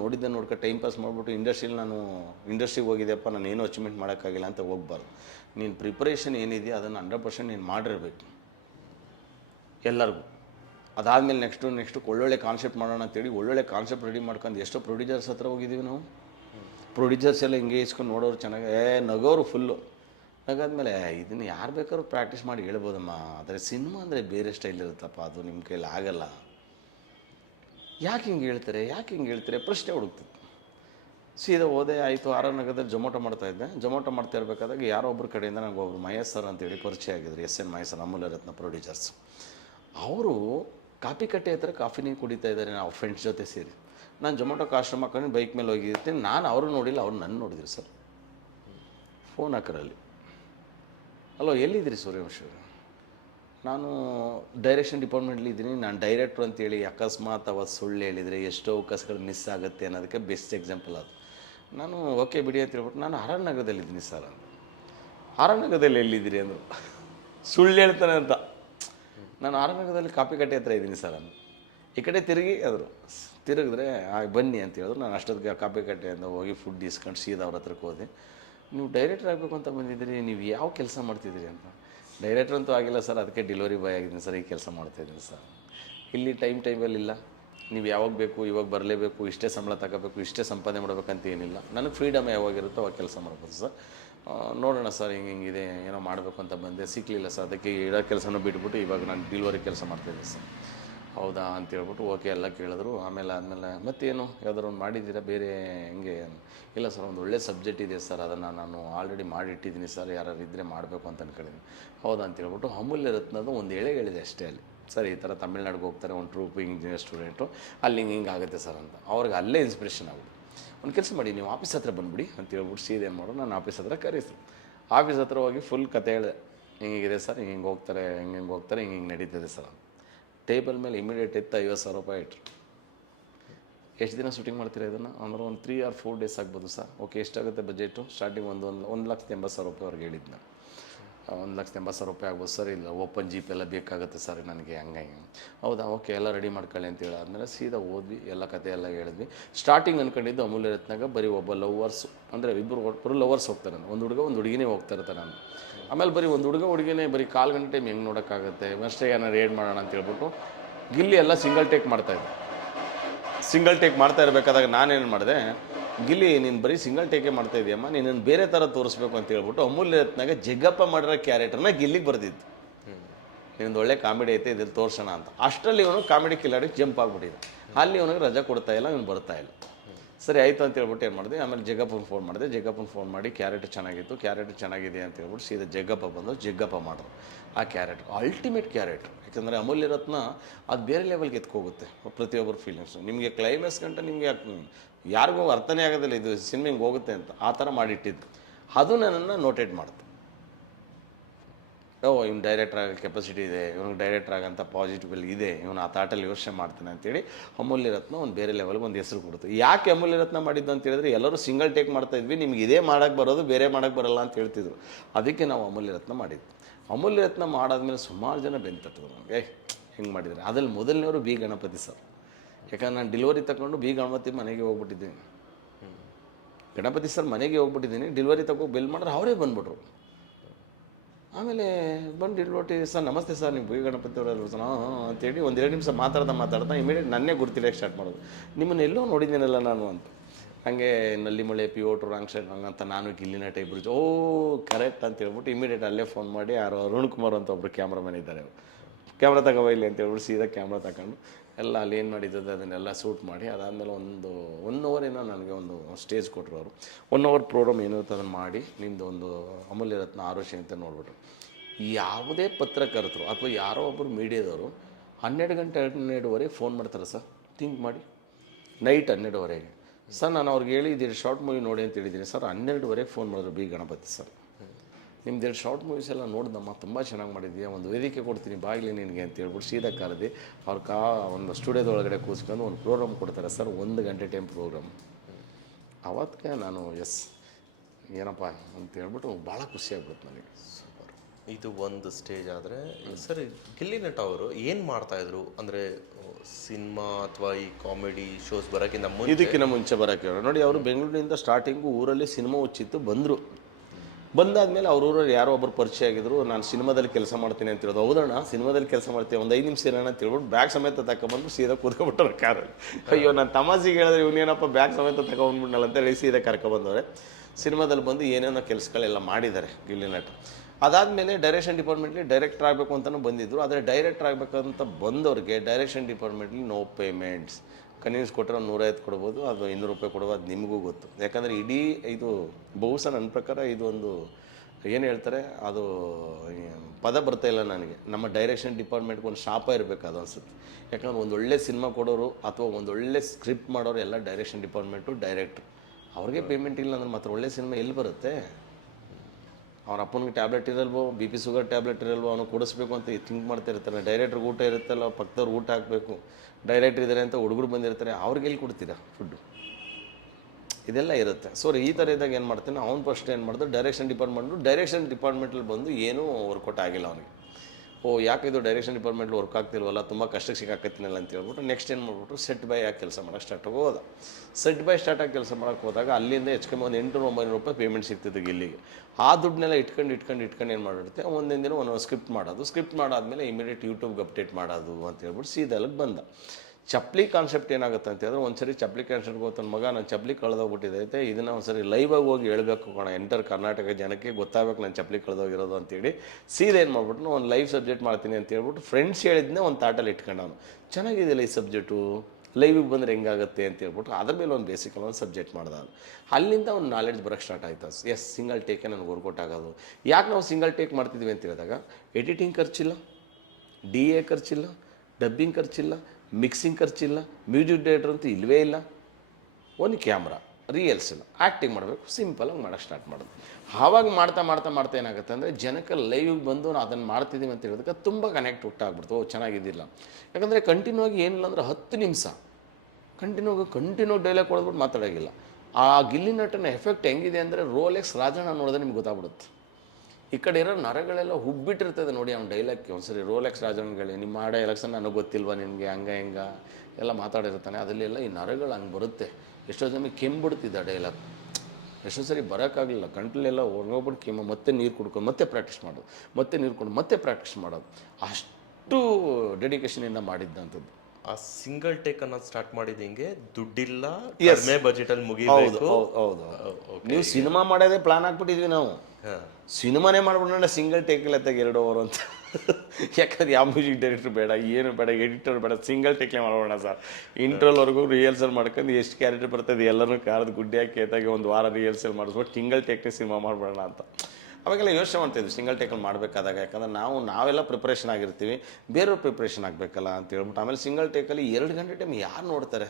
ನೋಡಿದ್ದೆ ನೋಡ್ಕೊಂಡು ಟೈಮ್ ಪಾಸ್ ಮಾಡಿಬಿಟ್ಟು ಇಂಡಸ್ಟ್ರಿಗೆ ಹೋಗಿದ್ದೆಪ್ಪ ನಾನು ಏನೂ ಅಚೀವ್ಮೆಂಟ್ ಮಾಡೋಕ್ಕಾಗಿಲ್ಲ ಅಂತ ಹೋಗ್ಬಾರ್ದು. ನೀನು ಪ್ರಿಪ್ರೇಷನ್ ಏನಿದೆಯೋ ಅದನ್ನು 100% ನೀನು ಮಾಡಿರಬೇಕು ಎಲ್ಲರಿಗೂ. ಅದಾದಮೇಲೆ ನೆಕ್ಸ್ಟು ಒಳ್ಳೊಳ್ಳೆ ಕಾನ್ಸೆಪ್ಟ್ ಮಾಡೋಣ ಅಂತೇಳಿ ಒಳ್ಳೊಳ್ಳೆ ಕಾನ್ಸೆಪ್ಟ್ ರೆಡಿ ಮಾಡ್ಕೊಂಡು ಎಷ್ಟೋ ಪ್ರೊಡ್ಯೂಸರ್ಸ್ ಹತ್ರ ಹೋಗಿದ್ದೀವಿ ನಾವು. ಪ್ರೊಡ್ಯೂಸರ್ಸ್ ಎಲ್ಲ ಹಿಂಗೆ ಇಸ್ಕೊಂಡು ನೋಡೋರು ಚೆನ್ನಾಗಿ ನಗೋರು ಫುಲ್ಲು. ನಗಾದ್ಮೇಲೆ ಇದನ್ನು ಯಾರು ಬೇಕಾದ್ರೂ ಪ್ರಾಕ್ಟೀಸ್ ಮಾಡಿ ಹೇಳ್ಬೋದಮ್ಮ, ಆದರೆ ಸಿನಿಮಾ ಅಂದರೆ ಬೇರೆ ಸ್ಟೈಲ್ ಇರುತ್ತಪ್ಪ, ಅದು ನಿಮ್ಮ ಕೈಲಿ ಆಗಲ್ಲ. ಯಾಕೆ ಹಿಂಗೆ ಹೇಳ್ತಾರೆ ಪ್ರಶ್ನೆ ಹುಡುಕ್ತಿತ್ತು. ಸೀದಾ ಹೋದೆ ಆಯಿತು. ನಗರದಲ್ಲಿ ಜೊಮೊಟೊ ಮಾಡ್ತಾಯಿದ್ದೆ. ಜೊಮೊಟೊ ಮಾಡ್ತಾ ಇರಬೇಕಾದಾಗ ಯಾರೋ ಒಬ್ಬರ ಕಡೆಯಿಂದ ನನಗೆ ಒಬ್ಬರು ಮಹೇಶ್ ಸರ್ ಅಂತೇಳಿ ಪರಿಚಯ ಆಗಿದ್ರು. SN ಮಹೇಶ್ ಸರ್, ಅಮೂಲ್ಯ ರತ್ನ ಪ್ರೊಡ್ಯೂಸರ್ಸ್. ಅವರು ಕಾಫಿ ಕಟ್ಟೆ ಹತ್ರ ಕಾಫಿನೇ ಕುಡಿತಾ ಇದ್ದಾರೆ ನಾವು ಫ್ರೆಂಡ್ಸ್ ಜೊತೆ ಸೇರಿ. ನಾನು ಜೊಮೊಟೊ ಕಾಸ್ಟ್ಯೂಮ್ ಹಾಕೊಂಡು ಬೈಕ್ ಮೇಲೆ ಹೋಗಿರ್ತೀನಿ. ನಾನು ಅವರು ನೋಡಿಲ್ಲ, ಅವ್ರು ನನ್ನ ನೋಡಿದ್ರು ಸರ್. ಫೋನ್ ಹಾಕರಲ್ಲಿ, ಹಲೋ ಎಲ್ಲಿದ್ದೀರಿ ಸೂರ್ಯವಂಶಿ? ನಾನು ಡೈರೆಕ್ಷನ್ ಡಿಪಾರ್ಟ್ಮೆಂಟ್ಲಿ ಇದ್ದೀನಿ, ನಾನು ಡೈರೆಕ್ಟ್ರು ಅಂತೇಳಿ ಅಕಸ್ಮಾತ್ ಅವತ್ತು ಸುಳ್ಳು ಹೇಳಿದರೆ ಎಷ್ಟೋ ಅವಕಾಶಗಳು ಮಿಸ್ ಆಗುತ್ತೆ ಅನ್ನೋದಕ್ಕೆ ಬೆಸ್ಟ್ ಎಕ್ಸಾಂಪಲ್ ಅದು. ನಾನು ಓಕೆ ಬಿಡಿ ಅಂತ ಹೇಳ್ಬಿಟ್ಟು ನಾನು ನಗರದಲ್ಲಿದ್ದೀನಿ ಸರ್ ಅಂತ. ನಗರದಲ್ಲಿ ಎಲ್ಲಿದ್ದೀರಿ ಅಂದರು. ಸುಳ್ಳು ಹೇಳ್ತಾನೆ ಅಂತ. ನಾನು ನಗರದಲ್ಲಿ ಕಾಫಿ ಕಟ್ಟೆ ಹತ್ರ ಇದ್ದೀನಿ ಸರ್ ಅಂದು. ಈ ಕಡೆ ತಿರುಗಿದ್ರೆ ಬನ್ನಿ ಅಂತ ಹೇಳಿದ್ರು. ನಾನು ಅಷ್ಟೊತ್ತಿಗೆ ಕಾಫಿ ಕಟ್ಟೆಯಿಂದ ಹೋಗಿ ಫುಡ್ ಇಸ್ಕೊಂಡು ಸೀದಾ ಅವ್ರ ಹತ್ರಕ್ಕೆ ಹೋದೆ. ನೀವು ಡೈರೆಕ್ಟ್ರ್ ಆಗಬೇಕು ಅಂತ ಬಂದಿದ್ದೀರಿ, ನೀವು ಯಾವ ಕೆಲಸ ಮಾಡ್ತಿದ್ದೀರಿ ಅಂತ. ಡೈರೆಕ್ಟ್ರ್ ಅಂತೂ ಆಗಿಲ್ಲ ಸರ್, ಅದಕ್ಕೆ ಡೆಲಿವರಿ ಬಾಯ್ ಆಗಿದ್ದೀನಿ ಸರ್, ಈ ಕೆಲಸ ಮಾಡ್ತಾಯಿದ್ದೀನಿ ಸರ್. ಇಲ್ಲಿ ಟೈಮಲ್ಲಿಲ್ಲ, ನೀವು ಯಾವಾಗ ಬೇಕು ಇವಾಗ ಬರಲೇಬೇಕು, ಇಷ್ಟೇ ಸಂಬಳ ತಗೋಬೇಕು, ಇಷ್ಟೇ ಸಂಪಾದನೆ ಮಾಡ್ಬೇಕಂತ ಏನಿಲ್ಲ. ನನಗೆ ಫ್ರೀಡಮ್ ಯಾವಾಗಿರುತ್ತೋ ಅವಾಗ ಕೆಲಸ ಮಾಡ್ಬೋದು ಸರ್. ನೋಡೋಣ ಸರ್ ಹಿಂಗಿದೆ ಏನೋ ಮಾಡಬೇಕು ಅಂತ ಬಂದೆ, ಸಿಕ್ಕಲಿಲ್ಲ ಸರ್, ಅದಕ್ಕೆ ಇಡೋ ಕೆಲಸನೂ ಬಿಟ್ಬಿಟ್ಟು ಇವಾಗ ನಾನು ಡೆಲಿವರಿ ಕೆಲಸ ಮಾಡ್ತಾಯಿದ್ದೀನಿ ಸರ್. ಹೌದಾ ಅಂತೇಳ್ಬಿಟ್ಟು ಓಕೆ ಎಲ್ಲ ಕೇಳಿದ್ರು. ಆಮೇಲೆ ಮತ್ತೇನು ಯಾವ್ದಾರು ಒಂದು ಮಾಡಿದ್ದೀರಾ ಬೇರೆ ಹೆಂಗೆ? ಇಲ್ಲ ಸರ್, ಒಂದು ಒಳ್ಳೆ ಸಬ್ಜೆಕ್ಟ್ ಇದೆ ಸರ್, ಅದನ್ನು ನಾನು ಆಲ್ರೆಡಿ ಮಾಡಿಟ್ಟಿದ್ದೀನಿ ಸರ್, ಯಾರು ಇದ್ದರೆ ಮಾಡಬೇಕು ಅಂತ ಅಂದ್ಕೊಂಡಿದ್ದೀನಿ. ಹೌದಾ ಅಂತೇಳ್ಬಿಟ್ಟು ಅಮೂಲ್ಯ ರತ್ನದ ಒಂದು ಹೇಳಿದೆ ಅಷ್ಟೇ ಅಲ್ಲಿ. ಸರ್ ಈ ಥರ ತಮಿಳ್ನಾಡಿಗೆ ಹೋಗ್ತಾರೆ ಒಂದು ಟ್ರೂಪ್ ಇಂಜಿನಿಯರ್ ಸ್ಟೂಡೆಂಟು, ಅಲ್ಲಿ ಹಿಂಗೆ ಆಗುತ್ತೆ ಸರ್ ಅಂತ. ಅವ್ರಿಗೆ ಅಲ್ಲೇ ಇನ್ಸ್ಪಿರೇಷನ್ ಆಗೋದು. ಒಂದು ಕೆಲಸ ಮಾಡಿ, ನೀವು ಆಫೀಸ್ ಹತ್ರ ಬಂದುಬಿಡಿ ಅಂತ ಹೇಳ್ಬಿಟ್ಟು ಸೀದಾ ಏನು ಮಾಡೋ, ನಾನು ಆಫೀಸ್ ಹತ್ರ ಕರೆಸಿ ಆಫೀಸ್ ಹತ್ರ ಹೋಗಿ ಫುಲ್ ಕತೆ ಹೇಳಿದೆ, ಹಿಂಗಿದೆ ಸರ್, ಹಿಂಗೆ ಹೋಗ್ತಾರೆ, ಹಿಂಗೆ ಹೋಗ್ತಾರೆ, ಹಿಂಗೆ ನಡೀತದೆ ಸರ್. ಟೇಬಲ್ ಮೇಲೆ ಇಮಿಡಿಯೇಟ್ ಎತ್ತು 50,000 ರೂಪಾಯಿ ಇಟ್ಟರು. ಎಷ್ಟು ದಿನ ಶೂಟಿಂಗ್ ಮಾಡ್ತೀರಾ ಇದನ್ನು ಅಂದ್ರೆ ಒಂದು 3 or 4 ಡೇಸ್ ಆಗ್ಬೋದು ಸರ್. ಓಕೆ, ಎಷ್ಟಾಗುತ್ತೆ ಬಜೆಟು? ಸ್ಟಾರ್ಟಿಂಗ್ 1,80,000 ರೂಪಾಯಿ ಅವ್ರಿಗೆ ಹೇಳಿದ್ದು ನಾನು. 1,80,000 ರೂಪಾಯಿ ಆಗ್ಬೋದು ಸರ್. ಇಲ್ಲ ಓಪನ್ ಜೀಪ್ ಎಲ್ಲ ಬೇಕಾಗುತ್ತೆ ಸರ್ ನನಗೆ, ಹಂಗೆ. ಹೌದಾ, ಓಕೆ, ಎಲ್ಲ ರೆಡಿ ಮಾಡ್ಕೊಳ್ಳಿ ಅಂತ ಹೇಳಿ ಆದಮೇಲೆ ಸೀದಾ ಹೋದ್ವಿ, ಎಲ್ಲ ಕತೆ ಎಲ್ಲ ಹೇಳಿದ್ವಿ. ಸ್ಟಾರ್ಟಿಂಗ್ ಅಂದ್ಕೊಂಡಿದ್ದು ಅಮೂಲ್ಯ ರತ್ನಾಗ ಬರೀ ಒಬ್ಬ ಲವರ್ಸು, ಅಂದರೆ ಇಬ್ಬರು ಲವರ್ಸ್ ಹೋಗ್ತಾರೆ, ಒಂದು ಹುಡುಗ ಒಂದು ಹುಡುಗಿನೇ ಹೋಗ್ತಾ ಇರ್ತಾರೆ ನಾನು. ಆಮೇಲೆ ಬರೀ ಒಂದು ಹುಡುಗಿನೇ ಬರೀ 1/4 ಗಂಟೆ ಟೈಮ್ ಹೆಂಗೆ ನೋಡೋಕ್ಕಾಗುತ್ತೆ, ಅಷ್ಟೇ ಏನಾರು ರೇಡ್ ಮಾಡೋಣ ಅಂತ ಹೇಳ್ಬಿಟ್ಟು ಗಿಲ್ಲಿ ಎಲ್ಲ ಸಿಂಗಲ್ ಟೇಕ್ ಮಾಡ್ತಾಯಿದ್ದೆ. ಸಿಂಗಲ್ ಟೇಕ್ ಮಾಡ್ತಾ ಇರಬೇಕಾದಾಗ ನಾನೇನು ಮಾಡಿದೆ, ಗಿಲ್ಲಿ ನೀನು ಬರೀ ಸಿಂಗಲ್ ಟೇಕೆ ಮಾಡ್ತಾ ಇದೆಯಮ್ಮ, ನೀನು ಬೇರೆ ಥರ ತೋರಿಸ್ಬೇಕು ಅಂತ ಹೇಳ್ಬಿಟ್ಟು ಅಮೂಲ್ಯ ರತ್ನಾಗ ಜಗ್ಗಪ್ಪ ಮಾಡಿರೋ ಕ್ಯಾರೆಕ್ಟರ್ನ ಗಿಲ್ಲಿಗೆ ಬರ್ದಿದ್ದು. ನಿನ್ನೊಂದು ಒಳ್ಳೆ ಕಾಮಿಡಿ ಐತೆ, ಇದ್ರಲ್ಲಿ ತೋರ್ಸೋಣ ಅಂತ. ಅಷ್ಟರಲ್ಲಿ ಇವನು ಕಾಮಿಡಿ ಕಿಲಾಡಿಗೆ ಜಂಪ್ ಆಗಿಬಿಟ್ಟಿದ್ದ. ಅಲ್ಲಿ ಇವನಿಗೆ ರಜಾ ಕೊಡ್ತಾ ಇಲ್ಲ, ಇವನು ಬರ್ತಾ ಇಲ್ಲ. ಸರಿ ಆಯಿತು ಅಂತ ಹೇಳ್ಬಿಟ್ಟು ಏನು ಮಾಡಿದೆ, ಆಮೇಲೆ ಜಗ್ಗಪ್ಪನ ಫೋನ್ ಮಾಡಿದೆ. ಜಗ್ಗಪ್ಪನ ಫೋನ್ ಮಾಡಿ ಕ್ಯಾರೆಕ್ಟರ್ ಚೆನ್ನಾಗಿತ್ತು, ಕ್ಯಾರೆಕ್ಟರ್ ಚೆನ್ನಾಗಿದೆ ಅಂತ ಹೇಳ್ಬಿಟ್ಟು ಸೀದಾ ಜಗ್ಗಪ್ಪ ಬಂದು ಜಗ್ಗಪ್ಪ ಮಾಡಿದ್ರು ಆ ಕ್ಯಾರೆಕ್ಟರ್. Ultimate character. ಯಾಕಂದರೆ ಅಮೂಲ್ಯ ರತ್ನ ಅದು ಬೇರೆ ಲೆವೆಲ್ಗೆ ಎತ್ಕೋಗುತ್ತೆ ಪ್ರತಿಯೊಬ್ಬರ ಫೀಲಿಂಗ್ಸು. ನಿಮಗೆ ಕ್ಲೈಮ್ಯಾಕ್ಸ್ ಗಂಟ ನಿಮಗೆ ಯಾರಿಗೂ ಅರ್ಥನೇ ಆಗೋದಿಲ್ಲ ಇದು ಸಿನಿಮಾ ಹಿಂಗೆ ಹೋಗುತ್ತೆ ಅಂತ, ಆ ಥರ ಮಾಡಿಟ್ಟಿದ್ದು. ಅದು ನನ್ನನ್ನು ನೋಟೇಟ್ ಮಾಡ್ತು. ಇವ್ನು ಡೈರೆಕ್ಟ್ರ್ ಆಗೋ ಕೆಪಾಸಿಟಿ ಇದೆ, ಇವ್ನಿಗೆ ಡೈರೆಕ್ಟ್ರ್ ಆಗೋಂಥ ಪಾಸಿಟಿವ್ ಇದೆ, ಇವನು ಆ ತಾಟಲ್ಲಿ ಯೋಚನೆ ಮಾಡ್ತಾನೆ ಅಂತೇಳಿ ಅಮೂಲ್ಯ ರತ್ನ ಒಂದು ಬೇರೆ ಲೆವೆಲ್ಗೆ ಒಂದು ಹೆಸರು ಕೊಡ್ತು. ಯಾಕೆ ಅಮೂಲ್ಯ ರತ್ನ ಮಾಡಿದ್ದು ಅಂತ ಹೇಳಿದ್ರೆ, ಎಲ್ಲರೂ ಸಿಂಗಲ್ ಟೇಕ್ ಮಾಡ್ತಾಯಿದ್ವಿ, ನಿಮ್ಗೆ ಇದೇ ಮಾಡೋಕ್ಕೆ ಬರೋದು, ಬೇರೆ ಮಾಡೋಕ್ಕೆ ಬರೋಲ್ಲ ಅಂತ ಹೇಳ್ತಿದ್ರು. ಅದಕ್ಕೆ ನಾವು ಅಮೂಲ್ಯ ರತ್ನ ಮಾಡಿದ್ವಿ. ಅಮೂಲ್ಯ ರತ್ನ ಮಾಡಾದ್ಮೇಲೆ ಸುಮಾರು ಜನ ಬೆಂತಟ್ಟರು ನನಗೆ, ಹೆಂಗೆ ಮಾಡಿದ್ದಾರೆ. ಅದ್ರಲ್ಲಿ ಮೊದಲನೇವರು ಬಿ ಗಣಪತಿ ಸರ್. ಯಾಕಂದ್ರೆ ನಾನು ಡೆಲಿವರಿ ತಗೊಂಡು ಬಿ ಗಣಪತಿ ಮನೆಗೆ ಹೋಗ್ಬಿಟ್ಟಿದ್ದೀನಿ. ಗಣಪತಿ ಸರ್ ಮನೆಗೆ ಹೋಗ್ಬಿಟ್ಟಿದ್ದೀನಿ, ಡೆಲಿವರಿ ತಗೋ ಬೆಲ್ ಮಾಡಿದ್ರೆ ಅವರೇ ಬಂದ್ಬಿಟ್ರು. ಆಮೇಲೆ ಬಂದು ಡೆಲಿವರಿ, ಸರ್ ನಮಸ್ತೆ ಸರ್, ನೀವು ಬಿ ಗಣಪತಿ ಅವರಲ್ಲ ಸರ್? ಹಾಂ ಅಂತೇಳಿ 1-2 ನಿಮಿಷ ಮಾತಾಡ್ತಾ ಇಮಿಡಿಯೇಟ್ ನನ್ನೇ ಗುರ್ತಿಲ್ಲಕ್ಕೆ ಸ್ಟಾರ್ಟ್ ಮಾಡೋದು. ನಿಮ್ಮನ್ನು ಎಲ್ಲೋ ನೋಡಿದ್ದೀನಲ್ಲ ನಾನು ಅಂತ. ಹಾಗೆ ನಲ್ಲಿ ಮಳೆ ಪಿಯೋಟ್ರು ರಾಂಗ್ ಸೈಡ್ ಹಂಗಂತ ನಾನು ಗಿಲ್ಲಿ ನಟ ಇಬ್ಬರು ಕರೆಕ್ಟ್ ಅಂತ ಹೇಳ್ಬಿಟ್ಟು ಇಮಿಡಿಯೇಟ್ ಅಲ್ಲೇ ಫೋನ್ ಮಾಡಿ, ಯಾರು ಅರುಣ್ ಕುಮಾರ್ ಅಂತ ಒಬ್ಬರು ಕ್ಯಾಮ್ರಾಮನ್ ಇದ್ದಾರೆ, ಕ್ಯಾಮ್ರಾ ತಗೋ ಇಲ್ಲಿ ಅಂತ ಹೇಳ್ಬಿಟ್ಟು ಸೀದಾ ಕ್ಯಾಮ್ರಾ ತಗೊಂಡು ಎಲ್ಲ ಅಲ್ಲಿ ಏನು ಮಾಡಿದ್ದದು ಅದನ್ನೆಲ್ಲ ಶೂಟ್ ಮಾಡಿ, ಅದಾದಮೇಲೆ 1 hour ಏನೋ ನನಗೆ ಒಂದು ಸ್ಟೇಜ್ ಕೊಟ್ಟರು ಅವರು. 1 hour ಪ್ರೋಗ್ರಾಮ್ ಏನಿರುತ್ತೆ ಅದನ್ನು ಮಾಡಿ, ನಿಮ್ಮದು ಒಂದು ಅಮೂಲ್ಯ ರತ್ನ ಆರೋಷೆ ಅಂತ ನೋಡ್ಬಿಟ್ರು. ಯಾವುದೇ ಪತ್ರಕರ್ತರು ಅಥವಾ ಯಾರೋ ಒಬ್ಬರು ಮೀಡಿಯಾದವರು 12 ಗಂಟೆ 12:30 ಫೋನ್ ಮಾಡ್ತಾರೆ ಸರ್. ಥಿಂಕ್ ಮಾಡಿ, ನೈಟ್ 12:30 ಸರ್, ನಾನು ಅವ್ರಿಗೆ ಹೇಳಿದ್ದೀನಿ ಶಾರ್ಟ್ ಮೂವಿ ನೋಡಿ ಅಂತ ಹೇಳಿದ್ದೀನಿ ಸರ್. 12:30 ಫೋನ್ ಮಾಡಿದ್ರು ಬಿ ಗಣಪತಿ ಸರ್, ನಿಮ್ದು ಶಾರ್ಟ್ ಮೂವೀಸ್ ಎಲ್ಲ ನೋಡಿದಮ್ಮ, ತುಂಬ ಚೆನ್ನಾಗಿ ಮಾಡಿದ್ದೀಯ, ಒಂದು ವೇದಿಕೆ ಕೊಡ್ತೀನಿ ಬಾಗಿಲಿ ನಿನಗೆ ಅಂತ ಹೇಳ್ಬಿಟ್ಟು ಸೀದಾ ಕರೆದು ಅವ್ರ ಒಂದು ಸ್ಟುಡಿಯೋದೊಳಗಡೆ ಕೂತ್ಕೊಂಡು ಒಂದು ಪ್ರೋಗ್ರಾಮ್ ಕೊಡ್ತಾರೆ ಸರ್, 1 ಗಂಟೆ ಟೈಮ್ ಪ್ರೋಗ್ರಾಮ್. ಅವತ್ತಿಗೆ ನಾನು ಎಸ್ ಏನಪ್ಪ ಅಂತ ಹೇಳ್ಬಿಟ್ಟು ಭಾಳ ಖುಷಿ ಆಗ್ಬಿಡ್ತು ನನಗೆ. ಸೂಪರ್. ಇದು ಒಂದು ಸ್ಟೇಜ್ ಆದರೆ ಸರ್, ಗಿಲ್ಲಿ ನಟ ಅವರು ಏನು ಮಾಡ್ತಾಯಿದ್ರು ಅಂದರೆ ಸಿನಿಮಾ ಅಥವಾ ಈ ಕಾಮಿಡಿ ಶೋಸ್ ಬರೋಕ್ಕಿಂತ ಇದಕ್ಕಿಂತ ಮುಂಚೆ ಬರೋಕ್ಕೆ ನೋಡಿ, ಅವರು ಬೆಂಗಳೂರಿನಿಂದ ಸ್ಟಾರ್ಟಿಂಗು ಊರಲ್ಲಿ ಸಿನಿಮಾ ಹುಚ್ಚಿತ್ತು, ಬಂದಾದ್ಮೇಲೆ ಅವ್ರ ಊರಲ್ಲಿ ಯಾರೋ ಒಬ್ಬರು ಪರಿಚಯ ಆಗಿದ್ರು. ನಾನು ಸಿನಿಮಾದಲ್ಲಿ ಕೆಲಸ ಮಾಡ್ತೀನಿ ಅಂತ ಹೇಳೋದು. ಹೌದಣ್ಣ ಸಿನಿಮಾದಲ್ಲಿ ಕೆಲಸ ಮಾಡ್ತೀನಿ, ಒಂದು 5 ನಿಮಿಷ ಇರೋಣ ಅಂತ ಹೇಳ್ಬಿಟ್ಟು ಬ್ಯಾಗ್ ಸಮೇತ ತಗೊಂಬಂದು ಸೀದಾ ಕೂತ್ಕೊಬಿಟ್ಟವ್ರೆ ಕಾರಲ್ಲಿ. ಅಯ್ಯೋ ನಾನು ತಮಾಷೆಗೆ ಹೇಳಿದ್ರೆ ಇವನೇನಪ್ಪ ಬ್ಯಾಗ್ ಸಮೇತ ತಗೊಂಡ್ಬಿಟ್ನಲ್ಲ ಅಂತ ಹೇಳಿ ಸೀದಾ ಕರ್ಕೊಬಂದವ್ರೆ. ಸಿನಿಮಾದಲ್ಲಿ ಬಂದು ಏನೇನೋ ಕೆಲಸಗಳೆಲ್ಲ ಮಾಡಿದ್ದಾರೆ ಗಿಲ್ಲಿ ನಟ. ಅದಾದಮೇಲೆ ಡೈರೆಕ್ಷನ್ ಡಿಪಾರ್ಟ್ಮೆಂಟ್ಲಿ ಡೈರೆಕ್ಟರ್ ಆಗಬೇಕು ಅಂತಲೂ ಬಂದಿದ್ದರು. ಆದರೆ ಡೈರೆಕ್ಟರ್ ಆಗಬೇಕಂತ ಬಂದವ್ರಿಗೆ ಡೈರೆಕ್ಷನ್ ಡಿಪಾರ್ಟ್ಮೆಂಟ್ಲಿ ನೋ ಪೇಮೆಂಟ್ಸ್. ಕನ್ವಿನ್ಸ್ ಕೊಟ್ಟರೆ 150 ಕೊಡ್ಬೋದು, ಅದು 200 ರೂಪಾಯಿ ಕೊಡ್ಬೋದು, ಅದು ನಿಮಗೂ ಗೊತ್ತು. ಯಾಕಂದರೆ ಇಡೀ ಇದು ಬಹುಶಃ ನನ್ನ ಪ್ರಕಾರ ಇದು ಒಂದು ಏನು ಹೇಳ್ತಾರೆ, ಅದು ಪದ ಬರ್ತಾಯಿಲ್ಲ ನನಗೆ. ನಮ್ಮ ಡೈರೆಕ್ಷನ್ ಡಿಪಾರ್ಟ್ಮೆಂಟ್ಗೆ ಒಂದು ಶಾಪ ಇರಬೇಕು ಅದು ಅನಿಸುತ್ತೆ. ಯಾಕಂದ್ರೆ ಒಂದು ಒಳ್ಳೆ ಸಿನಿಮಾ ಕೊಡೋರು ಅಥವಾ ಒಂದೊಳ್ಳೆ ಸ್ಕ್ರಿಪ್ಟ್ ಮಾಡೋರು ಎಲ್ಲ ಡೈರೆಕ್ಷನ್ ಡಿಪಾರ್ಟ್ಮೆಂಟು ಡೈರೆಕ್ಟ್ರು. ಅವ್ರಿಗೆ ಪೇಮೆಂಟ್ ಇಲ್ಲ ಅಂದ್ರೆ ಮಾತ್ರ ಒಳ್ಳೆ ಸಿನಿಮಾ ಎಲ್ಲಿ ಬರುತ್ತೆ? ಅವ್ರ ಅಪ್ಪನಿಗೆ ಟ್ಯಾಬ್ಲೆಟ್ ಇರಲ್ವೋ, BP ಶುಗರ್ ಟ್ಯಾಬ್ಲೆಟ್ ಇರಲ್ವೋ, ಅವನು ಕೊಡಿಸ್ಬೇಕು ಅಂತ ಥಿಂಕ್ ಮಾಡ್ತಾ ಇರ್ತಾರೆ. ಡೈರೆಕ್ಟ್ರಿಗೆ ಊಟ ಇರುತ್ತಲ್ಲ, ಪಕ್ಕದವ್ರು ಊಟ ಹಾಕಬೇಕು, ಡೈರೆಕ್ಟ್ರ್ ಇದ್ದಾರೆ ಅಂತ ಹುಡುಗರು ಬಂದಿರ್ತಾರೆ, ಅವ್ರಿಗೆ ಎಲ್ಲಿ ಕೊಡ್ತೀರಾ ಫುಡ್ಡು? ಇದೆಲ್ಲ ಇರುತ್ತೆ. ಸೊ ಈ ಥರ ಇದ್ದಾಗ ಏನು ಮಾಡ್ತೀನಿ, ಅವ್ನು ಫಸ್ಟ್ ಏನು ಮಾಡಿದ್ರು ಡೈರೆಕ್ಷನ್ ಡಿಪಾರ್ಟ್ಮೆಂಟಲ್ಲಿ ಬಂದು ಏನೂ ವರ್ಕೌಟ್ ಆಗಿಲ್ಲ ಅವನಿಗೆ. ಯಾಕೆ ಇದು ಡೈರೆಕ್ಷನ್ ಡಿಪಾರ್ಟ್ಮೆಂಟ್ಲಿ ವರ್ಕ್ ಆಗ್ತಿಲ್ವಲ್ಲ, ತುಂಬ ಕಷ್ಟಕ್ಕೆ ಸಿಕ್ಕಾಕತ್ತೀನಲ್ಲ ಅಂತ ಹೇಳ್ಬಿಟ್ಟು ನೆಕ್ಸ್ಟ್ ಏನು ಮಾಡ್ಬಿಟ್ಟು ಸೆಟ್ ಬೈ ಆಗಿ ಕೆಲಸ ಮಾಡೋಕ್ಕೆ ಸ್ಟಾರ್ಟ್ ಹೋದ. ಸೆಟ್ ಬೈ ಸ್ಟಾರ್ಟ್ ಆಗಿ ಕೆಲಸ ಮಾಡೋಕ್ಕೆ ಹೋದಾಗ ಅಲ್ಲಿಂದ ಹೆಚ್ಚಿಗೆ ಒಂದು 800-900 ರೂಪಾಯಿ ಪೇಮೆಂಟ್ ಸಿಗ್ತಿತ್ತು ಇಲ್ಲಿಗೆ. ಆ ದುಡ್ಡನ್ನೆಲ್ಲ ಇಟ್ಕೊಂಡು ಏನು ಮಾಡಿರುತ್ತೆ, ಒಂದೊಂದು ದಿನ ಒಂದೊಂದು ಸ್ಕ್ರಿಪ್ಟ್ ಮಾಡಾದ್ಮೇಲೆ ಇಮಿಡಿಯೇಟ್ ಯೂಟ್ಯೂಬ್ಗೆ ಅಪ್ಡೇಟ್ ಮಾಡೋದು ಅಂತ ಹೇಳ್ಬಿಟ್ಟು ಸೀದಾ ಅಲ್ಲಿಗೆ ಬಂದ. ಚಪ್ಪಲಿ ಕಾನ್ಸೆಪ್ಟ್ ಏನಾಗುತ್ತೆ ಅಂತ ಹೇಳಿದ್ರೆ, ಒಂದ್ಸರಿ ಚಪ್ಪಲಿ ಕಾನ್ಸೆಪ್ಟ್ಗೆ ಹೋಗ್ತಾನೆ ಮಗ, ನಾನು ಚಪ್ಪಲಿ ಕಳೆದೋಗ್ಬಿಟ್ಟಿದ್ದೈತೆ, ಇದನ್ನು ಒಂದ್ಸರಿ ಲೈವಾಗಿ ಹೋಗಿ ಹೇಳ್ಬೇಕು ಕಣ, ಎಂಟರ್ ಕರ್ನಾಟಕ ಜನಕ್ಕೆ ಗೊತ್ತಾಗಬೇಕು ನಾನು ಚಪ್ಪಲಿ ಕಳೆದೋಗಿರೋದು ಅಂತೇಳಿ ಸೀದಾ ಏನು ಮಾಡ್ಬಿಟ್ಟು ಒಂದು ಲೈವ್ ಸಬ್ಜೆಕ್ಟ್ ಮಾಡ್ತೀನಿ ಅಂತ ಹೇಳ್ಬಿಟ್ಟು ಫ್ರೆಂಡ್ಸ್ ಹೇಳಿದ್ನೇ ಒಂದು ತಾಟಲ್ಲಿ ಇಟ್ಕೊಂಡವನು. ಚೆನ್ನಾಗಿದೆಯಲ್ಲ ಈ ಸಬ್ಜೆಕ್ಟು, ಲೈವಿಗೆ ಬಂದರೆ ಹೆಂಗಾಗುತ್ತೆ ಅಂತ ಹೇಳ್ಬಿಟ್ಟು ಅದ್ರ ಮೇಲೆ ಒಂದು ಬೇಸಿಕಲ್ ಒಂದು ಸಬ್ಜೆಕ್ಟ್ ಮಾಡ್ದ. ಅಲ್ಲಿಂದ ಒಂದು ನಾಲೆಡ್ಜ್ ಬರೋಕ್ಕೆ ಸ್ಟಾರ್ಟ್ ಆಯ್ತು. ಎಸ್, ಸಿಂಗಲ್ ಟೇಕೆ ನನಗೆ ವರ್ಕೌಟ್ ಆಗೋದು. ಯಾಕೆ ನಾವು ಸಿಂಗಲ್ ಟೇಕ್ ಮಾಡ್ತಿದ್ವಿ ಅಂತ ಹೇಳಿದಾಗ, ಎಡಿಟಿಂಗ್ ಖರ್ಚಿಲ್ಲ, DA ಖರ್ಚಿಲ್ಲ, ಡಬ್ಬಿಂಗ್ ಖರ್ಚಿಲ್ಲ, ಮಿಕ್ಸಿಂಗ್ ಖರ್ಚಿಲ್ಲ, ಮ್ಯೂಸಿಕ್ ಡೈರೆಕ್ಟರ್ ಅಂತೂ ಇಲ್ಲವೇ ಇಲ್ಲ. ಒಂದು ಕ್ಯಾಮ್ರಾ, ರಿಯಲ್ಸಲ್, ಆ್ಯಕ್ಟಿಂಗ್ ಮಾಡಬೇಕು, ಸಿಂಪಲಾಗಿ ಮಾಡೋಕ್ಕೆ ಸ್ಟಾರ್ಟ್ ಮಾಡೋದು. ಆವಾಗ ಮಾಡ್ತಾ ಏನಾಗುತ್ತೆ ಅಂದರೆ ಜನಕ್ಕೆ ಲೈವಿಗೆ ಬಂದು ನಾವು ಅದನ್ನು ಮಾಡ್ತಿದ್ದೀವಿ ಅಂತ ಹೇಳೋದಕ್ಕೆ ತುಂಬ ಕನೆಕ್ಟ್ ಹುಟ್ಟಾಗ್ಬಿಡ್ತು. ಓ ಚೆನ್ನಾಗಿದ್ದಿಲ್ಲ. ಯಾಕಂದರೆ ಕಂಟಿನ್ಯೂ ಆಗಿ ಏನಿಲ್ಲ ಅಂದರೆ 10 ನಿಮಿಷ ಕಂಟಿನ್ಯೂ ಡೈಲಾಗ್ ಕೊಡ್ಬಿಟ್ಟು ಮಾತಾಡೋಂಗಿಲ್ಲ. ಆ ಗಿಲ್ಲಿ ನಟನ ಎಫೆಕ್ಟ್ ಹೆಂಗಿದೆ ಅಂದರೆ ರೋಲೆಕ್ಸ್ ರಾಜಣ್ಣ ನೋಡಿದ್ರೆ ನಿಮ್ಗೆ ಗೊತ್ತಾಗ್ಬಿಡುತ್ತೆ. ಈ ಕಡೆ ಇರೋ ನರಗಳೆಲ್ಲ ಹುಬ್ಬಿಟ್ಟಿರ್ತದೆ ನೋಡಿ ಅವ್ನ ಡೈಲಾಗ್ಗೆ. ಒಂದ್ಸರಿ ರೋಲೆಕ್ಸ್ ರಾಜಣ್ಣಗಳೇ ನಿಮ್ಮ ಮಾಡೋ ಎಲೆಕ್ಷನ್ ನನಗೆ ಗೊತ್ತಿಲ್ವಾ ನಿನಗೆ ಹೆಂಗ ಎಲ್ಲ ಮಾತಾಡಿರ್ತಾನೆ. ಅದರಲ್ಲೆಲ್ಲ ಈ ನರಗಳು ಹಂಗೆ ಬರುತ್ತೆ. ಎಷ್ಟೋ ಜನ ಕೆಂಬಿಡ್ತಿದ್ದ ಡೈಲಾಗ್, ಎಷ್ಟೋ ಸರಿ ಬರೋಕ್ಕಾಗಲಿಲ್ಲ, ಗಂಟಲೆಲ್ಲ ಒಣಗೋಗ್ಬಿಟ್ಟು ಕೆಮ್ಮು, ಮತ್ತೆ ನೀರು ಕುಡ್ಕೊಂಡು ಮತ್ತೆ ಪ್ರಾಕ್ಟೀಸ್ ಮಾಡೋದು, ಮತ್ತೆ ನೀರು ಕುಡ್ಕೊಂಡು ಮತ್ತೆ ಪ್ರಾಕ್ಟೀಸ್ ಮಾಡೋದು. ಅಷ್ಟು ಡೆಡಿಕೇಶನಿಂದ ಮಾಡಿದ್ದಂಥದ್ದು. ಆ ಸಿಂಗಲ್ ಟೇಕ್ ಅನ್ನೋದು ಸ್ಟಾರ್ಟ್ ಮಾಡಿದ ಹಿಂಗೆ ದುಡ್ಡಿಲ್ಲ, ಕಡಿಮೆ ಬಜೆಟ್ ಅಲ್ಲಿ ಮುಗಿಬೇಕು. ಹೌದು. ನೀವು ಸಿನಿಮಾ ಮಾಡೋದೇ ಪ್ಲಾನ್ ಹಾಕ್ಬಿಟ್ಟಿದ್ವಿ ನಾವು. ಸಿನಿಮಾನೇ ಮಾಡ್ಬಿಡೋಣ ಸಿಂಗಲ್ ಟೇಕಲ್ಲಿ ಎತ್ತಾಗ 2 ಅವರ್ ಅಂತ. ಯಾಕಂದ್ರೆ ಯಾವ ಮ್ಯೂಸಿಕ್ ಡೈರೆಕ್ಟರ್ ಬೇಡ, ಏನು ಬೇಡ, ಎಡಿಟರ್ ಬೇಡ, ಸಿಂಗಲ್ ಟೇಕ್ಲೇ ಮಾಡೋಣ ಸರ್. ಇಂಟ್ರೋಲ್ವರೆಗೂ ರಿಹರ್ಸಲ್ ಮಾಡ್ಕೊಂಡು ಎಷ್ಟು ಕ್ಯಾರೆಕ್ಟರ್ ಬರ್ತದೆ ಎಲ್ಲರೂ ಕಾರದ ಗುಡ್ಡೆ ಹಾಕಿ ಎತ್ತಾಗಿ 1 ವಾರ ರಿಹರ್ಸಲ್ ಮಾಡಿಸ್ಬಿಟ್ಟು ಸಿಂಗಲ್ ಟೇಕ್ನೇ ಸಿನಿಮಾ ಮಾಡ್ಬೋಣ ಅಂತ. ಅವಾಗೆಲ್ಲ ಯೋಚನೆ ಮಾಡ್ತಾಯಿದ್ವಿ ಸಿಂಗಲ್ ಟೇಕಲ್ಲಿ ಮಾಡಬೇಕಾದಾಗ. ಯಾಕಂದ್ರೆ ನಾವೆಲ್ಲ ಪ್ರಿಪ್ರೇಷನ್ ಆಗಿರ್ತೀವಿ, ಬೇರೆಯವ್ರು ಪ್ರಿಪ್ರೇಷನ್ ಆಗಬೇಕಲ್ಲ ಅಂತ ಹೇಳ್ಬಿಟ್ಟು. ಆಮೇಲೆ ಸಿಂಗಲ್ ಟೇಕಲ್ಲಿ 2 ಗಂಟೆ ಟೈಮ್ ಯಾರು ನೋಡ್ತಾರೆ,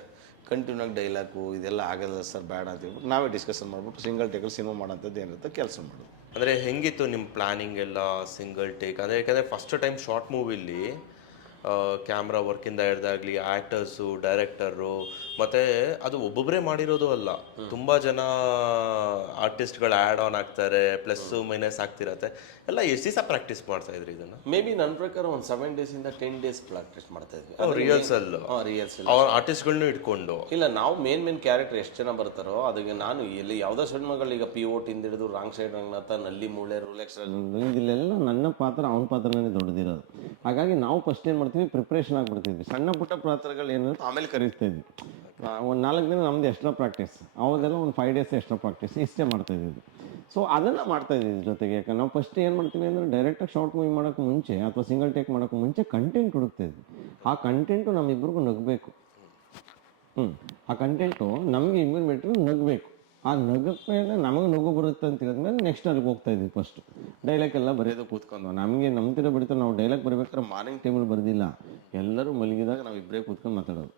ಕಂಟಿನ್ಯೂ ಆಗಿ ಡೈಲಾಗು ಇದೆಲ್ಲ ಆಗೋಲ್ಲ ಸರ್, ಬೇಡ ಅಂತ ಹೇಳ್ಬಿಟ್ಟು ನಾವೇ ಡಿಸ್ಕಷನ್ ಮಾಡಿಬಿಟ್ಟು ಸಿಂಗಲ್ ಟೇಕಲ್ಲಿ ಸಿನಿಮಾ ಮಾಡೋಂಥದ್ದು ಏನಿರುತ್ತೆ ಕೆಲಸ ಮಾಡೋದು. ಅಂದರೆ ಹೆಂಗಿತ್ತು ನಿಮ್ಮ ಪ್ಲಾನಿಂಗ್ ಎಲ್ಲ ಸಿಂಗಲ್ ಟೇಕ್? ಅಂದರೆ ಯಾಕಂದರೆ ಫಸ್ಟ್ ಟೈಮ್ ಶಾರ್ಟ್ ಮೂವಿಲಿ ಕ್ಯಾಮ್ರಾ ವರ್ಕಿಂದ ಹಿಡ್ದಾಗ್ಲಿ, ಆ್ಯಕ್ಟರ್ಸು, ಡೈರೆಕ್ಟರು, ಮತ್ತು ಅದು ಒಬ್ಬೊಬ್ಬರೇ ಮಾಡಿರೋದು ಅಲ್ಲ, ತುಂಬ ಜನ ಆರ್ಟಿಸ್ಟ್ಗಳು ಆ್ಯಡ್ ಆನ್ ಆಗ್ತಾರೆ, ಪ್ಲಸ್ಸು ಮೈನಸ್ ಆಗ್ತಿರತ್ತೆ ಎಲ್ಲ. ಎಷ್ಟು ದಿವಸ ಪ್ರಾಕ್ಟೀಸ್ ಮಾಡ್ತಾ ಇದ್ರಿ ಇದನ್ನು? ಮೇ ಬಿ ನನ್ನ ಪ್ರಕಾರ ಒಂದು 7 ಡೇಸಿಂದ 10 ಡೇಸ್ ಪ್ರಾಕ್ಟೀಸ್ ಮಾಡ್ತಾ ಇದ್ವಿ. ರಿಹರ್ಸಲ್ ಅವ್ರ ಆರ್ಟಿಸ್ಟ್ಗಳನ್ನೂ ಇಟ್ಕೊಂಡು? ಇಲ್ಲ, ನಾವು ಮೇನ್ ಕ್ಯಾರೆಕ್ಟರ್ ಎಷ್ಟು ಜನ ಬರ್ತಾರೋ ಅದಕ್ಕೆ ನಾನು ಎಲ್ಲಿ ಯಾವುದೋ ಸಿನಿಮಾಗಳು ಈಗ POT ಹಿಡಿದು ರಾಂಗ್ ಸೈಡ್ ರಂಗನಾಥ, ನಲ್ಲಿ ಮೂಳೆ, ರೋಲೆಕ್ಸ್, ಇಲ್ಲೆಲ್ಲ ನನ್ನ ಪಾತ್ರ ಅವನ ಪಾತ್ರನೇ ದೊಡ್ಡದಿರೋದು. ಹಾಗಾಗಿ ನಾವು ಫಸ್ಟ್ ಏನು ಮಾಡ್ತೀವಿ, ಪ್ರಿಪ್ರೇಷನ್ ಆಗಿಬಿಡ್ತಿದ್ವಿ. ಸಣ್ಣ ಪುಟ್ಟ ಪಾತ್ರಗಳು ಏನು ಆಮೇಲೆ ಕರೀತಾ ಇದ್ವಿ. ಒಂದು 4 ದಿನ ನಮ್ದು ಎಕ್ಸ್ಟ್ರಾ ಪ್ರಾಕ್ಟೀಸ್, ಅವ್ರದೆಲ್ಲ ಒಂದು 5 ಡೇಸ್ ಎಕ್ಸ್ಟ್ರಾ ಪ್ರಾಕ್ಟೀಸ್, ಇಷ್ಟೇ ಮಾಡ್ತಾಯಿದ್ವಿ. ಸೊ ಅದನ್ನು ಮಾಡ್ತಾಯಿದ್ದೀವಿ ಜೊತೆಗೆ. ಯಾಕಂದ್ರೆ ನಾವು ಫಸ್ಟ್ ಏನು ಮಾಡ್ತೀವಿ ಅಂದರೆ ಡೈರೆಕ್ಟಾಗಿ ಶಾರ್ಟ್ ಮೂವಿ ಮಾಡೋಕ್ಕೆ ಮುಂಚೆ ಅಥವಾ ಸಿಂಗಲ್ ಟೇಕ್ ಮಾಡೋಕ್ಕೆ ಮುಂಚೆ ಕಂಟೆಂಟ್ ಹುಡುಕ್ತಾಯಿದ್ವಿ. ಆ ಕಂಟೆಂಟು ನಮ್ಮಿಬ್ರಿಗೂ ನಗಬೇಕು. ಆ ಕಂಟೆಂಟು ನಮಗೆ ಇಮ್ಮಿಡಿಯೇಟ್ಲಿ ನಗಬೇಕು. ಆ ನಗಕ್ಕೆ ಮೇಲೆ ನಮಗೆ ನಗು ಬರುತ್ತೆ ಅಂತ ಹೇಳಿದ್ಮೇಲೆ ನೆಕ್ಸ್ಟ್ ಅಲ್ಲಿಗೆ ಹೋಗ್ತಾಯಿದ್ವಿ. ಫಸ್ಟು ಡೈಲಾಗ್ ಎಲ್ಲ ಬರೆಯೋದು ಕೂತ್ಕೊಂಡು ನಮಗೆ ನಂಬ್ತಿರೋ ಬಿಡ್ತಾರೆ. ನಾವು ಡೈಲಾಗ್ ಬರಬೇಕಾದ್ರೆ ಮಾರ್ನಿಂಗ್ ಟೇಬಲ್ ಬರೆದಿಲ್ಲ, ಎಲ್ಲರೂ ಮಲಗಿದಾಗ ನಾವು ಇಬ್ಬರೇ ಕೂತ್ಕೊಂಡು ಮಾತಾಡೋದು.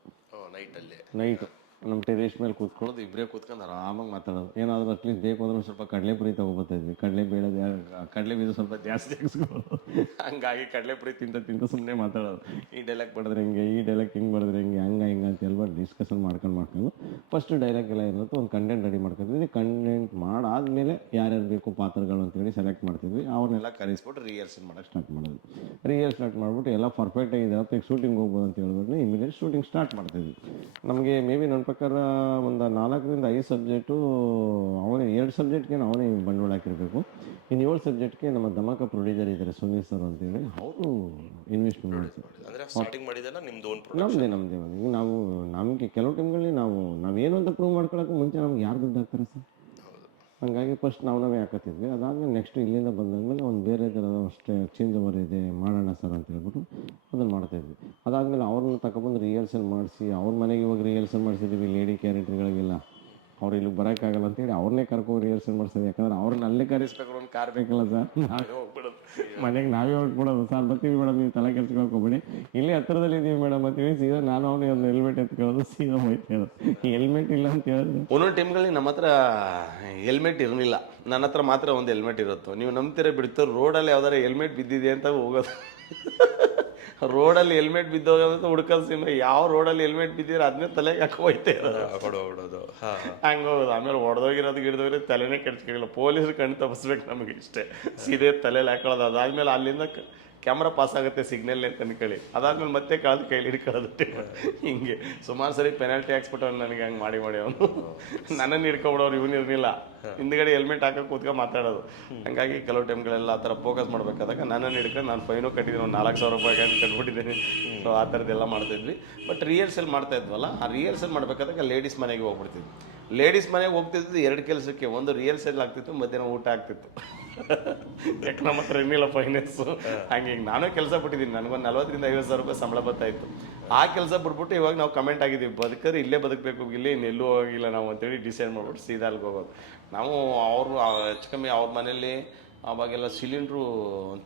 ನೈಟು ನಮ್ಮ ಟೆರೇಸ್ ಮೇಲೆ ಕೂತ್ಕೊಳ್ಳೋದು, ಇಬ್ಬರೇ ಕೂತ್ಕೊಂಡು ಆರಾಮಾಗಿ ಮಾತಾಡೋದು. ಏನಾದರೂ ಅಟ್ಲೀಸ್ಟ್ ಬೇಕು ಅಂದ್ರೆ ಸ್ವಲ್ಪ ಕಡಲೆಪುರಿ ತೊಗೊಬರ್ತಾಯಿದ್ವಿ. ಕಡಲೆ ಬೀಜ ಸ್ವಲ್ಪ ಜಾಸ್ತಿ ಹಾಕ್ಸ್ಕೊಳ್ಳೋದು. ಹಂಗಾಗಿ ಕಡಲೆಪುರಿ ತಿಂತ ಸುಮ್ಮನೆ ಮಾತಾಡೋದು. ಈ ಡೈಲಾಗ್ ಬರೆದ್ರೆ ಹೆಂಗೆ, ಈ ಡೈಲಾಗ್ ಹಿಂಗೆ ಬರೆದ್ರೆ ಹೆಂಗೆ, ಹಿಂಗೆ ಅಂತ ಹೇಳ್ಬಾರ್ದು ಡಿಸ್ಕಷನ್ ಮಾಡ್ಕೊಂಡು ಫಸ್ಟು ಡೈಲಾಗ್ ಎಲ್ಲ ಇರುತ್ತೆ, ಒಂದು ಕಂಟೆಂಟ್ ರೆಡಿ ಮಾಡ್ಕೊತಿದ್ವಿ. ಕಂಟೆಂಟ್ ಮಾಡಾದಮೇಲೆ ಯಾರ್ಯಾರು ಬೇಕು ಪಾತ್ರಗಳು ಅಂತೇಳಿ ಸೆಲೆಕ್ಟ್ ಮಾಡ್ತಿದ್ವಿ. ಅವ್ರನ್ನೆಲ್ಲ ಕರೆಸ್ಬಿಟ್ಟು ರಿಹರ್ಸಲ್ ಮಾಡೋಕ್ಕೆ ಸ್ಟಾರ್ಟ್ ಮಾಡೋದು. ಸ್ಟಾರ್ಟ್ ಮಾಡಿಬಿಟ್ಟು ಎಲ್ಲ ಪರ್ಫೆಕ್ಟ್ ಆಗಿದೆ ಈಗ ಶೂಟಿಂಗ್ ಹೋಗ್ಬೋದು ಅಂತ ಹೇಳ್ಬಿಟ್ಟು ಇಮಿಡಿಯೇಟ್ ಶೂಟಿಂಗ್ ಸ್ಟಾರ್ಟ್ ಮಾಡ್ತಿದ್ವಿ. ನಮಗೆ ಮೇ ಬಿ ನನ್ನ ಪ್ರಕಾರ ಒಂದು 4ರಿಂದ 5 ಸಬ್ಜೆಕ್ಟು ಅವನೇ, 2 ಸಬ್ಜೆಕ್ಟ್ಗೆ ಅವನೇ ಬಂಡವಾಳ ಹಾಕಿರಬೇಕು. ಇನ್ನು 7 ಸಬ್ಜೆಕ್ಟ್ಗೆ ನಮ್ಮ ಧಮಾಕ ಪ್ರೊಡ್ಯೂಸರ್ ಇದ್ದಾರೆ ಸುನೀಲ್ ಸರ್ ಅಂತೇಳಿ, ಅವರು ಇನ್ವೆಸ್ಟ್ಮೆಂಟ್ ಮಾಡ್ತಾರೆ. ನಮ್ಮದೇ ನಮಗೆ ಕೆಲವು ಟೈಮ್ಗಳಲ್ಲಿ ನಾವೇನು ಅಂತ ಪ್ರೂವ್ ಮಾಡ್ಕೊಳ್ಳೋಕೆ ಮುಂಚೆ ನಮ್ಗೆ ಯಾರು ದುಡ್ಡು ಹಾಕ್ತಾರೆ ಸರ್. ಹಾಗಾಗಿ ಫಸ್ಟ್ ನಾವೇ ಹಾಕತ್ತಿದ್ವಿ. ಅದಾದಮೇಲೆ ನೆಕ್ಸ್ಟ್ ಇಲ್ಲಿಂದ ಬಂದಾದ್ಮೇಲೆ ಒಂದು ಬೇರೆ ಥರದ ಅಷ್ಟೇ ಚೇಂಜ್ ಓವರ್ ಇದೆ ಮಾಡೋಣ ಸರ್ ಅಂತ ಹೇಳ್ಬಿಟ್ಟು ಅದನ್ನು ಮಾಡ್ತಾಯಿದ್ವಿ. ಅದಾದಮೇಲೆ ಅವ್ರನ್ನ ತಗೊಬಂದು ರಿಹರ್ಸಲ್ ಮಾಡಿಸಿ, ಅವ್ರ ಮನೆಗೆ ಇವಾಗ ರಿಹರ್ಸಲ್ ಮಾಡಿಸಿದ್ವಿ. ಲೇಡಿ ಕ್ಯಾರೆಕ್ಟರ್ಗಳಿಗೆಲ್ಲ ಅವ್ರು ಇಲ್ಲಿಗೆ ಬರೋಕ್ಕಾಗಲ್ಲ ಅಂತೇಳಿ ಅವ್ರನ್ನೇ ಕರ್ಕೊಂಡು ರಿಹರ್ಸಲ್ ಮಾಡಿಸಿದ್ವಿ. ಯಾಕಂದ್ರೆ ಅವ್ರನ್ನ ಅಲ್ಲೇ ಕರೆಸ್ಬೇಕಾದ್ರೆ ಒಂದು ಕಾರ್ ಬೇಕಲ್ಲ ಸರ್. ನಾವೇ ಹೋಗ್ಬಿಡೋದು, ಮನೆಗೆ ನಾವೇ ಹೋಗ್ಬಿಡೋದು. ಸರ್ ಬರ್ತೀವಿ ಮೇಡಮ್, ನೀವು ತಲೆ ಕೆಲ್ಸ್ಕೊಳ್ಕೊಬೇಡಿ, ಇಲ್ಲೇ ಹತ್ತಿರದಲ್ಲಿ ಇದ್ದೀವಿ ಮೇಡಮ್ ಅಂತೀವಿ. ಸೀದಾ ನಾನು ಅವನಿಗೆ ಒಂದು ಹೆಲ್ಮೆಟ್ ಎತ್ಕೊಳ್ಳೋದು, ಸೀದಾ ಹೋಯ್ತು. ಹೆಲ್ಮೆಟ್ ಇಲ್ಲ ಅಂತ ಹೇಳಿದ್ರೆ ಒಂದೊಂದು ಟೈಮ್ಗಳಲ್ಲಿ ನಮ್ಮ ಹತ್ರ ಹೆಲ್ಮೆಟ್ ಇರಲಿಲ್ಲ, ನನ್ನ ಹತ್ರ ಮಾತ್ರ ಒಂದು ಹೆಲ್ಮೆಟ್ ಇರುತ್ತೋ. ನೀವು ನಂಬ್ತೀರ ಬಿಡ್ತು, ರೋಡಲ್ಲಿ ಯಾವ್ದಾರು ಹೆಲ್ಮೆಟ್ ಬಿದ್ದಿದೆ ಅಂತ ಹೋಗೋದು. ರೋಡಲ್ಲಿ ಹೆಲ್ಮೆಟ್ ಬಿದ್ದೋಗೋದಂತ ಹುಡ್ಕೋದು ಸಿನಿಮಾ. ಯಾವ ರೋಡಲ್ಲಿ ಹೆಲ್ಮೆಟ್ ಬಿದ್ದಿರೋ ಅದನ್ನೇ ತಲೆಗೆ ಹಾಕೋಯ್ತೆ ಹೊಡೋದು, ಹಂಗೆ ಹೋಗೋದು. ಆಮೇಲೆ ಹೊಡೆದೋಗಿರೋದು ಗಿಡ್ದೋಗಿರೋದು ತಲೆನೇ ಕೆಡ್ಸ್ಕೊಳ್ಳಿಲ್ಲ. ಪೊಲೀಸರು ಕಣ್ಣು ತಪ್ಪಿಸ್ಬೇಕು ನಮಗೆ ಇಷ್ಟೇ, ಸೀದೆ ತಲೆಯಲ್ಲಿ ಹಾಕೊಳ್ಳೋದು. ಅದಾದಮೇಲೆ ಅಲ್ಲಿಂದ ಕ್ಯಾಮ್ರಾ ಪಾಸ್ ಆಗುತ್ತೆ ಸಿಗ್ನಲ್ ಅಂತ ಅನ್ಕೊಳ್ಳಿ. ಅದಾದ್ಮೇಲೆ ಮತ್ತೆ ಕಳೆದು ಕೈಲಿ ಹಿಡ್ಕೊಳ್ಳೋದು. ಹಿಂಗೆ ಸುಮಾರು ಸರಿ ಪೆನಾಲ್ಟಿ ಹಾಕ್ಸ್ಬಿಟ್ಟು ನನಗೆ ಹಂಗೆ ಮಾಡಿ ಅವನು ನನ್ನನ್ನು ಹಿಡ್ಕೊಬಿಡೋರು, ಇವನು ಇರಲಿಲ್ಲ. ಹಿಂದ್ಗಡೆ ಹೆಲ್ಮೆಟ್ ಹಾಕಿ ಕೂತ್ಕೊಂಡು ಮಾತಾಡೋದು. ಹಂಗಾಗಿ ಕೆಲವು ಟೈಮ್ಗಳೆಲ್ಲ ಆ ಥರ ಫೋಕಸ್ ಮಾಡಬೇಕಾದಾಗ ನನ್ನನ್ನು ಹಿಡ್ಕೊಂಡು ನಾನು ಫೈನು ಕಟ್ಟಿದ್ದೀನಿ, ಒಂದು 4,000 ರೂಪಾಯಿ ಅಂತ ಕಟ್ಬಿಟ್ಟಿದ್ದೀನಿ. ಸೊ ಆ ಥರದ್ದೆಲ್ಲ ಮಾಡ್ತಾಯಿದ್ವಿ. ಬಟ್ ರಿಹರ್ಸಲ್ ಮಾಡ್ತಾ ಇದ್ವಲ್ಲ, ಆ ರಿಹರ್ಸಲ್ ಮಾಡಬೇಕಾದಾಗ ಲೇಡೀಸ್ ಮನೆಗೆ ಹೋಗ್ಬಿಡ್ತಿದ್ವಿ. ಲೇಡೀಸ್ ಮನೆಗೆ ಹೋಗ್ತಿದ್ದು 2 ಕೆಲಸಕ್ಕೆ. ಒಂದು ರಿಹರ್ಸಲ್ ಆಗ್ತಿತ್ತು, ಮಧ್ಯಾಹ್ನ ಊಟ ಆಗ್ತಿತ್ತು. ಯಾಕೆ ನಮ್ಮ ಹತ್ರ ಏನಿಲ್ಲ ಫೈನಾನ್ಸು. ಹಂಗೆ ನಾನೇ ಕೆಲಸ ಬಿಟ್ಟಿದ್ದೀನಿ. ನನಗೊಂದು 40,000 ರಿಂದ 50,000 ರೂಪಾಯಿ ಸಂಬಳ ಬರ್ತಾಯಿತ್ತು. ಆ ಕೆಲಸ ಬಿಟ್ಬಿಟ್ಟು ಇವಾಗ ನಾವು ಕಮೆಂಟ್ ಆಗಿದ್ದೀವಿ, ಬದುಕರೆ ಇಲ್ಲೇ ಬದುಕಬೇಕು, ಇಲ್ಲೇ ಇನ್ನೆಲ್ಲೂ ಹೋಗಿಲ್ಲ ನಾವು ಅಂತೇಳಿ ಡಿಸೈಡ್ ಮಾಡ್ಬಿಟ್ಟು ಸೀದಾ ಅಲ್ಲಿಗೆ ಹೋಗೋದು. ನಾವು ಅವರು ಹೆಚ್ಚು ಕಮ್ಮಿ ಅವ್ರ ಮನೇಲಿ ಆವಾಗೆಲ್ಲ ಸಿಲಿಂಡ್ರು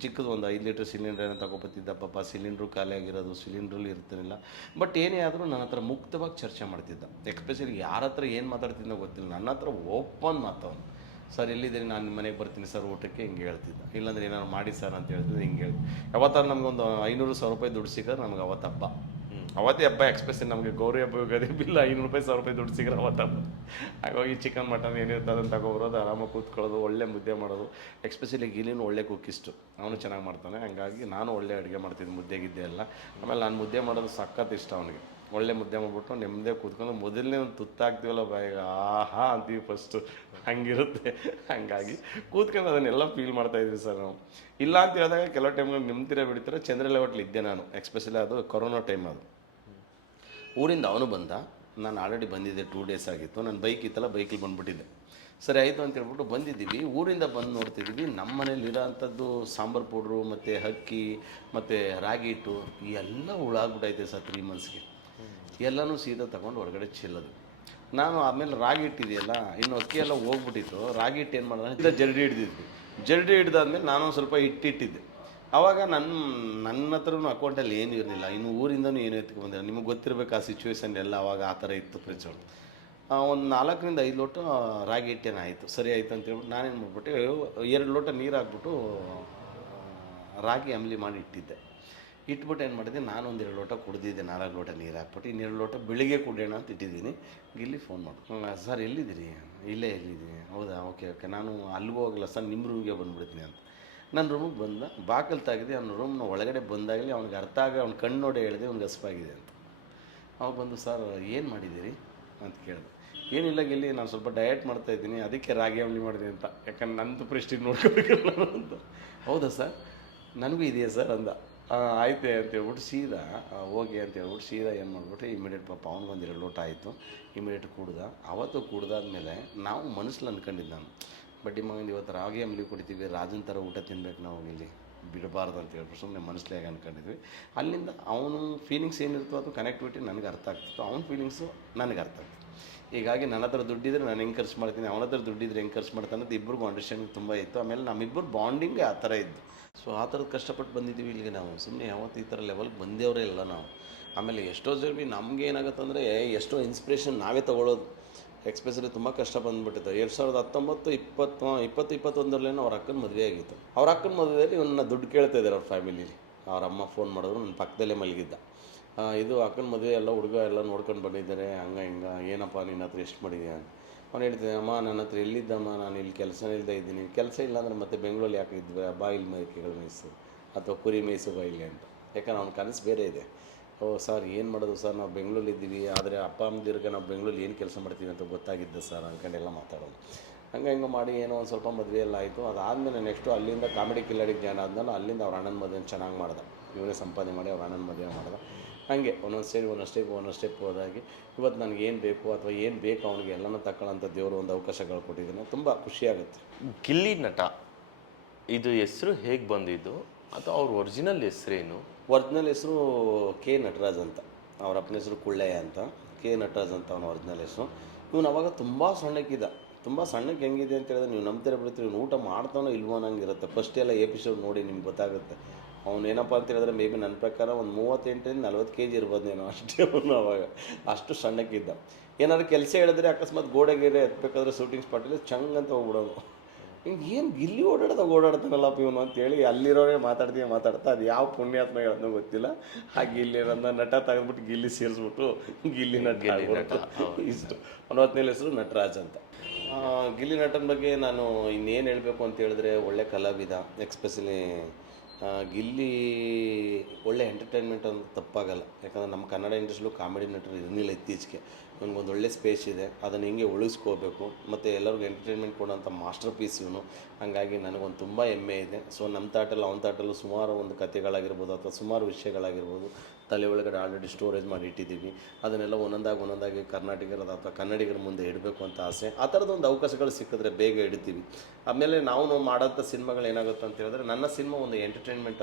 ಚಿಕ್ಕದು ಒಂದು 5 ಲೀಟ್ರ್ ಸಿಲಿಂಡ್ರ್ ಏನೋ ತಗೊಬತ್ತಿದ್ದ ಪಾಪ, ಸಿಲಿಂಡ್ರು ಖಾಲಿ ಆಗಿರೋದು, ಸಿಲಿಂಡ್ರಲ್ಲಿ ಇರ್ತಿರಲಿಲ್ಲ. ಬಟ್ ಏನೇ ಆದರೂ ನನ್ನ ಹತ್ರ ಮುಕ್ತವಾಗಿ ಚರ್ಚೆ ಮಾಡ್ತಿದ್ದ. ಎಕ್ಸ್ಪೆಷಲಿ ಯಾರ ಹತ್ರ ಏನು ಮಾತಾಡ್ತಿದ್ದೋ ಗೊತ್ತಿಲ್ಲ, ನನ್ನ ಹತ್ರ ಓಪನ್ ಮಾತವನು. ಸರ್ ಎಲ್ಲಿದ್ದೀರಿ, ನಾನು ನಿಮ್ಮ ಮನೆಗೆ ಬರ್ತೀನಿ ಸರ್ ಊಟಕ್ಕೆ, ಹಿಂಗೆ ಹೇಳ್ತಿದ್ದ. ಇಲ್ಲಾಂದ್ರೆ ಏನಾದ್ರು ಮಾಡಿ ಸರ್ ಅಂತ ಹೇಳ್ತಿದ್ದೆ, ಹಿಂಗೆ ಹೇಳಿ. ಯಾವತ್ತಾರು ನಮಗೊಂದು 500-1000 ರೂಪಾಯಿ ದುಡ್ಡು ಸಿಕ್ಕಿದ್ರೆ ನಮ್ಗೆ ಅವತ್ತು ಹಬ್ಬ. ಅವತ್ತೇ ಹಬ್ಬ. ಎಕ್ಸ್ಪೆಷಲಿ ನಮಗೆ ಗೌರಿ ಹಬ್ಬ ಗದಿ ಬಿಲ್ಲ 500 ರೂಪಾಯಿ 1000 ರೂಪಾಯಿ ದುಡ್ಡು ಸಿಕ್ಕರೆ ಅವತ್ತು ಹಬ್ಬ. ಹಾಗಾಗಿ ಚಿಕನ್ ಮಟನ್ ಏನಿರುತ್ತೆ ಅದನ್ನು ತಗೊಬರೋದು, ಆರಾಮಾಗಿ ಕೂತ್ಕೊಳ್ಳೋದು, ಒಳ್ಳೆ ಮುದ್ದೆ ಮಾಡೋದು. ಎಕ್ಸ್ಪೆಷಲಿ ಗಿಲಿನೂ ಒಳ್ಳೆ ಕುಕ್ಕಿಷ್ಟು, ಅವನು ಚೆನ್ನಾಗಿ ಮಾಡ್ತಾನೆ. ಹಂಗಾಗಿ ನಾನು ಒಳ್ಳೆ ಅಡುಗೆ ಮಾಡ್ತಿದ್ದೆ, ಮುದ್ದೆ ಗಿದ್ದೆ ಎಲ್ಲ. ಆಮೇಲೆ ನಾನು ಮುದ್ದೆ ಮಾಡೋದು ಸಖತ್ ಇಷ್ಟ ಅವನಿಗೆ. ಒಳ್ಳೆ ಮುದ್ದೆ ಮಾಡಿಬಿಟ್ಟು ನೆಮ್ಮದಿ ಕೂತ್ಕೊಂಡು ಮೊದಲನೇ ಒಂದು ತುತ್ತಾಗ್ತೀವಲ್ಲ ಬಾಯಿಗೆ, ಆಹಾ ಅಂತೀವಿ ಫಸ್ಟು, ಹಂಗಿರುತ್ತೆ. ಹಂಗಾಗಿ ಕೂತ್ಕೊಂಡು ಅದನ್ನೆಲ್ಲ ಫೀಲ್ ಮಾಡ್ತಾಯಿದ್ವಿ ಸರ್ ನಾವು. ಇಲ್ಲ ಅಂತ ಹೇಳಿದಾಗ ಕೆಲವು ಟೈಮ್ಗಳು ನಿಮ್ತಿರ ಬಿಡ್ತಾರೆ. ಚಂದ್ರಲೆ ಹೋಟ್ಲ್ ಇದ್ದೆ ನಾನು, ಎಕ್ಸ್ಪೆಷಲಿ ಅದು ಕೊರೋನಾ ಟೈಮ್. ಅದು ಊರಿಂದ ಅವನು ಬಂದ, ನಾನು ಆಲ್ರೆಡಿ ಬಂದಿದ್ದೆ, 2 ಡೇಸ್ ಆಗಿತ್ತು. ನನ್ನ ಬೈಕ್ ಇತ್ತಲ್ಲ, ಬೈಕಲ್ಲಿ ಬಂದುಬಿಟ್ಟಿದ್ದೆ. ಸರಿ ಆಯಿತು ಅಂತ ಹೇಳ್ಬಿಟ್ಟು ಬಂದಿದ್ದೀವಿ. ಊರಿಂದ ಬಂದು ನೋಡ್ತಿದ್ದೀವಿ, ನಮ್ಮ ಮನೇಲಿರೋ ಅಂಥದ್ದು ಸಾಂಬಾರು ಪೌಡ್ರು ಮತ್ತು ಅಕ್ಕಿ ಮತ್ತು ರಾಗಿ ಹಿಟ್ಟು ಎಲ್ಲ ಹುಳಾಗ್ಬಿಟ್ಟೈತೆ ಸರ್ 3 ಮಂತ್ಸ್ಗೆ. ಎಲ್ಲನೂ ಸೀದಾ ತಗೊಂಡು ಹೊರಗಡೆ ಚೆಲ್ಲೋದು. ನಾನು ಆಮೇಲೆ ರಾಗಿ ಹಿಟ್ಟಿದೆಯಲ್ಲ, ಇನ್ನು ಅಕ್ಕಿ ಎಲ್ಲ ಹೋಗ್ಬಿಟ್ಟಿತ್ತು. ರಾಗಿ ಹಿಟ್ಟು ಏನು ಮಾಡೋಣ, ಜರಡಿ ಹಿಡ್ದಿದ್ವಿ. ಜರಡಿ ಹಿಡ್ದಾದ್ಮೇಲೆ ನಾನು ಸ್ವಲ್ಪ ಹಿಟ್ಟಿಟ್ಟಿದ್ದೆ. ಆವಾಗ ನನ್ನ ಹತ್ರನೂ ಅಕೌಂಟಲ್ಲಿ ಏನೂ ಇರಲಿಲ್ಲ, ಇನ್ನು ಊರಿಂದನೂ ಏನೂ ಎತ್ಕೊಂಡು ಬಂದಿಲ್ಲ. ನಿಮಗೆ ಗೊತ್ತಿರಬೇಕು ಆ ಸಿಚುವೇಶನ್ ಎಲ್ಲ, ಆವಾಗ ಆ ಥರ ಇತ್ತು ಫ್ರಿಜ್ಜಲ್ಲಿ. ಒಂದು 4-5 ಲೋಟ ರಾಗಿ ಹಿಟ್ಟೇನ ಆಯಿತು. ಸರಿ ಆಯಿತು ಅಂತೇಳ್ಬಿಟ್ಟು ನಾನೇನು ಮಾಡ್ಬಿಟ್ಟು 2 ಲೋಟ ನೀರು ಹಾಕ್ಬಿಟ್ಟು ರಾಗಿ ಅಂಬ್ಲಿ ಮಾಡಿ ಇಟ್ಟಿದ್ದೆ. ಇಟ್ಬಿಟ್ಟು ಏನು ಮಾಡಿದೆ, ನಾನು 2 ಲೋಟ ಕುಡ್ದಿದ್ದೆ, 4 ಲೋಟ ನೀರು ಹಾಕ್ಬಿಟ್ಟು. 2 ಲೋಟ ಬೆಳಿಗ್ಗೆ ಕುಡಿಯೋಣ ಅಂತ ಇಟ್ಟಿದ್ದೀನಿ. ಗಿಲ್ಲಿ ಫೋನ್ ಮಾಡು, ಸರ್ ಎಲ್ಲಿದ್ದೀರಿ? ಇಲ್ಲೇ ಎಲ್ಲಿದ್ದೀನಿ? ಹೌದಾ, ಓಕೆ ನಾನು ಅಲ್ಲಿಗೂ ಹೋಗಲ್ಲ ಸರ್, ನಿಮ್ಮ ರೂಮ್ಗೆ ಬಂದುಬಿಡ್ತೀನಿ ಅಂತ. ನನ್ನ ರೂಮಿಗೆ ಬಂದ, ಬಾಕಲು ತೆಗೆದು ಅವ್ನ ರೂಮ್ನ ಒಳಗಡೆ ಬಂದಾಗಲೇ ಅವ್ನಿಗೆ ಅರ್ಥ ಅವ್ನ ಕಣ್ಣು ನೋಡಿ ಹೇಳಿದೆ ಅವ್ನಿಗೆ ಹಸ್ವಾಗಿದೆ ಅಂತ. ಅವಾಗ ಬಂದು, ಸರ್ ಏನು ಮಾಡಿದ್ದೀರಿ ಅಂತ ಕೇಳಿದೆ. ಏನಿಲ್ಲ ಗಿಲ್ಲಿ, ನಾನು ಸ್ವಲ್ಪ ಡಯಟ್ ಮಾಡ್ತಾಯಿದ್ದೀನಿ, ಅದಕ್ಕೆ ರಾಗಿ ಅಂಬ್ಲಿ ಮಾಡಿದೆ ಅಂತ. ಯಾಕಂದ್ರೆ ನಂದು ಪ್ರೆಸ್ಟೀಜ್ ನೋಡ್ಕೋಬೇಕಲ್ಲ ಅಂತ. ಹೌದಾ ಸರ್, ನನಗೂ ಇದೆಯಾ ಸರ್ ಅಂದ. ಆಯ್ತು ಅಂತ ಹೇಳ್ಬಿಟ್ಟು ಸೀದಾ ಹೋಗಿ ಅಂತ ಹೇಳ್ಬಿಟ್ಟು ಸೀದಾ ಏನು ಮಾಡಿಬಿಟ್ಟು ಇಮಿಡಿಯೇಟ್ ಪಾಪ ಅವ್ನಿಗೊಂದು 2 ಲೋಟ ಆಯಿತು. ಇಮಿಡಿಯೇಟ್ ಕುಡ್ದ. ಅವತ್ತು ಕುಡ್ದಾದ್ಮೇಲೆ ನಾವು ಮನಸ್ಸಲ್ಲಿ ಅಂದ್ಕೊಂಡಿದ್ದು ನಾನು, ಬಡ್ಡಿ ಮಗಂದು ಇವತ್ತು ರಾಗಿ ಅಂಬ್ಲಿ ಕುಡಿತೀವಿ, ರಾಜನ ಥರ ಊಟ ತಿನ್ಬೇಕು ನಾವು, ಇಲ್ಲಿ ಬಿಡಬಾರ್ದು ಅಂತ ಹೇಳ್ಬಿಟ್ಟು ಸುಮ್ಮನೆ ಮನಸ್ಸಲ್ಲಿ ಹೇಗೆ ಅಂದ್ಕೊಂಡಿದ್ವಿ. ಅಲ್ಲಿಂದ ಅವನು ಫೀಲಿಂಗ್ಸ್ ಏನಿರ್ತೋ ಅದು ಕನೆಕ್ಟಿವಿಟಿ ನನಗೆ ಅರ್ಥ ಆಗ್ತಿತ್ತು, ಅವ್ನ ಫೀಲಿಂಗ್ಸು ನನಗೆ ಅರ್ಥ ಆಗ್ತಿತ್ತು. ಹೀಗಾಗಿ ನನ್ನ ಹತ್ರ ದುಡ್ಡಿದ್ರೆ ನಾನು ಹೆಂಗೆ ಖರ್ಚು ಮಾಡ್ತೀನಿ, ಅವನ ಹತ್ರ ದುಡ್ಡಿದ್ರೆ ಹೆಂಗೆ ಖರ್ಚು ಮಾಡ್ತಾನೆ ಅಂತ ಇಬ್ಬರಿಗೂ ಅಂಡರ್ಸ್ಟ್ಯಾಂಡಿಂಗ್ ತುಂಬ ಇತ್ತು. ಆಮೇಲೆ ನಮ್ಮಿಬ್ಬರು ಬಾಂಡಿಂಗ್ ಆ ಥರ ಇದ್ದು. ಸೊ ಆ ಥರದ್ದು ಕಷ್ಟಪಟ್ಟು ಬಂದಿದ್ದೀವಿ ಇಲ್ಲಿಗೆ. ನಾವು ಸುಮ್ಮನೆ ಯಾವತ್ತು ಈ ಥರ ಲೆವೆಲ್ಗೆ ಬಂದೇವರೇ ಇಲ್ಲ ನಾವು. ಆಮೇಲೆ ಎಷ್ಟೋ ಜನ ನಮ್ಗೆ ಏನಾಗುತ್ತೆ ಅಂದರೆ, ಎಷ್ಟೋ ಇನ್ಸ್ಪಿರೇಷನ್ ನಾವೇ ತೊಗೊಳ್ಳೋದು. ಎಕ್ಸ್ಪೆಷಲಿ ತುಂಬ ಕಷ್ಟ ಬಂದುಬಿಟ್ಟಿತ್ತು. 2019-2021 ಅವ್ರ ಅಕ್ಕನ ಮದುವೆ ಆಗಿತ್ತು. ಅವ್ರ ಅಕ್ಕನ ಮದುವೆಯಲ್ಲಿ ಇವನ್ನ ದುಡ್ಡು ಕೇಳ್ತಾ ಇದ್ದಾರೆ ಅವ್ರ ಫ್ಯಾಮಿಲೀಲಿ. ಅವ್ರ ಅಮ್ಮ ಫೋನ್ ಮಾಡಿದ್ರು, ನನ್ನ ಪಕ್ಕದಲ್ಲೇ ಮಲಗಿದ್ದ. ಇದು ಅಕ್ಕನ ಮದುವೆ ಎಲ್ಲ ಹುಡುಗ ಎಲ್ಲ ನೋಡ್ಕೊಂಡು ಬಂದಿದ್ದಾರೆ, ಹಂಗೆ ಹಿಂಗೆ, ಏನಪ್ಪ ನಿನ್ನ ಹತ್ರ ಎಷ್ಟು ಮಾಡಿದ್ಯಾ ಅಂತ. ಅವ್ನು ಹೇಳ್ತೀನಿ, ಅಮ್ಮ ನನ್ನ ಹತ್ರ ಎಲ್ಲಿದ್ದಮ್ಮ, ನಾನು ಇಲ್ಲಿ ಕೆಲಸ ಇಲ್ಲದೆ ಇದ್ದೀನಿ. ಕೆಲಸ ಇಲ್ಲ ಅಂದರೆ ಮತ್ತೆ ಬೆಂಗಳೂರಲ್ಲಿ ಯಾಕೆ ಇದ್ವಿ, ಬಾಯಿಲ್ ಮೇಕೆಗಳು ಮೇಯಿಸು ಅಥವಾ ಕುರಿ ಮೇಯಿಸು ಬಾಯಿಲಿ ಅಂತ. ಯಾಕಂದ್ರೆ ಅವ್ನ ಕನಸು ಬೇರೆ ಇದೆ. ಓ ಸರ್ ಏನು ಮಾಡೋದು ಸರ್, ನಾವು ಬೆಂಗಳೂರಲ್ಲಿ ಇದ್ದೀವಿ, ಆದರೆ ಅಪ್ಪ ಅಮ್ಮದಿರ್ಗೆ ನಾವು ಬೆಂಗಳೂರಲ್ಲಿ ಏನು ಕೆಲಸ ಮಾಡ್ತೀವಿ ಅಂತ ಗೊತ್ತಾಗಿದ್ದೆ ಸರ್ ಅಂದ್ಕೊಂಡೆಲ್ಲ ಮಾತಾಡೋದು. ಹಂಗೆ ಹಿಂಗೆ ಮಾಡಿ ಏನೋ ಒಂದು ಸ್ವಲ್ಪ ಮದುವೆ ಎಲ್ಲ ಆಯಿತು. ಅದಾದಮೇಲೆ ನೆಕ್ಸ್ಟು ಅಲ್ಲಿಂದ ಕಾಮಿಡಿ ಕಿಲ್ಲಡಿಗೆ ಜಾಯ್ನ್ ಆದ್ಮೇಲೆ ಅಲ್ಲಿಂದ ಅವ್ರ ಅಣ್ಣನ ಮದುವೆ ಚೆನ್ನಾಗಿ ಮಾಡ್ದೆ. ಇವನೇ ಸಂಪಾದನೆ ಮಾಡಿ ಅವ್ರ ಅಣ್ಣನ ಮದುವೆ ಮಾಡ್ದೆ. ಹಾಗೆ ಒಂದೊಂದು ಸ್ಟೆಪ್ ಹೋದಾಗಿ ಇವತ್ತು ನನಗೆ ಏನು ಬೇಕು ಅಥವಾ ಏನು ಬೇಕು ಅವನಿಗೆ ಎಲ್ಲನೂ ತಗೊಳ್ಳೋಂಥ ದೇವರು ಒಂದು ಅವಕಾಶಗಳು ಕೊಟ್ಟಿದ್ದಾನೆ. ತುಂಬ ಖುಷಿಯಾಗುತ್ತೆ. ಗಿಲ್ಲಿ ನಟ ಇದು ಹೆಸರು ಹೇಗೆ ಬಂದಿದ್ದು, ಅಥವಾ ಅವ್ರ ಒರಿಜಿನಲ್ ಹೆಸರೇನು? ಒರಿಜಿನಲ್ ಹೆಸರು ಕೆ ನಟರಾಜ್ ಅಂತ. ಅವ್ರ ಅಪ್ಪನ ಹೆಸರು ಕುಳ್ಳಯ್ಯ ಅಂತ. ಕೆ ನಟರಾಜ್ ಅಂತ ಅವನ ಒರಿಜಿನಲ್ ಹೆಸರು. ಇವನು ಅವಾಗ ತುಂಬ ಸಣ್ಣಕ್ಕಿದ್ದ. ತುಂಬ ಸಣ್ಣಕ್ಕೆ ಹೆಂಗಿದೆ ಅಂತ ಹೇಳಿದ್ರೆ ನೀವು ನಂಬ್ತೀರ ಬಿಡ್ತೀರಿ, ಇವನು ಊಟ ಮಾಡ್ತಾನೋ ಇಲ್ವೋ ಅನ್ನಂಗಿರುತ್ತೆ. ಫಸ್ಟ್ ಎಲ್ಲ ಎಪಿಸೋಡ್ ನೋಡಿ ನಿಮ್ಗೆ ಗೊತ್ತಾಗುತ್ತೆ. ಅವ್ನು ಏನಪ್ಪ ಅಂತ ಹೇಳಿದ್ರೆ ಮೇ ಬಿ ನನ್ನ ಪ್ರಕಾರ ಒಂದು 38-40 kg ಇರ್ಬೋದೇನೋ, ಅಷ್ಟೇ. ಅವನು ಅವಾಗ ಅಷ್ಟು ಸಣ್ಣಕ್ಕಿದ್ದ. ಏನಾದ್ರು ಕೆಲಸ ಹೇಳಿದ್ರೆ ಅಕಸ್ಮಾತ್ ಗೋಡೆಗೆ ಎತ್ತಬೇಕಾದ್ರೆ ಶೂಟಿಂಗ್ ಸ್ಪಾಟಲ್ಲಿ ಚಂಗಂತ ಹೋಗ್ಬಿಡೋನು. ಹಿಂಗೆ ಏನು ಗಿಲ್ಲಿ ಓಡಾಡ್ತಾನಲ್ಲಪ್ಪ ಇವನು ಅಂತೇಳಿ ಅಲ್ಲಿರೋರೇ ಮಾತಾಡ್ತಾ ಅದು ಯಾವ ಪುಣ್ಯಾತ್ಮ ಹೇಳೋದು ಗೊತ್ತಿಲ್ಲ. ಆ ಗಿಲ್ಲಿ ನಟ ತೆಗೆದ್ಬಿಟ್ಟು ಗಿಲ್ಲಿ ಸೇರಿಸ್ಬಿಟ್ಟು ಗಿಲ್ಲಿ ನಟ ಇಷ್ಟು. ಅವನ ಹೆಸರು ನಟರಾಜ್ ಅಂತ. ಗಿಲ್ಲಿ ನಟನ ಬಗ್ಗೆ ನಾನು ಇನ್ನೇನು ಹೇಳಬೇಕು ಅಂತ ಹೇಳಿದ್ರೆ, ಒಳ್ಳೆ ಕಲಾವಿದ. ಎಕ್ಸ್ಪೆಷಲಿ ಗಿಲ್ಲಿ ಒಳ್ಳೆ ಎಂಟರ್ಟೈನ್ಮೆಂಟ್ ಅಂತ ತಪ್ಪಾಗಲ್ಲ. ಯಾಕಂದರೆ ನಮ್ಮ ಕನ್ನಡ ಇಂಡಸ್ಟ್ರಿಲೂ ಕಾಮಿಡಿ ನಟರು ಇರಲಿಲ್ಲ ಇತ್ತೀಚೆಗೆ. ಇವನಿಗೊಂದು ಒಳ್ಳೆ ಸ್ಪೇಸ್ ಇದೆ, ಅದನ್ನು ಹಿಂಗೆ ಉಳಿಸ್ಕೋಬೇಕು. ಮತ್ತು ಎಲ್ಲರಿಗೂ ಎಂಟರ್ಟೈನ್ಮೆಂಟ್ ಕೊಡೋಂಥ ಮಾಸ್ಟರ್ ಪೀಸ್ ಇವನು. ಹಾಗಾಗಿ ನನಗೊಂದು ತುಂಬ ಹೆಮ್ಮೆ ಇದೆ. ಸೊ ನಮ್ಮ ತಾಟಲ್ಲಿ ಅವನ ತಾಟಲ್ಲೂ ಸುಮಾರು ಒಂದು ಕಥೆಗಳಾಗಿರ್ಬೋದು ಅಥವಾ ಸುಮಾರು ವಿಷಯಗಳಾಗಿರ್ಬೋದು ತಲೆ ಒಳಗಡೆ ಆಲ್ರೆಡಿ ಸ್ಟೋರೇಜ್ ಮಾಡಿ ಇಟ್ಟಿದ್ದೀವಿ. ಅದನ್ನೆಲ್ಲ ಒಂದೊಂದಾಗಿ ಕರ್ನಾಟಕದ ಅಥವಾ ಕನ್ನಡಿಗರ ಮುಂದೆ ಇಡಬೇಕು ಅಂತ ಆಸೆ. ಆ ಥರದೊಂದು ಅವಕಾಶಗಳು ಸಿಕ್ಕಿದ್ರೆ ಬೇಗ ಇಡ್ತೀವಿ. ಆಮೇಲೆ ನಾವು ಮಾಡೋಂಥ ಸಿನಿಮಾಗಳು ಏನಾಗುತ್ತೆ ಅಂತ ಹೇಳಿದ್ರೆ, ನನ್ನ ಸಿನಿಮಾ ಒಂದು ಎಂಟರ್ಟೈನ್ಮೆಂಟ್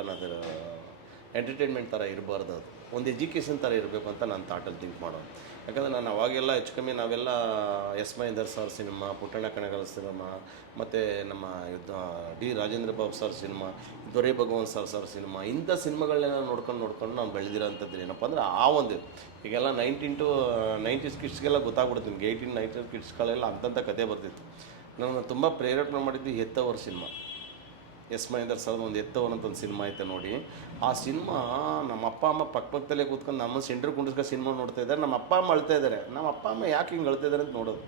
ಥರ ಇರಬಾರ್ದು ಅದು. ಒಂದು ಎಜುಕೇಷನ್ ಥರ ಇರಬೇಕು ಅಂತ ನಾನು ಥಾಟಲ್ಲಿ ಥಿಂಕ್ ಮಾಡೋದು. ಯಾಕಂದರೆ ನಾನು ಅವಾಗೆಲ್ಲ ಹೆಚ್ಚು ಕಮ್ಮಿ ನಾವೆಲ್ಲ S Mahender sir cinema, Puttanna Kanagal cinema, ಮತ್ತು ನಮ್ಮ D Rajendra Babu sir cinema, Dore Bhagavanta sir cinema, ಇಂಥ ಸಿನಿಮಾಗಳನ್ನೆಲ್ಲ ನೋಡ್ಕೊಂಡು ನಾನು ಬೆಳೆದಿರೋಂಥದ್ದು ಏನಪ್ಪ ಅಂದರೆ ಆ ಒಂದು ಈಗೆಲ್ಲ 90s ಕಿಡ್ಸ್ಗೆಲ್ಲ ಗೊತ್ತಾಗ್ಬಿಡುತ್ತೆ ನಿಮ್ಗೆ. 90s ಕಿಡ್ಸ್ಗಳೆಲ್ಲ ಅಂಥ ಕತೆ ಬರ್ತಿತ್ತು. ನಾನು ತುಂಬ ಪ್ರೇರೇಪಣೆ ಮಾಡಿದ್ದು ಹೆತ್ತವರ ಸಿನಿಮಾ. ಎಸ್ ಮಹೇಂದರ್ ಸರ್ ಒಂದು ಎತ್ತವರ್ ಅಂತ ಒಂದು ಸಿನಿಮಾ ಐತೆ ನೋಡಿ. ಆ ಸಿನಿಮಾ ನಮ್ಮ ಅಪ್ಪ ಅಮ್ಮ ಪಕ್ಕದಲ್ಲೇ ಕೂತ್ಕೊಂಡು ನಮ್ಮ ಸೆಂಟ್ರ್ ಕುಂಡಿಸ್ಕೊಂಡು ಸಿನಿಮಾ ನೋಡ್ತಾ ಇದ್ದಾರೆ. ನಮ್ಮ ಅಪ್ಪ ಅಮ್ಮ ಅಳ್ತಾ ಇದ್ದಾರೆ. ನಮ್ಮ ಅಪ್ಪ ಅಮ್ಮ ಯಾಕೆ ಹಿಂಗೆ ಅಳ್ತಾ ಇದ್ದಾರೆ ಅಂತ ನೋಡೋದು.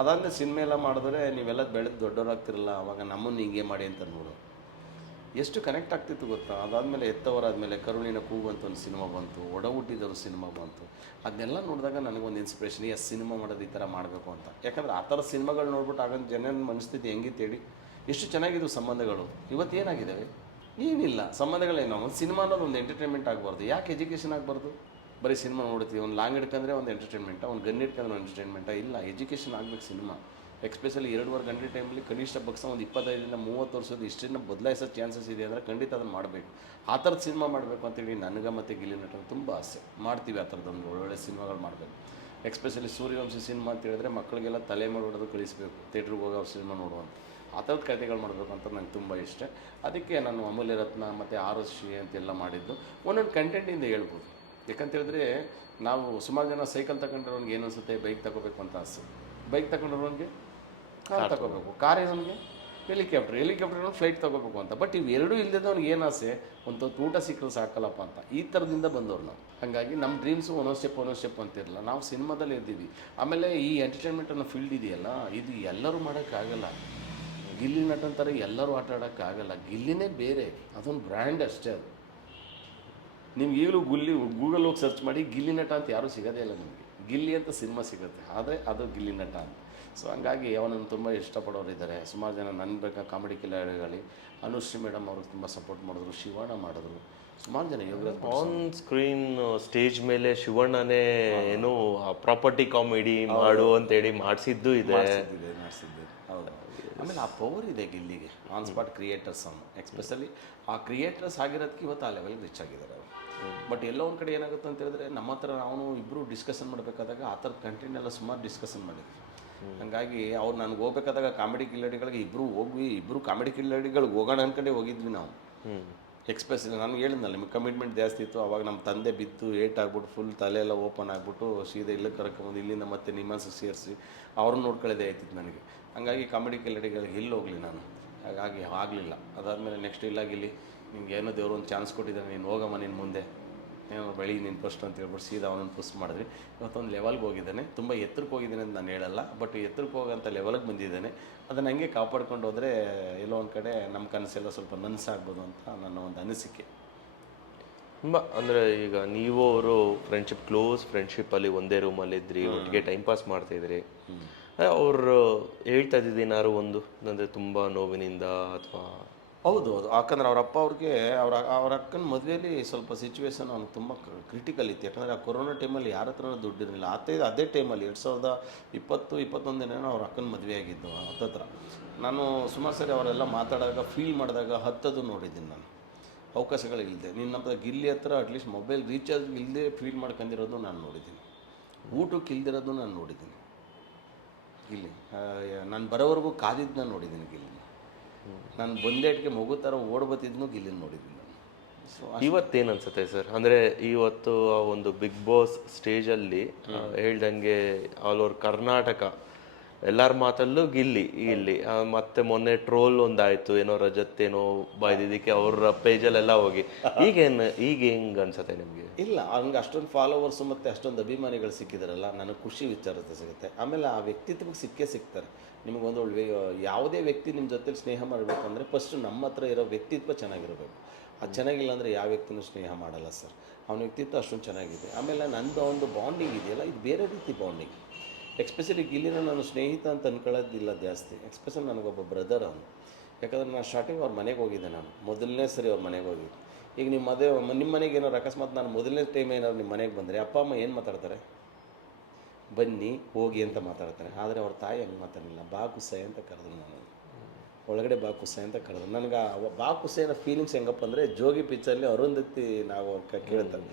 ಅದಾದಮೇಲೆ ಸಿನಿಮಾ ಎಲ್ಲ ಮಾಡಿದ್ರೆ ನೀವೆಲ್ಲ ಬೆಳೆದು ದೊಡ್ಡವರಾಗ್ತಿರಲ್ಲ, ಅವಾಗ ನಮ್ಮನ್ನು ಹಿಂಗೆ ಮಾಡಿ ಅಂತ ನೋಡೋದು. ಎಷ್ಟು ಕನೆಕ್ಟ್ ಆಗ್ತಿತ್ತು ಗೊತ್ತಾ. ಅದಾದಮೇಲೆ ಎತ್ತವರಾದಮೇಲೆ ಕರುಳಿನ ಕೂಗು ಅಂತ ಒಂದು ಸಿನಿಮಾ ಬಂತು, ಒಡ ಹುಟ್ಟಿದವರು ಸಿನಿಮಾ ಬಂತು. ಅದನ್ನೆಲ್ಲ ನೋಡಿದಾಗ ನನಗೊಂದು ಇನ್ಸ್ಪಿರೇಷನ್, ಸಿನಿಮಾ ಮಾಡೋದು ಈ ಥರ ಮಾಡಬೇಕು ಅಂತ. ಯಾಕಂದರೆ ಆ ಥರ ಸಿನಿಮಾಗಳು ನೋಡ್ಬಿಟ್ಟು ಆಗ ಜನನ ಮನಸ್ಥಿತಿ ಹೆಂಗಿತ್ತು ಹೇಳಿ. ಎಷ್ಟು ಚೆನ್ನಾಗಿದ್ವು ಸಂಬಂಧಗಳು. ಇವತ್ತು ಏನಾಗಿದ್ದಾವೆ? ಏನಿಲ್ಲ. ಸಂಬಂಧಗಳೇನೋ ಒಂದು ಸಿನಿಮಾ ಅನ್ನೋದು ಒಂದು ಎಂಟರ್ಟೈನ್ಮೆಂಟ್ ಆಗಬಾರ್ದು. ಯಾಕೆ ಎಜುಕೇಷನ್ ಆಗಬಾರ್ದು? ಬರೀ ಸಿನಿಮಾ ನೋಡ್ತೀವಿ. ಒಂದು ಲಾಂಗ್ ಹಿಡ್ಕಂದ್ರೆ ಒಂದು ಎಂಟರ್ಟೈನ್ಮೆಂಟ, ಒಂದು ಗನ್ ಹಿಡ್ಕಂದ್ರೆ ಒಂದು ಎಂಟರ್ಟೈನ್ಮೆಂಟ. ಇಲ್ಲ, ಎಜುಕೇಷನ್ ಆಗಬೇಕು ಸಿನಿಮಾ. ಎಕ್ಸ್ಪೆಷಲಿ 2.5 ಗಂಟೆ ಟೈಮಲ್ಲಿ ಕನಿಷ್ಠ ಪಕ್ಷ ಒಂದು 25ರಿಂದ 30 ವರ್ಷದ ಹಿಸ್ಟ್ರಿನ ಬದಲಾಯಿಸೋ ಚಾನ್ಸಸ್ ಇದೆ ಅಂದರೆ ಖಂಡಿತ ಅದನ್ನು ಮಾಡಬೇಕು. ಆ ಥರದ ಸಿನಿಮಾ ಮಾಡಬೇಕು ಅಂತೇಳಿ ನನಗೆ ಮತ್ತು ಗಿಲ್ಲಿ ನಟರು ತುಂಬ ಆಸೆ. ಮಾಡ್ತೀವಿ ಆ ಥರದೊಂದು ಒಳ್ಳೊಳ್ಳೆ ಸಿನಿಮಾಗಳು ಮಾಡಬೇಕು. ಎಕ್ಸ್ಪೆಷಲಿ ಸೂರ್ಯವಂಶಿ ಸಿನಿಮಾ ಅಂತ ಹೇಳಿದ್ರೆ ಮಕ್ಕಳಿಗೆಲ್ಲ ತಲೆ ಮಾಡಿ ಹೊಡೆದು ಕಳಿಸ್ಬೇಕು, ಥಿಯೇಟ್ರಿಗೆ ಹೋಗಿ ಅವ್ರ ಸಿನಿಮಾ ನೋಡುವಂಥ ಆ ಥರದ ಕಥೆಗಳು ಮಾಡಬೇಕು ಅಂತ ನಂಗೆ ತುಂಬ ಇಷ್ಟ. ಅದಕ್ಕೆ ನಾನು ಅಮೂಲ್ಯ ರತ್ನ ಮತ್ತು ಆರಶ್ರೀ ಅಂತೆಲ್ಲ ಮಾಡಿದ್ದು ಒಂದೊಂದು ಕಂಟೆಂಟಿಂದ ಹೇಳ್ಬೋದು. ಯಾಕಂತೇಳಿದ್ರೆ ನಾವು ಸುಮಾರು ಜನ ಸೈಕಲ್ ತಗೊಂಡಿರೋನ್ಗೆ ಏನು ಅನಿಸುತ್ತೆ, ಬೈಕ್ ತಗೋಬೇಕು ಅಂತ ಆಸೆ. ಬೈಕ್ ತಗೊಂಡಿರೋನ್ಗೆ ಕಾರ್ ತಗೋಬೇಕು, ಕಾರ್ ಏನೊಂದಿಗೆ ಹೆಲಿಕಾಪ್ಟರ್ ಫ್ಲೈಟ್ ತೊಗೋಬೇಕು ಅಂತ. ಬಟ್ ಇವೆರಡೂ ಇಲ್ಲದವ್ನಿಗೆ ಏನು ಆಸೆ, ಒಂದು ಊಟ ಸಿಕ್ಕರು ಸಾಕಲ್ಲಪ್ಪ ಅಂತ. ಈ ಥರದಿಂದ ಬಂದವ್ರು ನಾವು. ಹಾಗಾಗಿ ನಮ್ಮ ಡ್ರೀಮ್ಸು ಒಂದೊಂದು ಸ್ಟೆಪ್ ಅಂತಿರಲ್ಲ. ನಾವು ಸಿನಿಮಾದಲ್ಲಿ ಇದ್ದೀವಿ. ಆಮೇಲೆ ಈ ಎಂಟರ್ಟೈನ್ಮೆಂಟ್ ಅನ್ನೋ ಫೀಲ್ಡ್ ಇದೆಯಲ್ಲ, ಇದು ಎಲ್ಲರೂ ಮಾಡೋಕ್ಕಾಗಲ್ಲ. ಗಿಲ್ಲಿ ನಟ ಅಂತಾರೆ ಎಲ್ಲರೂ ಆಟ ಆಡೋಕ್ಕಾಗಲ್ಲ. ಗಿಲ್ಲಿನೇ ಬೇರೆ, ಅದೊಂದು ಬ್ರ್ಯಾಂಡ್ ಅಷ್ಟೇ. ಅದು ನಿಮ್ಗೆ ಈಗಲೂ ಗೂಗಲ್ ಹೋಗಿ ಸರ್ಚ್ ಮಾಡಿ ಗಿಲ್ಲಿ ನಟ ಅಂತ ಯಾರೂ ಸಿಗೋದೇ ಇಲ್ಲ ನಿಮಗೆ. ಗಿಲ್ಲಿ ಅಂತ ಸಿನಿಮಾ ಸಿಗುತ್ತೆ, ಆದರೆ ಅದು ಗಿಲ್ಲಿ ನಟ ಅಂತ. ಸೊ ಹಂಗಾಗಿ ಅವನನ್ನು ತುಂಬ ಇಷ್ಟಪಡೋರು ಇದ್ದಾರೆ. ಸುಮಾರು ಜನ ನನ್ನ ಬೇಕಾ ಕಾಮಿಡಿ ಕಿಲಾಡಿಗಳು. ಅನುಶ್ರೀ ಮೇಡಮ್ ಅವ್ರಿಗೆ ತುಂಬ ಸಪೋರ್ಟ್ ಮಾಡಿದ್ರು, ಶಿವಣ್ಣ ಮಾಡಿದ್ರು, ಸುಮಾರು ಜನ ಯೋಗರಾಜ್ ಆನ್ ಸ್ಕ್ರೀನ್ ಸ್ಟೇಜ್ ಮೇಲೆ ಶಿವಣ್ಣನೇ ಏನು ಪ್ರಾಪರ್ಟಿ ಕಾಮಿಡಿ ಮಾಡು ಅಂತೇಳಿ ಮಾಡಿಸಿದ್ದು ಇದೆ. ಹೌದು. ಆಮೇಲೆ ಆ ಪವರ್ ಇದೆ ಗಿಲ್ಲಿಗೆ, ಆನ್ ಸ್ಪಾಟ್ ಕ್ರಿಯೇಟರ್ಸ್ ಅನ್ನು. ಎಕ್ಸ್ಪೆಷಲಿ ಆ ಕ್ರಿಯೇಟರ್ಸ್ ಆಗಿರೋದಕ್ಕೆ ಇವತ್ತು ಆ ಲೆವೆಲ್ಗೆ ರೀಚ್ ಆಗಿದ್ದಾರೆ ಅವರು. ಬಟ್ ಎಲ್ಲೋ ಒಂದು ಕಡೆ ಏನಾಗುತ್ತೆ ಅಂತ ಹೇಳಿದ್ರೆ, ನಮ್ಮ ಹತ್ರ ನಾವು ಇಬ್ಬರು ಡಿಸ್ಕಷನ್ ಮಾಡಬೇಕಾದಾಗ ಆ ಥರದ ಕಂಟೆಂಟ್ ಎಲ್ಲ ಸುಮಾರು ಡಿಸ್ಕಷನ್ ಮಾಡಿದ್ವಿ. ಹಾಗಾಗಿ ಅವ್ರು ನನಗೆ ಹೋಗ್ಬೇಕಾದಾಗ ಕಾಮಿಡಿ ಕಿಲಾಡಿಗಳಿಗೆ ಇಬ್ಬರು ಕಾಮಿಡಿ ಕಿಲಾಡಿಗಳಿಗೆ ಹೋಗೋಣ ಅಂದ್ಕೊಂಡೆ ಹೋಗಿದ್ವಿ ನಾವು. ಎಕ್ಸ್ಪೆಷಲಿ ನಾನು ಹೇಳಿದ್ನಲ್ಲ ನಿಮಗೆ ಕಮಿಟ್ಮೆಂಟ್ ಜಾಸ್ತಿ ಇತ್ತು. ಅವಾಗ ನಮ್ಮ ತಂದೆ ಬಿದ್ದು ಏಟ್ ಆಗ್ಬಿಟ್ಟು ಫುಲ್ ತಲೆ ಎಲ್ಲ ಓಪನ್ ಆಗಿಬಿಟ್ಟು ಸೀದಾ ಇಲ್ಲಿಗೆ ಕರ್ಕೊಂಬಂದು ಇಲ್ಲಿಂದ ಮತ್ತೆ ನಿಮ್ಮನ್ಸು ಸೇರಿಸಿ ಅವ್ರನ್ನ ನೋಡ್ಕೊಳ್ಳೋದೇ ಆಯ್ತಿತ್ತು ನನಗೆ. ಹಂಗಾಗಿ ಕಾಮಿಡಿ ಕಿಲಾಡಿಗಳಿಗೆ ಇಲ್ಲಿ ಹೋಗಲಿ ನಾನು. ಹಾಗಾಗಿ ಆಗಲಿಲ್ಲ. ಅದಾದಮೇಲೆ ನೆಕ್ಸ್ಟ್ ಇಲ್ಲಾಗಿಲ್ಲಿ ನಿಮ್ಗೆ ಏನೋ ದೇವರು ಒಂದು ಚಾನ್ಸ್ ಕೊಟ್ಟಿದ್ದಾನೆ, ನೀನು ಹೋಗಮ್ಮ, ನಿನ್ನ ಮುಂದೆ ಏನೋ ಬೆಳಿ ನೀನು ಫಸ್ಟ್ ಅಂತ ಹೇಳ್ಬಿಟ್ಟು ಸೀದಾ ಅವನನ್ನು ಪುಸ್ಟ್ ಮಾಡಿದ್ವಿ. ಇವತ್ತೊಂದು ಲೆವೆಲ್ಗೆ ಹೋಗಿದ್ದಾನೆ. ತುಂಬ ಎತ್ತರಕ್ಕೆ ಹೋಗಿದ್ದಾನೆ ಅಂತ ನಾನು ಹೇಳಲ್ಲ, ಬಟ್ ಎತ್ತರಕ್ಕೆ ಹೋಗೋಂಥ ಲೆವೆಲ್ಗೆ ಬಂದಿದ್ದಾನೆ. ಅದನ್ನು ಹಂಗೆ ಕಾಪಾಡ್ಕೊಂಡು ಹೋದರೆ ಎಲ್ಲೋ ಒಂದು ಕಡೆ ನಮ್ಮ ಕನಸೆಲ್ಲ ಸ್ವಲ್ಪ ನನಸಾಗ್ಬೋದು ಅಂತ ನನ್ನ ಒಂದು ಅನಿಸಿಕೆ. ತುಂಬ ಅಂದರೆ ಈಗ ನೀವು ಅವರು ಕ್ಲೋಸ್ ಫ್ರೆಂಡ್ಶಿಪ್ಪಲ್ಲಿ ಒಂದೇ ರೂಮಲ್ಲಿ ಇದ್ರಿ, ಒಟ್ಟಿಗೆ ಟೈಮ್ ಪಾಸ್ ಮಾಡ್ತಾಯಿದ್ರಿ. ಅವರು ಹೇಳ್ತಾ ಇದ್ದಿದ್ದು ಏನಾದ್ರು ಒಂದು ಅಂದರೆ ತುಂಬ ನೋವಿನಿಂದ ಅಥವಾ? ಹೌದು. ಯಾಕಂದ್ರೆ ಅವ್ರ ಅಪ್ಪ ಅವ್ರಿಗೆ ಅವ್ರ ಅಕ್ಕನ ಮದುವೆಯಲ್ಲಿ ಸ್ವಲ್ಪ ಸಿಚುವೇಶನ್ ಅವ್ನಿಗೆ ತುಂಬ ಕ್ರಿಟಿಕಲ್ ಇತ್ತು. ಯಾಕಂದರೆ ಆ ಕೊರೋನಾ ಟೈಮಲ್ಲಿ ಯಾರ ಹತ್ರನೂ ದುಡ್ಡಿರಲಿಲ್ಲ. ಅದೇ ಟೈಮಲ್ಲಿ 2020-21 ಅವ್ರ ಅಕ್ಕನ ಮದುವೆ ಆಗಿದ್ದು ಹತ್ತತ್ರ. ನಾನು ಸುಮಾರು ಸರಿ ಅವರೆಲ್ಲ ಮಾತಾಡೋದಾಗ ಫೀಲ್ ಮಾಡಿದಾಗ ಹತ್ತದು ನೋಡಿದ್ದೀನಿ ನಾನು. ಅವಕಾಶಗಳಿಲ್ಲದೆ ನಿನ್ನ ಹತ್ರ ಗಿಲ್ಲಿ ಹತ್ರ ಅಟ್ಲೀಸ್ಟ್ ಮೊಬೈಲ್ ರೀಚಾರ್ಜ್ ಇಲ್ಲದೆ ಫೀಲ್ ಮಾಡ್ಕೊಂಡಿರೋದು ನಾನು ನೋಡಿದ್ದೀನಿ. ಊಟಕ್ಕೆ ಇಲ್ದಿರೋದು ನಾನು ನೋಡಿದ್ದೀನಿ ಗಿಲ್ಲಿ. ನಾನು ಬರೋವರೆಗೂ ಕಾದಿದ್ದು ನಾನು ನೋಡಿದ್ದೀನಿ ಗಿಲ್ಲಿ. ನಾನು ಬಂದೇಟ್ಗೆ ಮಗು ಥರ ಓಡ್ಬತ್ತಿದ್ನು ಗಿಲ್ಲಿನ ನೋಡಿದ್ದೀನಿ ನಾನು. ಸೊ ಇವತ್ತೇನು ಅನ್ಸುತ್ತೆ ಸರ್, ಅಂದರೆ ಇವತ್ತು ಆ ಒಂದು ಬಿಗ್ ಬಾಸ್ ಸ್ಟೇಜಲ್ಲಿ ಹೇಳ್ದಂಗೆ ಆಲ್ ಓವರ್ ಕರ್ನಾಟಕ ಎಲ್ಲರ ಮಾತಲ್ಲೂ ಗಿಲ್ಲಿ ಮತ್ತೆ ಮೊನ್ನೆ ಟ್ರೋಲ್ ಒಂದಾಯ್ತು, ಏನೋ ರಜತ್ ಏನೋ ಬಾಯ್ದಿದ್ದಕ್ಕೆ ಅವ್ರ ಪೇಜಲ್ಲೆಲ್ಲ ಹೋಗಿ ಈಗ ಹೆಂಗೆ ಅನ್ಸುತ್ತೆ ನಿಮಗೆ? ಇಲ್ಲ, ಹಂಗೆ ಅಷ್ಟೊಂದು ಫಾಲೋವರ್ಸು ಮತ್ತು ಅಷ್ಟೊಂದು ಅಭಿಮಾನಿಗಳು ಸಿಕ್ಕಿದಾರಲ್ಲ, ನನಗೆ ಖುಷಿ ವಿಚಾರತೆ ಸಿಗುತ್ತೆ. ಆಮೇಲೆ ಆ ವ್ಯಕ್ತಿತ್ವಕ್ಕೆ ಸಿಗ್ತಾರೆ. ನಿಮಗೊಂದು ಯಾವುದೇ ವ್ಯಕ್ತಿ ನಿಮ್ಮ ಜೊತೆ ಸ್ನೇಹ ಮಾಡಬೇಕಂದ್ರೆ ಫಸ್ಟು ನಮ್ಮ ಹತ್ರ ಇರೋ ವ್ಯಕ್ತಿತ್ವ ಚೆನ್ನಾಗಿರಬೇಕು. ಅದು ಚೆನ್ನಾಗಿಲ್ಲ ಅಂದರೆ ಯಾವ ವ್ಯಕ್ತಿನೂ ಸ್ನೇಹ ಮಾಡಲ್ಲ ಸರ್. ಅವನ ವ್ಯಕ್ತಿತ್ವ ಅಷ್ಟೊಂದು ಚೆನ್ನಾಗಿದೆ. ಆಮೇಲೆ ನಂದು ಒಂದು ಬಾಂಡಿಂಗ್ ಇದೆಯಲ್ಲ, ಇದು ಬೇರೆ ರೀತಿ ಬಾಂಡಿಂಗ್. ಎಕ್ಸ್ಪೆಷಲಿ ಗಿಲ್ಲಿನ ನಾನು ಸ್ನೇಹಿತ ಅಂತ ಅನ್ಕೊಳ್ಳೋದಿಲ್ಲ ಜಾಸ್ತಿ. ಎಕ್ಸ್ಪೆಷಲಿ ನನಗೊಬ್ಬ ಬ್ರದರ್ ಅವನು. ಯಾಕಂದರೆ ನಾನು ಸ್ಟಾರ್ಟಿಂಗ್ ಅವ್ರ ಮನೆಗೆ ಹೋಗಿದ್ದೆ. ನಾನು ಮೊದಲನೇ ಸರಿ ಅವ್ರ ಮನೆಗೆ ಹೋಗಿದ್ದೆ. ಈಗ ನಿಮ್ಮ ಮನೆಗೆ ಏನಾದ್ರು ಅಕಸ್ಮಾತ್ ನಾನು ಮೊದಲನೇ ಟೈಮ್ ಏನಾದ್ರು ನಿಮ್ಮ ಮನೆಗೆ ಬಂದರೆ ಅಪ್ಪ ಅಮ್ಮ ಏನು ಮಾತಾಡ್ತಾರೆ? ಬನ್ನಿ ಹೋಗಿ ಅಂತ ಮಾತಾಡ್ತಾರೆ. ಆದರೆ ಅವ್ರ ತಾಯಿ ಹಂಗೆ ಮಾತಾಡಲಿಲ್ಲ. ಬಾ ಕುಸೈ ಅಂತ ಕರೆದ್ರು ನಾನು. ಒಳಗಡೆ ಬಾ ಕುಸೆ ಅಂತ ಕರೆದ್ರು. ನನಗೆ ಬಾ ಕುಸೆ ಅನ್ನೋ ಫೀಲಿಂಗ್ಸ್ ಹೆಂಗಪ್ಪ ಅಂದರೆ ಜೋಗಿ ಪಿಕ್ಚರ್ಲಿ ಅರುಂಧತಿ ನಾವು ಕೇಳ್ತಾರೆ.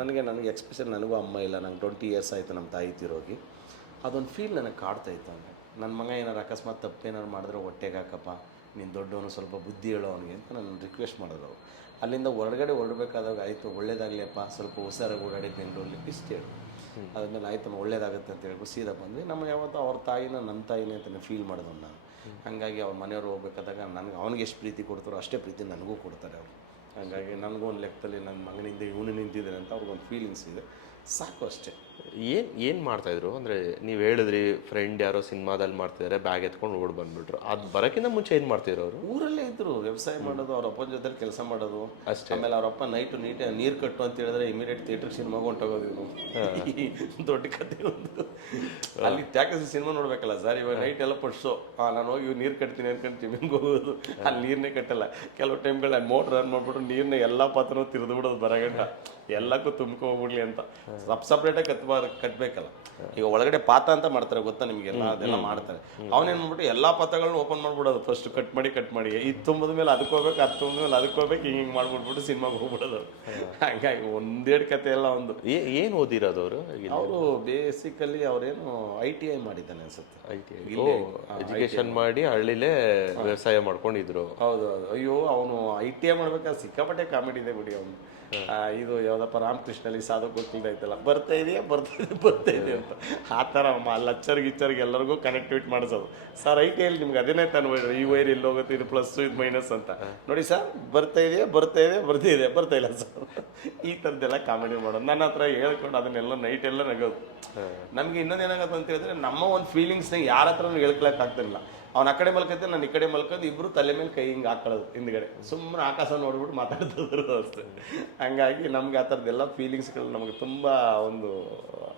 ನನಗೆ ಎಕ್ಸ್ಪೆಷಲ್ ನನಗೂ ಅಮ್ಮ ಇಲ್ಲ, ನಂಗೆ 20 years ಆಯಿತು ನಮ್ಮ ತಾಯಿ ತೀರೋಗಿ. ಅದೊಂದು ಫೀಲ್ ನನಗೆ ಕಾಡ್ತಾ ಇತ್ತು. ಅಂದರೆ ನನ್ನ ಮಗ ಏನಾರು ಅಕಸ್ಮಾತ್ ತಪ್ಪೇನಾರು ಮಾಡಿದ್ರೆ ಹೊಟ್ಟೆಗೆ ಹಾಕಪ್ಪ, ನೀನು ದೊಡ್ಡವನು, ಸ್ವಲ್ಪ ಬುದ್ಧಿ ಹೇಳೋ ಅವನಿಗೆ ಅಂತ ನಾನು ರಿಕ್ವೆಸ್ಟ್ ಮಾಡೋದು. ಅವರು ಅಲ್ಲಿಂದ ಹೊರಗಡೆ ಹೊರಡಬೇಕಾದಾಗ ಆಯಿತು ಒಳ್ಳೇದಾಗಲಿಯಪ್ಪ, ಸ್ವಲ್ಪ ಹುಷಾರಾಗಿ ಓಡಾಡಿ ಬೆಂಗಳೂರಲ್ಲಿ ಇಷ್ಟು ಹೇಳು. ಅದಾದ್ಮೇಲೆ ಆಯ್ತಮ್ಮ ಒಳ್ಳೇದಾಗುತ್ತೆ ಅಂತ ಹೇಳ್ಬಿಟ್ಟು ಸೀದಾ ಬಂದ್ವಿ. ನಮ್ಮ ಯಾವತ್ತೂ ಅವ್ರ ತಾಯಿನ ನನ್ನ ತಾಯಿನೇ ಅಂತ ಫೀಲ್ ಮಾಡಿದವನು ನಾನು. ಹಾಗಾಗಿ ಅವ್ರ ಮನೆಯವರು ಹೋಗ್ಬೇಕಾದಾಗ ನನಗೆ ಅವ್ನಿಗೆ ಎಷ್ಟು ಪ್ರೀತಿ ಕೊಡ್ತಾರೋ ಅಷ್ಟೇ ಪ್ರೀತಿ ನನಗೂ ಕೊಡ್ತಾರೆ ಅವರು. ಹಾಗಾಗಿ ನನಗೂ ಒಂದು ಲೆಕ್ಕದಲ್ಲಿ ನನ್ನ ಮಗನಿಂದ ಇವನು ನಿಂತಿದ್ದಾನೆ ಅಂತ ಅವ್ರಿಗೊಂದು ಫೀಲಿಂಗ್ಸ್ ಇದೆ, ಸಾಕು ಅಷ್ಟೇ. ಏನು ಮಾಡ್ತಾಯಿದ್ರು ಅಂದರೆ ನೀವು ಹೇಳಿದ್ರಿ ಫ್ರೆಂಡ್ ಯಾರೋ ಸಿನಿಮಾದಲ್ಲಿ ಮಾಡ್ತಿದ್ದಾರೆ, ಬ್ಯಾಗ್ ಎತ್ಕೊಂಡು ಓಡ್ ಬಂದ್ಬಿಟ್ರು. ಅದು ಬರೋಕ್ಕಿಂತ ಮುಂಚೆ ಏನು ಮಾಡ್ತಿದ್ರು ಅವರು? ಊರಲ್ಲೇ ಇದ್ದರು, ವ್ಯವಸಾಯ ಮಾಡೋದು, ಅವ್ರ ಅಪ್ಪನ ಜೊತೆ ಕೆಲಸ ಮಾಡೋದು ಅಷ್ಟೇ. ಆಮೇಲೆ ಅವ್ರ ಅಪ್ಪ ನೈಟು ನೀರು ಕಟ್ಟು ಅಂತ ಹೇಳಿದ್ರೆ ಇಮಿಡಿಯೇಟ್ ಥಿಯೇಟ್ರಿಗೆ ಸಿನಿಮಾಗೆ ಹೊಂಟೋಗೋದು. ದೊಡ್ಡ ಕತೆ ಒಂದು. ಅಲ್ಲಿ ಟ್ಯಾಕಸಿ ಸಿನಿಮಾ ನೋಡ್ಬೇಕಲ್ಲ ಸರ್, ಇವಾಗ ನೈಟ್ ಎಲ್ಲ ಪಡ್ಸೋ ನಾನು ಹೋಗಿ ನೀರು ಕಟ್ತೀನಿ ಅನ್ಕೊಂಡು ಜಿಮ್ಮಿಂಗ್ ಹೋಗೋದು. ಅಲ್ಲಿ ನೀರನ್ನೇ ಕಟ್ಟಲ್ಲ. ಕೆಲವು ಟೈಮ್ಗಳು ಮೋಟ್ರ್ ರನ್ ಮಾಡಿಬಿಟ್ಟು ನೀರನ್ನ ಎಲ್ಲ ಪಾತ್ರನೂ ತಿರುದು ಬಿಡೋದು ಬರಗಂಟ, ಎಲ್ಲಕ್ಕೂ ತುಂಬ್ಕೊಂಡ್ಬಿಡ್ಲಿ ಅಂತ ಸಪ್ರೇಟಾಗಿ ಕಟ್ಟಬೇಕಲ್ಲ. ಈಗ ಒಳಗಡೆ ಪಾತ ಅಂತ ಮಾಡ್ತಾರೆ ಗೊತ್ತಾ ನಿಮಗೆಲ್ಲ, ಅದೆಲ್ಲ ಮಾಡ್ತಾರೆ. ಅವನೇನು ಮಾಡ್ಬಿಟ್ಟು ಎಲ್ಲ ಪಾತ್ರಗಳನ್ನ ಓಪನ್ ಮಾಡ್ಬಿಡೋದು, ಫಸ್ಟ್ ಕಟ್ ಮಾಡಿ ಇದು ತುಂಬಿದ ಮೇಲೆ ಅದಕ್ಕೆ ಹೋಗ್ಬೇಕು, ಅದು ತುಂಬಿದ ಮೇಲೆ ಅದಕ್ಕೆ ಹೋಗ್ಬೇಕು, ಹಿಂಗೆ ಮಾಡ್ಬಿಟ್ಬಿಟ್ಟು ಸಿನಿಮಾಗೆ ಹೋಗ್ಬಿಡೋದು. ಹಂಗಾಗಿ ಒಂದೆರಡು ಕತೆ ಎಲ್ಲ ಒಂದು. ಏನು ಓದಿರೋದು ಅವರು? ಅವರು ಬೇಸಿಕಲಿ ಅವರೇನು ITI ಮಾಡಿದ್ದಾನೆ ಅನ್ಸುತ್ತೆ. ಎಜುಕೇಶನ್ ಮಾಡಿ ಹಳ್ಳಿಲೇ ವ್ಯವಸಾಯ ಮಾಡ್ಕೊಂಡಿದ್ರು. ಹೌದು. ಅಯ್ಯೋ ಅವನು ITI ಮಾಡ್ಬೇಕಾದ್ರೆ ಸಿಕ್ಕಾಪಟ್ಟೆ ಕಾಮಿಡಿ ಇದೆ ಬಿಡಿ ಅವನು. ಇದು ಯಾವುದಪ್ಪ ರಾಮಕೃಷ್ಣಲ್ಲಿ ಸಾಧು ಗೊತ್ತಿಲ್ಲ ಐತಲ್ಲ, ಬರ್ತಾ ಇದೆ ಅಂತ ಆ ಥರ ಲಚ್ಚರ್ಗೆ ಎಲ್ಲರಿಗೂ ಕನೆಕ್ಟಿವಿಟಿ ಮಾಡಿಸೋದು. ಸರ್ ITIಯಲ್ಲಿ ನಿಮ್ಗೆ ಅದೇನೇ ತಾನು ಈ ವೈರ್ ಇಲ್ಲಿ ಹೋಗುತ್ತೆ, ಇದು ಪ್ಲಸ್ ಇದು ಮೈನಸ್ ಅಂತ ನೋಡಿ ಸರ್, ಬರ್ತಾ ಇಲ್ಲ ಸರ್, ಈ ಥರದ್ದೆಲ್ಲ ಕಾಮಿಡಿ ಮಾಡೋದು. ನನ್ನ ಹತ್ರ ಹೇಳ್ಕೊಂಡು ಅದನ್ನೆಲ್ಲ ನೈಟ್ ಎಲ್ಲ ನಗೋದು. ನಮಗೆ ಇನ್ನೊಂದು ಏನಾಗುತ್ತೆ ಅಂತ ಹೇಳಿದ್ರೆ, ನಮ್ಮ ಒಂದು ಫೀಲಿಂಗ್ಸ್ನ ಯಾರ ಹತ್ರನೂ ಹೇಳ್ಕೊಳಕ್ಕಾಗ್ತಿಲ್ಲ. ಅವ್ನು ಆ ಕಡೆ ಮಲ್ಕತ್ತೆ, ನಾನು ಈ ಕಡೆ ಮಲ್ಕೊಂಡು, ಇಬ್ಬರು ತಲೆ ಮೇಲೆ ಕೈ ಹಿಂಗೆ ಹಾಕೊಳ್ಳೋದು, ಹಿಂದ್ಗಡೆ ಸುಮ್ಮನೆ ಆಕಾಶ ನೋಡ್ಬಿಟ್ಟು ಮಾತಾಡ್ತಿದ್ರು ಅಷ್ಟೇ. ಹಂಗಾಗಿ ನಮ್ಗೆ ಆ ಥರದ್ದೆಲ್ಲ ಫೀಲಿಂಗ್ಸ್ಗಳು ನಮಗೆ ತುಂಬ ಒಂದು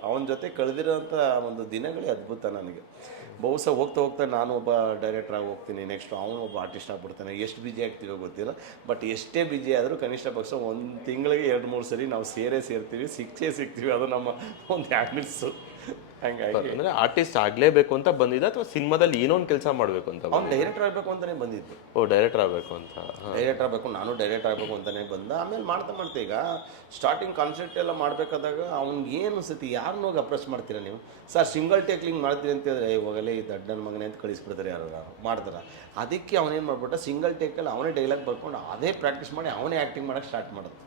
ಅವನ ಜೊತೆ ಕಳೆದಿರೋಂಥ ಒಂದು ದಿನಗಳೇ ಅದ್ಭುತ ನನಗೆ. ಬಹುಶಃ ಹೋಗ್ತಾ ನಾನು ಒಬ್ಬ ಡೈರೆಕ್ಟ್ರಾಗಿ ಹೋಗ್ತೀನಿ, ನೆಕ್ಸ್ಟ್ ಅವನು ಒಬ್ಬ ಆರ್ಟಿಸ್ಟ್ ಆಗ್ಬಿಡ್ತಾನೆ. ಎಷ್ಟು ಬಿಜಿ ಆಗ್ತೀವೋ ಗೊತ್ತಿಲ್ಲ, ಬಟ್ ಎಷ್ಟೇ ಬಿಜಿ ಆದರೂ ಕನಿಷ್ಠ ಪಕ್ಷ ಒಂದು ತಿಂಗಳಿಗೆ 2-3 ಸರಿ ನಾವು ಸೇರ್ತೀವಿ, ಸಿಗ್ತೀವಿ. ಅದು ನಮ್ಮ ಒಂದು ಹ್ಯಾಬಿಟ್ಸು. ಹಂಗಾಗಿ ಅಂದರೆ ಆರ್ಟಿಸ್ಟ್ ಆಗಲೇಬೇಕು ಅಂತ ಬಂದಿದ್ದ, ಅಥವಾ ಸಿನಿಮಾದಲ್ಲಿ ಏನೋ ಒಂದು ಕೆಲಸ ಮಾಡಬೇಕು ಅಂತ? ಅವ್ನು ಡೈರೆಕ್ಟರ್ ಆಗಬೇಕು ಅಂತಲೇ ಬಂದಿದ್ದು. ಡೈರೆಕ್ಟರ್ ಆಗಬೇಕು ಅಂತ. ಡೈರೆಕ್ಟರ್ ಆಗಬೇಕು, ನಾನು ಡೈರೆಕ್ಟರ್ ಆಗಬೇಕು ಅಂತಲೇ ಬಂದ. ಆಮೇಲೆ ಮಾಡ್ತಾ ಈಗ ಸ್ಟಾರ್ಟಿಂಗ್ ಕಾನ್ಸೆಪ್ಟ್ ಎಲ್ಲ ಮಾಡಬೇಕಾದಾಗ ಅವ್ನಿಗೆ ಏನು ಅನ್ಸುತ್ತೆ, ಯಾರನ್ನ ಹೋಗಿ ಅಪ್ರೋಚ್ ಮಾಡ್ತೀರಾ ನೀವು? ಸರ್ ಸಿಂಗಲ್ ಟೇಕ್ಲಿಂಗ್ ಮಾಡ್ತೀರಿ ಅಂತ ಹೇಳಿದ್ರೆ ಇವಾಗಲೇ ಈ ದಡ್ಡನ ಮಗನೇ ಅಂತ ಕಳಿಸ್ಬಿಡ್ತಾರೆ, ಯಾರು ಮಾಡ್ತಾರೆ. ಅದಕ್ಕೆ ಅವನೇನು ಮಾಡ್ಬಿಟ್ಟ, ಸಿಂಗಲ್ ಟೇಕಲ್ಲಿ ಅವನೇ ಡೈಲಾಗ್ ಬರ್ಕೊಂಡು ಅದೇ ಪ್ರಾಕ್ಟೀಸ್ ಮಾಡಿ ಅವನೇ ಆ್ಯಕ್ಟಿಂಗ್ ಮಾಡೋಕ್ಕೆ ಸ್ಟಾರ್ಟ್ ಮಾಡೋದು.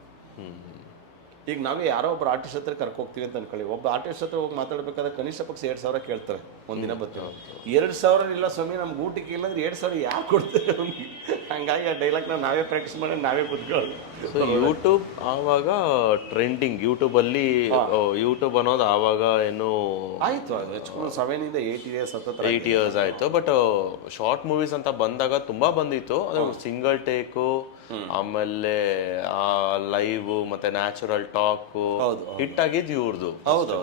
ಈಗ ನಾವೇ ಯಾರೋ ಒಬ್ಬರು ಆರ್ಟಿಸ್ಟ್ ಹತ್ರ ಕರ್ಕೋಗ್ತೀವಿ ಅಂತ ಅನ್ಕೊಳ್ಳಿ, ಒಬ್ಬ ಆರ್ಟಿಸ್ಟ್ ಹತ್ರ ಹೋಗಿ ಮಾತಾಡ್ಬೇಕಾದ್ರೆ ಕನಿಷ್ಠ ಪಕ್ಷ 2,000 ಕೇಳ್ತಾರೆ, ಒಂದಿನ ಬರ್ತೀವಿ. 2,000 ಇಲ್ಲ ಸ್ವಾಮಿ ನಮ್ಗೆ ಊಟಕ್ಕೆ ಇಲ್ಲಾಂದ್ರೆ 2,000 ಯಾರು ಕೊಡ್ತಾರೆ ಅವ್ನಿಗೆ? ಹಂಗಾಗಿ ಆ ಡೈಲಾಗ್ನ ನಾವೇ ಪ್ರಾಕ್ಟೀಸ್ ಮಾಡಿ ನಾವೇ ಕೂತ್ಕೊಳ್ಳೋದು. ಸೊ ಯೂಟ್ಯೂಬ್ ಆವಾಗ ಟ್ರೆಂಡಿಂಗ್, ಯೂಟ್ಯೂಬಲ್ಲಿ ಯೂಟ್ಯೂಬ್ ಅನ್ನೋದು ಆವಾಗ ಏನು ಆಯಿತು, ಅದು ಹೆಚ್ಚು 7 ಇಂದ 8 years 8 years ಆಯಿತು. ಬಟ್ ಶಾರ್ಟ್ ಮೂವೀಸ್ ಅಂತ ಬಂದಾಗ ತುಂಬ ಬಂದಿತ್ತು. ಅದು ಸಿಂಗಲ್ ಟೇಕು, ಆಮೇಲೆ ಆ ಲೈವ್ ಮತ್ತೆ ನ್ಯಾಚುರಲ್ ಟಾಕು ಹಿಟ್ಟಾಗಿದ್ದು ಇವ್ರದ್ದು. ಹೌದು.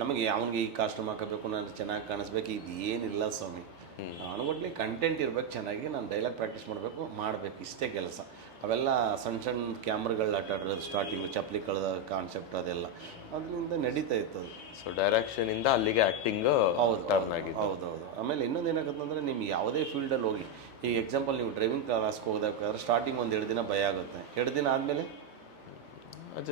ನಮಗೆ ಅವನಿಗೆ ಈ ಕಾಸ್ಟ್ಯೂಮ್ ಹಾಕಬೇಕು, ನಾನು ಚೆನ್ನಾಗಿ ಕಾಣಿಸ್ಬೇಕು, ಇದು ಏನಿಲ್ಲ ಸ್ವಾಮಿ. ಅನ್ಕೊಟ್ಲಿ ಕಂಟೆಂಟ್ ಇರ್ಬೇಕು ಚೆನ್ನಾಗಿ, ನಾನು ಡೈಲಾಗ್ ಪ್ರಾಕ್ಟೀಸ್ ಮಾಡಬೇಕು ಇಷ್ಟೇ ಕೆಲಸ. ಅವೆಲ್ಲ ಸಣ್ಣ ಕ್ಯಾಮ್ರಾಗಳು ಆಟ ಆಡೋದು, ಸ್ಟಾರ್ಟಿಂಗು ಚಪ್ಪಲಿ ಕಳೆದ ಕಾನ್ಸೆಪ್ಟ್ ಅದೆಲ್ಲ ಅದರಿಂದ ನಡೀತಾ ಇತ್ತು ಅದು. ಸೊ ಡೈರೆಕ್ಷನಿಂದ ಅಲ್ಲಿಗೆ ಆ್ಯಕ್ಟಿಂಗ್ ಟರ್ನ್ ಆಗಿದೆ. ಹೌದು. ಆಮೇಲೆ ಇನ್ನೊಂದು ಏನಾಗುತ್ತೆ ನಿಮ್ಗೆ ಯಾವುದೇ ಫೀಲ್ಡಲ್ಲಿ ಹೋಗಿ, ಈಗ ಎಕ್ಸಾಂಪಲ್ ನೀವು ಡ್ರೈವಿಂಗ್ ಕ್ಲಾಸ್ಗೆ ಹೋಗಬೇಕಾದ್ರೆ ಸ್ಟಾರ್ಟಿಂಗ್ ಒಂದು 2 ದಿನ ಭಯ ಆಗುತ್ತೆ, 2 ದಿನ ಆದಮೇಲೆ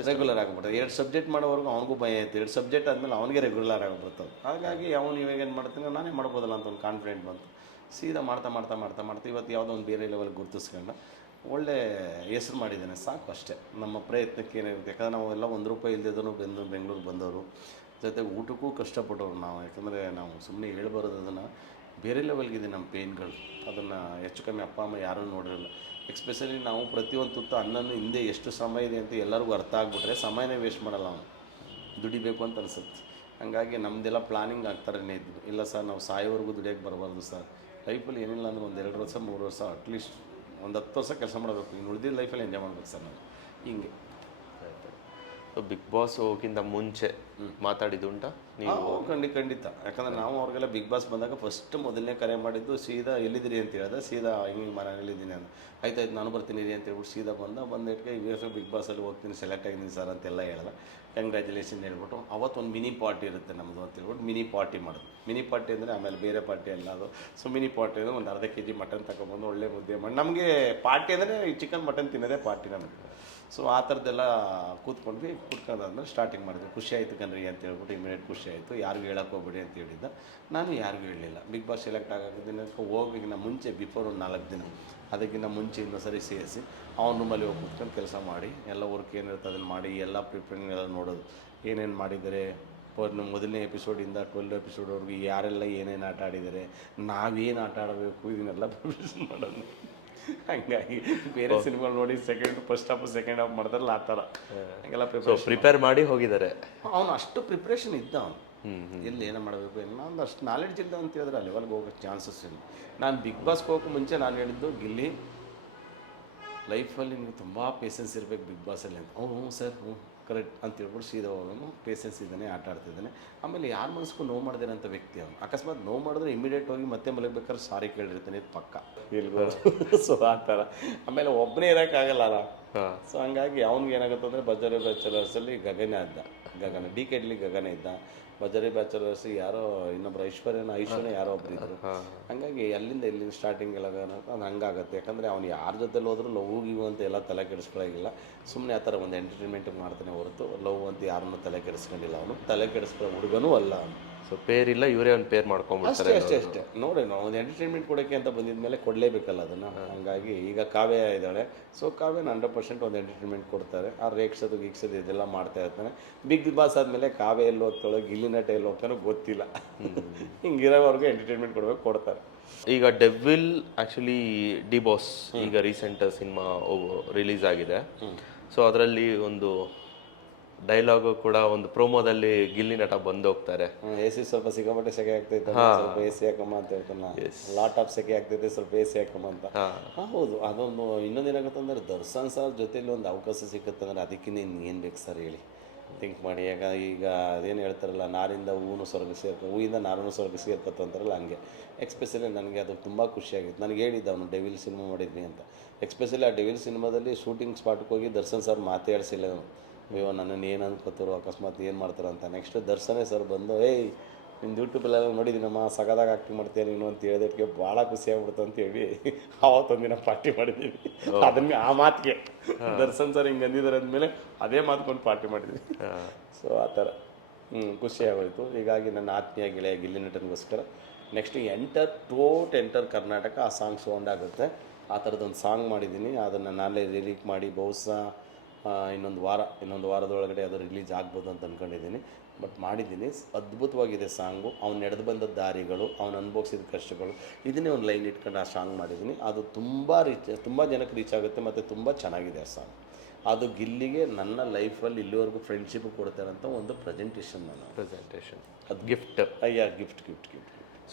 ರೆಗ್ಯುಲರ್ ಆಗಿಬಿಡ್ತಾರೆ. 2 ಸಬ್ಜೆಕ್ಟ್ ಮಾಡೋವರೆಗೂ ಅವನಿಗೂ ಭಯ ಆಯಿತು, 2 ಸಬ್ಜೆಕ್ಟ್ ಆದಮೇಲೆ ಅವನಿಗೆ ರೆಗ್ಯುಲರ್ ಆಗಿಬಿಡ್ತದೆ. ಹಾಗಾಗಿ ಅವನು ಇವಾಗ ಏನು ಮಾಡ್ತಾನೆ, ನಾನೇ ಮಾಡ್ಬೋದಲ್ಲ ಅಂತ ಒಂದು ಕಾನ್ಫಿಡೆಂಟ್ ಬಂತು. ಸೀದಾ ಮಾಡ್ತಾ ಇವತ್ತು ಯಾವುದೋ ಒಂದು ಬೇರೆ ಲೆವೆಲ್ ಗುರುತಿಸ್ಕೊಂಡು ಒಳ್ಳೆ ಹೆಸ್ರು ಮಾಡಿದ್ದಾನೆ, ಸಾಕು ಅಷ್ಟೇ. ನಮ್ಮ ಪ್ರಯತ್ನಕ್ಕೆ ಏನಿರುತ್ತೆ, ಯಾಕಂದರೆ ನಾವೆಲ್ಲ ₹1 ಇಲ್ಲದಿದ್ದೂ ಬೆಂಗಳೂರಿಗೆ ಬಂದವರು, ಜೊತೆಗೆ ಊಟಕ್ಕೂ ಕಷ್ಟಪಟ್ಟವ್ರು ನಾವು. ಯಾಕಂದರೆ ನಾವು ಸುಮ್ಮನೆ ಹೇಳ್ಬಾರೋದು, ಅದನ್ನು ಬೇರೆ ಲೆವೆಲ್ಗಿದೆ ನಮ್ಮ ಪೇಯ್ನ್ಗಳು. ಅದನ್ನು ಹೆಚ್ಚು ಕಮ್ಮಿ ಅಪ್ಪ ಅಮ್ಮ ಯಾರೂ ನೋಡಿರಲ್ಲ. ಎಕ್ಸ್ಪೆಷಲಿ ನಾವು ಪ್ರತಿಯೊಂದು ತುತ್ತು ಅನ್ನನೂ ಹಿಂದೆ ಎಷ್ಟು ಶ್ರಮ ಇದೆ ಅಂತ ಎಲ್ಲರಿಗೂ ಅರ್ಥ ಆಗಿಬಿಟ್ರೆ ಸಮಯನೇ ವೇಸ್ಟ್ ಮಾಡಲ್ಲ, ಅವನು ದುಡಿಬೇಕು ಅಂತ ಅನಿಸುತ್ತೆ. ಹಾಗಾಗಿ ನಮ್ಮದೆಲ್ಲ ಪ್ಲಾನಿಂಗ್ ಆಗ್ತಾರೇ ಇದ್ವಿ. ಇಲ್ಲ ಸರ್ ನಾವು ಸಾಯೋವರೆಗೂ ದುಡಿಯೋಕ್ಕೆ ಬರಬಾರ್ದು ಸರ್, ಲೈಫಲ್ಲಿ ಏನಿಲ್ಲ ಅಂದರೆ ಒಂದು 2 ವರ್ಷ 3 ವರ್ಷ ಅಟ್ಲೀಸ್ಟ್ ಒಂದು 10 ವರ್ಷ ಕೆಲಸ ಮಾಡಬೇಕು, ಇನ್ನು ಉಳಿದಿದ್ದ ಲೈಫಲ್ಲಿ ಎಂಜಾಯ್ ಮಾಡ್ಬೇಕು ಸರ್ ನಾವು, ಹಿಂಗೆ. ಬಿಗ್ ಬಾಸ್ ಹೋಗಿಂತ ಮುಂಚೆ ಮಾತಾಡಿದ್ದುಂಟಾ ನೀವು? ಖಂಡಿತ. ಯಾಕಂದ್ರೆ ನಾವು ಅವ್ರಿಗೆಲ್ಲ ಬಿಗ್ ಬಾಸ್ ಬಂದಾಗ ಫಸ್ಟ್ ಮೊದಲನೇ ಕರೆ ಮಾಡಿದ್ದು ಸೀದಾ ಎಲ್ಲಿದ್ದೀರಿ ಅಂತ ಹೇಳಿದೆ. ಸೀದಾ ಹಿಂಗೆ ಮನೆಯಲ್ಲಿದ್ದೀನಿ ಅಂತ. ಆಯ್ತಾಯ್ತು ನಾನು ಬರ್ತೀನಿ ರೀ ಅಂತ ಹೇಳ್ಬಿಟ್ಟು ಸೀದಾ ಬಂದಿಟ್ಟಿಗೆ ಇವಾಗ ಬಿಗ್ ಬಾಸಲ್ಲಿ ಹೋಗ್ತೀನಿ, ಸೆಲೆಕ್ಟ್ ಆಗಿದ್ದೀನಿ ಸರ್ ಅಂತೆಲ್ಲ ಹೇಳಿದೆ. ಕಂಗ್ರ್ಯಾಚುಲೇಷನ್ ಹೇಳ್ಬಿಟ್ಟು ಅವತ್ತು ಒಂದು ಮಿನಿ ಪಾರ್ಟಿ ಇರುತ್ತೆ ನಮ್ಮದು ಅಂತ ಹೇಳ್ಬಿಟ್ಟು ಮಿನಿ ಪಾರ್ಟಿ ಮಾಡೋದು. ಮಿನಿ ಪಾರ್ಟಿ ಅಂದರೆ ಆಮೇಲೆ ಬೇರೆ ಪಾರ್ಟಿ ಅಲ್ಲ ಅದು. ಸೊ ಮಿನಿ ಪಾರ್ಟಿ ಅಂದರೆ ಒಂದು ಅರ್ಧ kg ಮಟನ್ ತಗೊಬಂದು ಒಳ್ಳೆ ಮುದ್ದೆ ಮಾಡಿ, ನಮಗೆ ಪಾರ್ಟಿ ಅಂದರೆ ಈ ಚಿಕನ್ ಮಟನ್ ತಿನ್ನೋದೇ ಪಾರ್ಟಿ ನಮಗೆ. ಸೊ ಆ ಥರದ್ದೆಲ್ಲ ಕೂತ್ಕೊಂಡಾದ್ಮೇಲೆ ಸ್ಟಾರ್ಟಿಂಗ್ ಮಾಡಿದ್ವಿ. ಖುಷಿ ಆಯಿತು ಕಣ್ರಿ ಅಂತ ಹೇಳ್ಬಿಟ್ಟು ಇಮಿಡಿಯೇಟ್ ಖುಷಿ ಆಯಿತು. ಯಾರಿಗೂ ಹೇಳಕ್ಕೆ ಹೋಗ್ಬೇಡಿ ಅಂತ ಹೇಳಿದ್ದ. ನಾನು ಯಾರಿಗೂ ಹೇಳಲಿಲ್ಲ. ಬಿಗ್ ಬಾಸ್ ಸೆಲೆಕ್ಟ್ ಆಗೋದಕ್ಕೆ ಹೋಗಿನ ಮುಂಚೆ ಬಿಫೋರ್ ಒಂದು 4 ದಿನ ಅದಕ್ಕಿಂತ ಮುಂಚೆ ಇನ್ನೊಂದು ಸರಿ ಸೇರಿಸಿ ಅವ್ನ ರೂಮಲ್ಲಿ ಹೋಗಿ ಕೂತ್ಕೊಂಡು ಕೆಲಸ ಮಾಡಿ ಎಲ್ಲ ವರ್ಕ್ ಏನಿರುತ್ತೆ ಅದನ್ನು ಮಾಡಿ ಎಲ್ಲ ಪ್ರಿಪ್ರೇಷನ್ ಎಲ್ಲ ನೋಡೋದು, ಏನೇನು ಮಾಡಿದ್ದಾರೆ ಮೊದಲನೇ ಎಪಿಸೋಡಿಂದ 12 ಎಪಿಸೋಡ್ವರೆಗೂ ಯಾರೆಲ್ಲ ಏನೇನು ಆಟ ಆಡಿದ್ದಾರೆ, ನಾವೇನು ಆಟ ಆಡಬೇಕು, ಇದನ್ನೆಲ್ಲ ಪ್ರಿಪ್ರೇಷನ್ ಮಾಡೋದು. ಹಂಗಾಗಿ ಬೇರೆ ಸಿನಿಮಾಗಳು ನೋಡಿ ಫಸ್ಟ್ ಹಾಫ್ ಸೆಕೆಂಡ್ ಹಾಫ್ ಮಾಡ್ತಾರಲ್ಲ ಆ ಥರ ಹಂಗೆಲ್ಲ ಪ್ರಿಪೇರ್ ಮಾಡಿ ಹೋಗಿದ್ದಾರೆ. ಅವನು ಅಷ್ಟು ಪ್ರಿಪ್ರೇಷನ್ ಇದ್ದ ಅವನು. ಎಲ್ಲಿ ಏನೋ ಮಾಡಬೇಕು ಏನೋ ಒಂದು ಅಷ್ಟು ನಾಲೆಡ್ಜ್ ಇಲ್ಲ ಅಂತ ಹೇಳಿದ್ರೆ ಆ ಲೆವೆಲ್ಗೆ ಹೋಗೋ ಚಾನ್ಸಸ್ ಇಲ್ಲ. ನಾನು ಬಿಗ್ ಬಾಸ್ಗೆ ಹೋಗೋಕೆ ಮುಂಚೆ ನಾನು ಹೇಳಿದ್ದು, ಗಿಲ್ಲಿ ಲೈಫಲ್ಲಿ ನಿಮಗೆ ತುಂಬ ಪೇಷನ್ಸ್ ಇರಬೇಕು ಬಿಗ್ ಬಾಸಲ್ಲಿ ಅಂತ. ಹ್ಞೂ ಸರ್ ಹ್ಞೂ ಕರೆಕ್ಟ್ ಅಂತ ಹೇಳ್ಬಿಟ್ಟು ಸೀದಾ ಹೋಗೋನು. ಪೇಷನ್ಸ್ ಇದ್ದಾನೆ, ಆಟ ಆಡ್ತಿದ್ದಾನೆ. ಆಮೇಲೆ ಯಾರ ಮನಸ್ಗೂ ನೋವು ಮಾಡ್ದೇನಂತ ವ್ಯಕ್ತಿ ಅವನು. ಅಕಸ್ಮಾತ್ ನೋವು ಮಾಡಿದ್ರೆ ಇಮಿಡಿಯೇಟ್ ಹೋಗಿ ಮತ್ತೆ ಮಲಗಬೇಕಾದ್ರೆ ಸಾರಿ ಕೇಳಿರ್ತಾನೆ, ಇದು ಪಕ್ಕ ಇಲ್ಗೋ. ಸೊ ಆ ಥರ. ಆಮೇಲೆ ಒಬ್ಬನೇ ಇರೋಕ್ಕಾಗಲ್ಲ. ಸೊ ಹಂಗಾಗಿ ಅವ್ನಿಗೆ ಏನಾಗುತ್ತೆ ಅಂದರೆ ಬಜಾರಿ ಬ್ಯಾಚುಲರ್ಸಲ್ಲಿ ಗಗನ ಡಿ.ಕೆ.ಡಿ ಗಗನ ಇದ್ದ. ಬಜಾರಿ ಬ್ಯಾಚುಲರ್ಸ್ ಯಾರೋ ಇನ್ನೊಬ್ರು ಐಶ್ವರ್ಯ ಯಾರೋ ಒಬ್ರು ಇದ್ರು. ಹಂಗಾಗಿ ಇಲ್ಲಿಂದ ಸ್ಟಾರ್ಟಿಂಗ್ ಎಲ್ಲ ಅದು ಹಂಗಾಗುತ್ತೆ. ಯಾಕಂದರೆ ಅವ್ನು ಯಾರ ಜೊತೆಲಿ ಹೋದ್ರೂ ಲವ್ ಗಿವ್ ಅಂತ ಎಲ್ಲ ತಲೆ ಕೆಡಿಸ್ಕೊಳ್ಳೋಂಗಿಲ್ಲ. ಸುಮ್ಮನೆ ಆ ಥರ ಒಂದು ಎಂಟರ್ಟೈನ್ಮೆಂಟ್ ಮಾಡ್ತಾನೆ ಹೊರತು ಲವ್ ಅಂತ ಯಾರನ್ನೂ ತಲೆ ಕೆಡಿಸ್ಕೊಂಡಿಲ್ಲ. ಅವನು ತಲೆ ಕೆಡಿಸ್ಕೊಳ್ಳೋ ಹುಡುಗನೂ ಅಲ್ಲ ಅವನು. ಸೊ ಪೇರ್ ಇಲ್ಲ, ಇವರೇ ಒಂದು ಪೇರ್ ಮಾಡ್ಕೊಂಡ್ಬಿಡ್ತಾರೆ. ಅಷ್ಟೇ ನೋಡಿ, ನಾವು ಒಂದು ಎಂಟರ್ಟೈನ್ಮೆಂಟ್ ಕೊಡೋಕ್ಕೆ ಅಂತ ಬಂದಿದ ಮೇಲೆ ಕೊಡಲೇಬೇಕಲ್ಲ ಅದನ್ನು. ಹಂಗಾಗಿ ಈಗ ಕಾವ್ಯ ಇದ್ದಾಳೆ. ಸೊ ಕಾವ್ಯನ 100% ಒಂದು ಎಂಟರ್ಟೈನ್ಮೆಂಟ್ ಕೊಡ್ತಾರೆ. ಆ ರೇಗ್ಸೋದು ಗೀಗ್ಸೋದು ಇದೆಲ್ಲ ಮಾಡ್ತಾ ಇರ್ತಾನೆ. ಬಿಗ್ ಬಾಸ್ ಆದಮೇಲೆ ಕಾವ್ಯ ಎಲ್ಲಿ ಹೋಗ್ತಾಳೋ, ಗಿಲ್ಲಿ ನಟ ಎಲ್ಲಿ ಹೋಗ್ತಾನೋ ಗೊತ್ತಿಲ್ಲ. ಹಿಂಗಿರೋವರೆಗೂ ಎಂಟರ್ಟೈನ್ಮೆಂಟ್ ಕೊಡ್ತಾರೆ. ಈಗ ಡೆವಿಲ್ ಆ್ಯಕ್ಚುಲಿ ಡಿ ಬಾಸ್ ಈಗ ರೀಸೆಂಟ್ ಸಿನಿಮಾ ರಿಲೀಸ್ ಆಗಿದೆ. ಸೊ ಅದರಲ್ಲಿ ಒಂದು ಡೈಲಾಗು ಕೂಡ ಒಂದು ಪ್ರೋಮೋದಲ್ಲಿ ಗಿಲ್ಲಿ ನಟ ಬಂದು ಹೋಗ್ತಾರೆ. AC ಸ್ವಲ್ಪ ಸಿಕ್ಕಾಪಟ್ಟೆ ಸೆಕೆ ಆಗ್ತೈತೆ, ಸ್ವಲ್ಪ AC ಹಾಕಮ್ಮ ಅಂತ ಹೇಳ್ತಾನೆ. ಲಾಟ್ ಆಫ್ ಸೆಕೆ ಆಗ್ತೈತೆ, ಸ್ವಲ್ಪ AC ಹಾಕಮ್ಮ ಅಂತ. ಹೌದು, ಅದೊಂದು ಇನ್ನೊಂದು ಏನಾಗುತ್ತೆ ಅಂದರೆ ದರ್ಶನ್ ಸರ್ ಜೊತೆಲಿ ಒಂದು ಅವಕಾಶ ಸಿಕ್ಕುತ್ತೆ ಅಂದರೆ ಅದಕ್ಕಿಂತ ಏನು ಬೇಕು ಸರ್ ಹೇಳಿ, ಥಿಂಕ್ ಮಾಡಿ. ಈಗ ಅದೇನು ಹೇಳ್ತಾರಲ್ಲ, ನಾರಿಂದ ಹೂವು ಸ್ವರ್ಗ ಹೂವಿಂದ ನಾರನ್ನು ಸ್ವರ್ಗ ಸೇರ್ಕತ್ತು ಅಂತಾರಲ್ಲ, ಹಂಗೆ. ಎಕ್ಸ್ಪೆಷಲಿ ನನಗೆ ಅದು ತುಂಬ ಖುಷಿಯಾಗಿತ್ತು. ನನಗೆ ಹೇಳಿದ್ದ ಅವನು ಡೆವಿಲ್ ಸಿನಿಮಾ ಮಾಡಿದ್ವಿ ಅಂತ. ಎಕ್ಸ್ಪೆಷಲಿ ಆ ಡೆವಿಲ್ ಸಿನಿಮಾದಲ್ಲಿ ಶೂಟಿಂಗ್ ಸ್ಪಾಟ್ಗೆ ಹೋಗಿ ದರ್ಶನ್ ಸರ್ ಮಾತಾಡಿಸಿಲ್ಲ. ಅಯ್ಯೋ ನನ್ನನ್ನು ಏನು ಅನ್ಕೋತಾರೋ, ಅಕಸ್ಮಾತ್ ಏನು ಮಾಡ್ತಾರೋ ಅಂತ. ನೆಕ್ಸ್ಟ್ ದರ್ಶನೇ ಸರ್ ಬಂದು, ಏಯ್ ನಿನ್ನ ಯೂಟ್ಯೂಬಲ್ಲೆಲ್ಲ ನೋಡಿದ್ದೀನಮ್ಮ, ಸಗದಾಗ ಆ್ಯಕ್ಟಿಂಗ್ ಮಾಡ್ತೀಯ ನೀನು ಅಂತ ಹೇಳಿದಕ್ಕೆ ಭಾಳ ಖುಷಿ ಆಗ್ಬಿಡ್ತು ಅಂತೇಳಿ ಆವತ್ತೊಂದಿನ ಪಾರ್ಟಿ ಮಾಡಿದ್ದೀವಿ. ಅದನ್ನ ಆ ಮಾತಿಗೆ ದರ್ಶನ್ ಸರ್ ಹಿಂಗೆ ಅಂದಿದ್ದಾರೆ ಅಂದಮೇಲೆ ಅದೇ ಮಾತ್ಕೊಂಡು ಪಾರ್ಟಿ ಮಾಡಿದ್ವಿ. ಸೊ ಆ ಥರ ಖುಷಿ ಆಗೋಯ್ತು. ಹೀಗಾಗಿ ನನ್ನ ಆತ್ಮೀಯ ಗೆಳೆಯ ಗಿಲ್ಲಿ ನಟನಿಗೋಸ್ಕರ ನೆಕ್ಸ್ಟ್ ಎಂಟರ್ ಕರ್ನಾಟಕ ಆ ಸಾಂಗ್ ಸೌಂಡ್ ಆಗುತ್ತೆ. ಆ ಥರದೊಂದು ಸಾಂಗ್ ಮಾಡಿದ್ದೀನಿ. ಅದನ್ನು ನಾಳೆ ರಿಲೀಕ್ ಮಾಡಿ ಬಹುಶಃ ಇನ್ನೊಂದು ವಾರದೊಳಗಡೆ ಅದು ರಿಲೀಸ್ ಆಗ್ಬೋದು ಅಂತ ಅಂದ್ಕೊಂಡಿದ್ದೀನಿ. ಬಟ್ ಮಾಡಿದ್ದೀನಿ. ಅದ್ಭುತವಾಗಿದೆ ಸಾಂಗು. ಅವ್ನು ನಡೆದು ಬಂದ ದಾರಿಗಳು, ಅವ್ನು ಅನುಭವಿಸಿದ ಕಷ್ಟಗಳು, ಇದನ್ನೇ ಒಂದು ಲೈನ್ ಇಟ್ಕೊಂಡು ಆ ಸಾಂಗ್ ಮಾಡಿದ್ದೀನಿ. ಅದು ತುಂಬ ಜನಕ್ಕೆ ರೀಚ್ ಆಗುತ್ತೆ ಮತ್ತು ತುಂಬ ಚೆನ್ನಾಗಿದೆ ಆ ಸಾಂಗ್. ಅದು ಗಿಲ್ಲಿಗೆ ನನ್ನ ಲೈಫಲ್ಲಿ ಇಲ್ಲಿವರೆಗೂ ಫ್ರೆಂಡ್ಶಿಪ್ ಕೊಡ್ತಾರಂತ ಒಂದು ಪ್ರೆಸೆಂಟೇಷನ್ ಅದು gift. Gift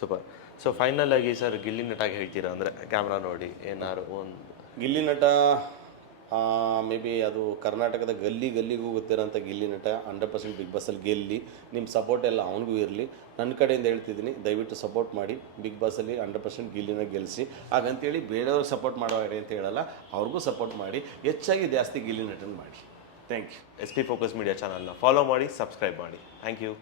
super. So final ಆಗಿ ಸರ್ ಗಿಲ್ಲಿ ನಟಾಗಿ ಹೇಳ್ತೀರಾ ಅಂದರೆ ಕ್ಯಾಮ್ರಾ ನೋಡಿ ಏನಾದ್ರು ಒಂದು ಗಿಲ್ಲಿ ನಟ ಮೇ ಬಿ ಅದು ಕರ್ನಾಟಕದ ಗಲ್ಲಿಗೂ ಗೊತ್ತಿರೋಂಥ ಗಿಲ್ಲಿ ನಟ 100% ಬಿಗ್ ಬಾಸಲ್ಲಿ ಗೆಲ್ಲಿ. ನಿಮ್ಮ ಸಪೋರ್ಟ್ ಎಲ್ಲ ಅವನಿಗೂ ಇರಲಿ. ನನ್ನ ಕಡೆಯಿಂದ ಹೇಳ್ತಿದ್ದೀನಿ, ದಯವಿಟ್ಟು ಸಪೋರ್ಟ್ ಮಾಡಿ. ಬಿಗ್ ಬಾಸಲ್ಲಿ 100% ಗಿಲ್ಲಿನ ಗೆಲ್ಲಿಸಿ. ಹಾಗಂತೇಳಿ ಬೇರೆಯವ್ರಿಗೆ ಸಪೋರ್ಟ್ ಮಾಡೋರಿ ಅಂತ ಹೇಳಲ್ಲ, ಅವ್ರಿಗೂ ಸಪೋರ್ಟ್ ಮಾಡಿ. ಹೆಚ್ಚಾಗಿ ಜಾಸ್ತಿ ಗಿಲ್ಲಿ ನಟನ ಮಾಡಿ. Thank you. ST Focus Media ಚಾನಲ್ನ ಫಾಲೋ ಮಾಡಿ, ಸಬ್ಸ್ಕ್ರೈಬ್ ಮಾಡಿ. Thank you.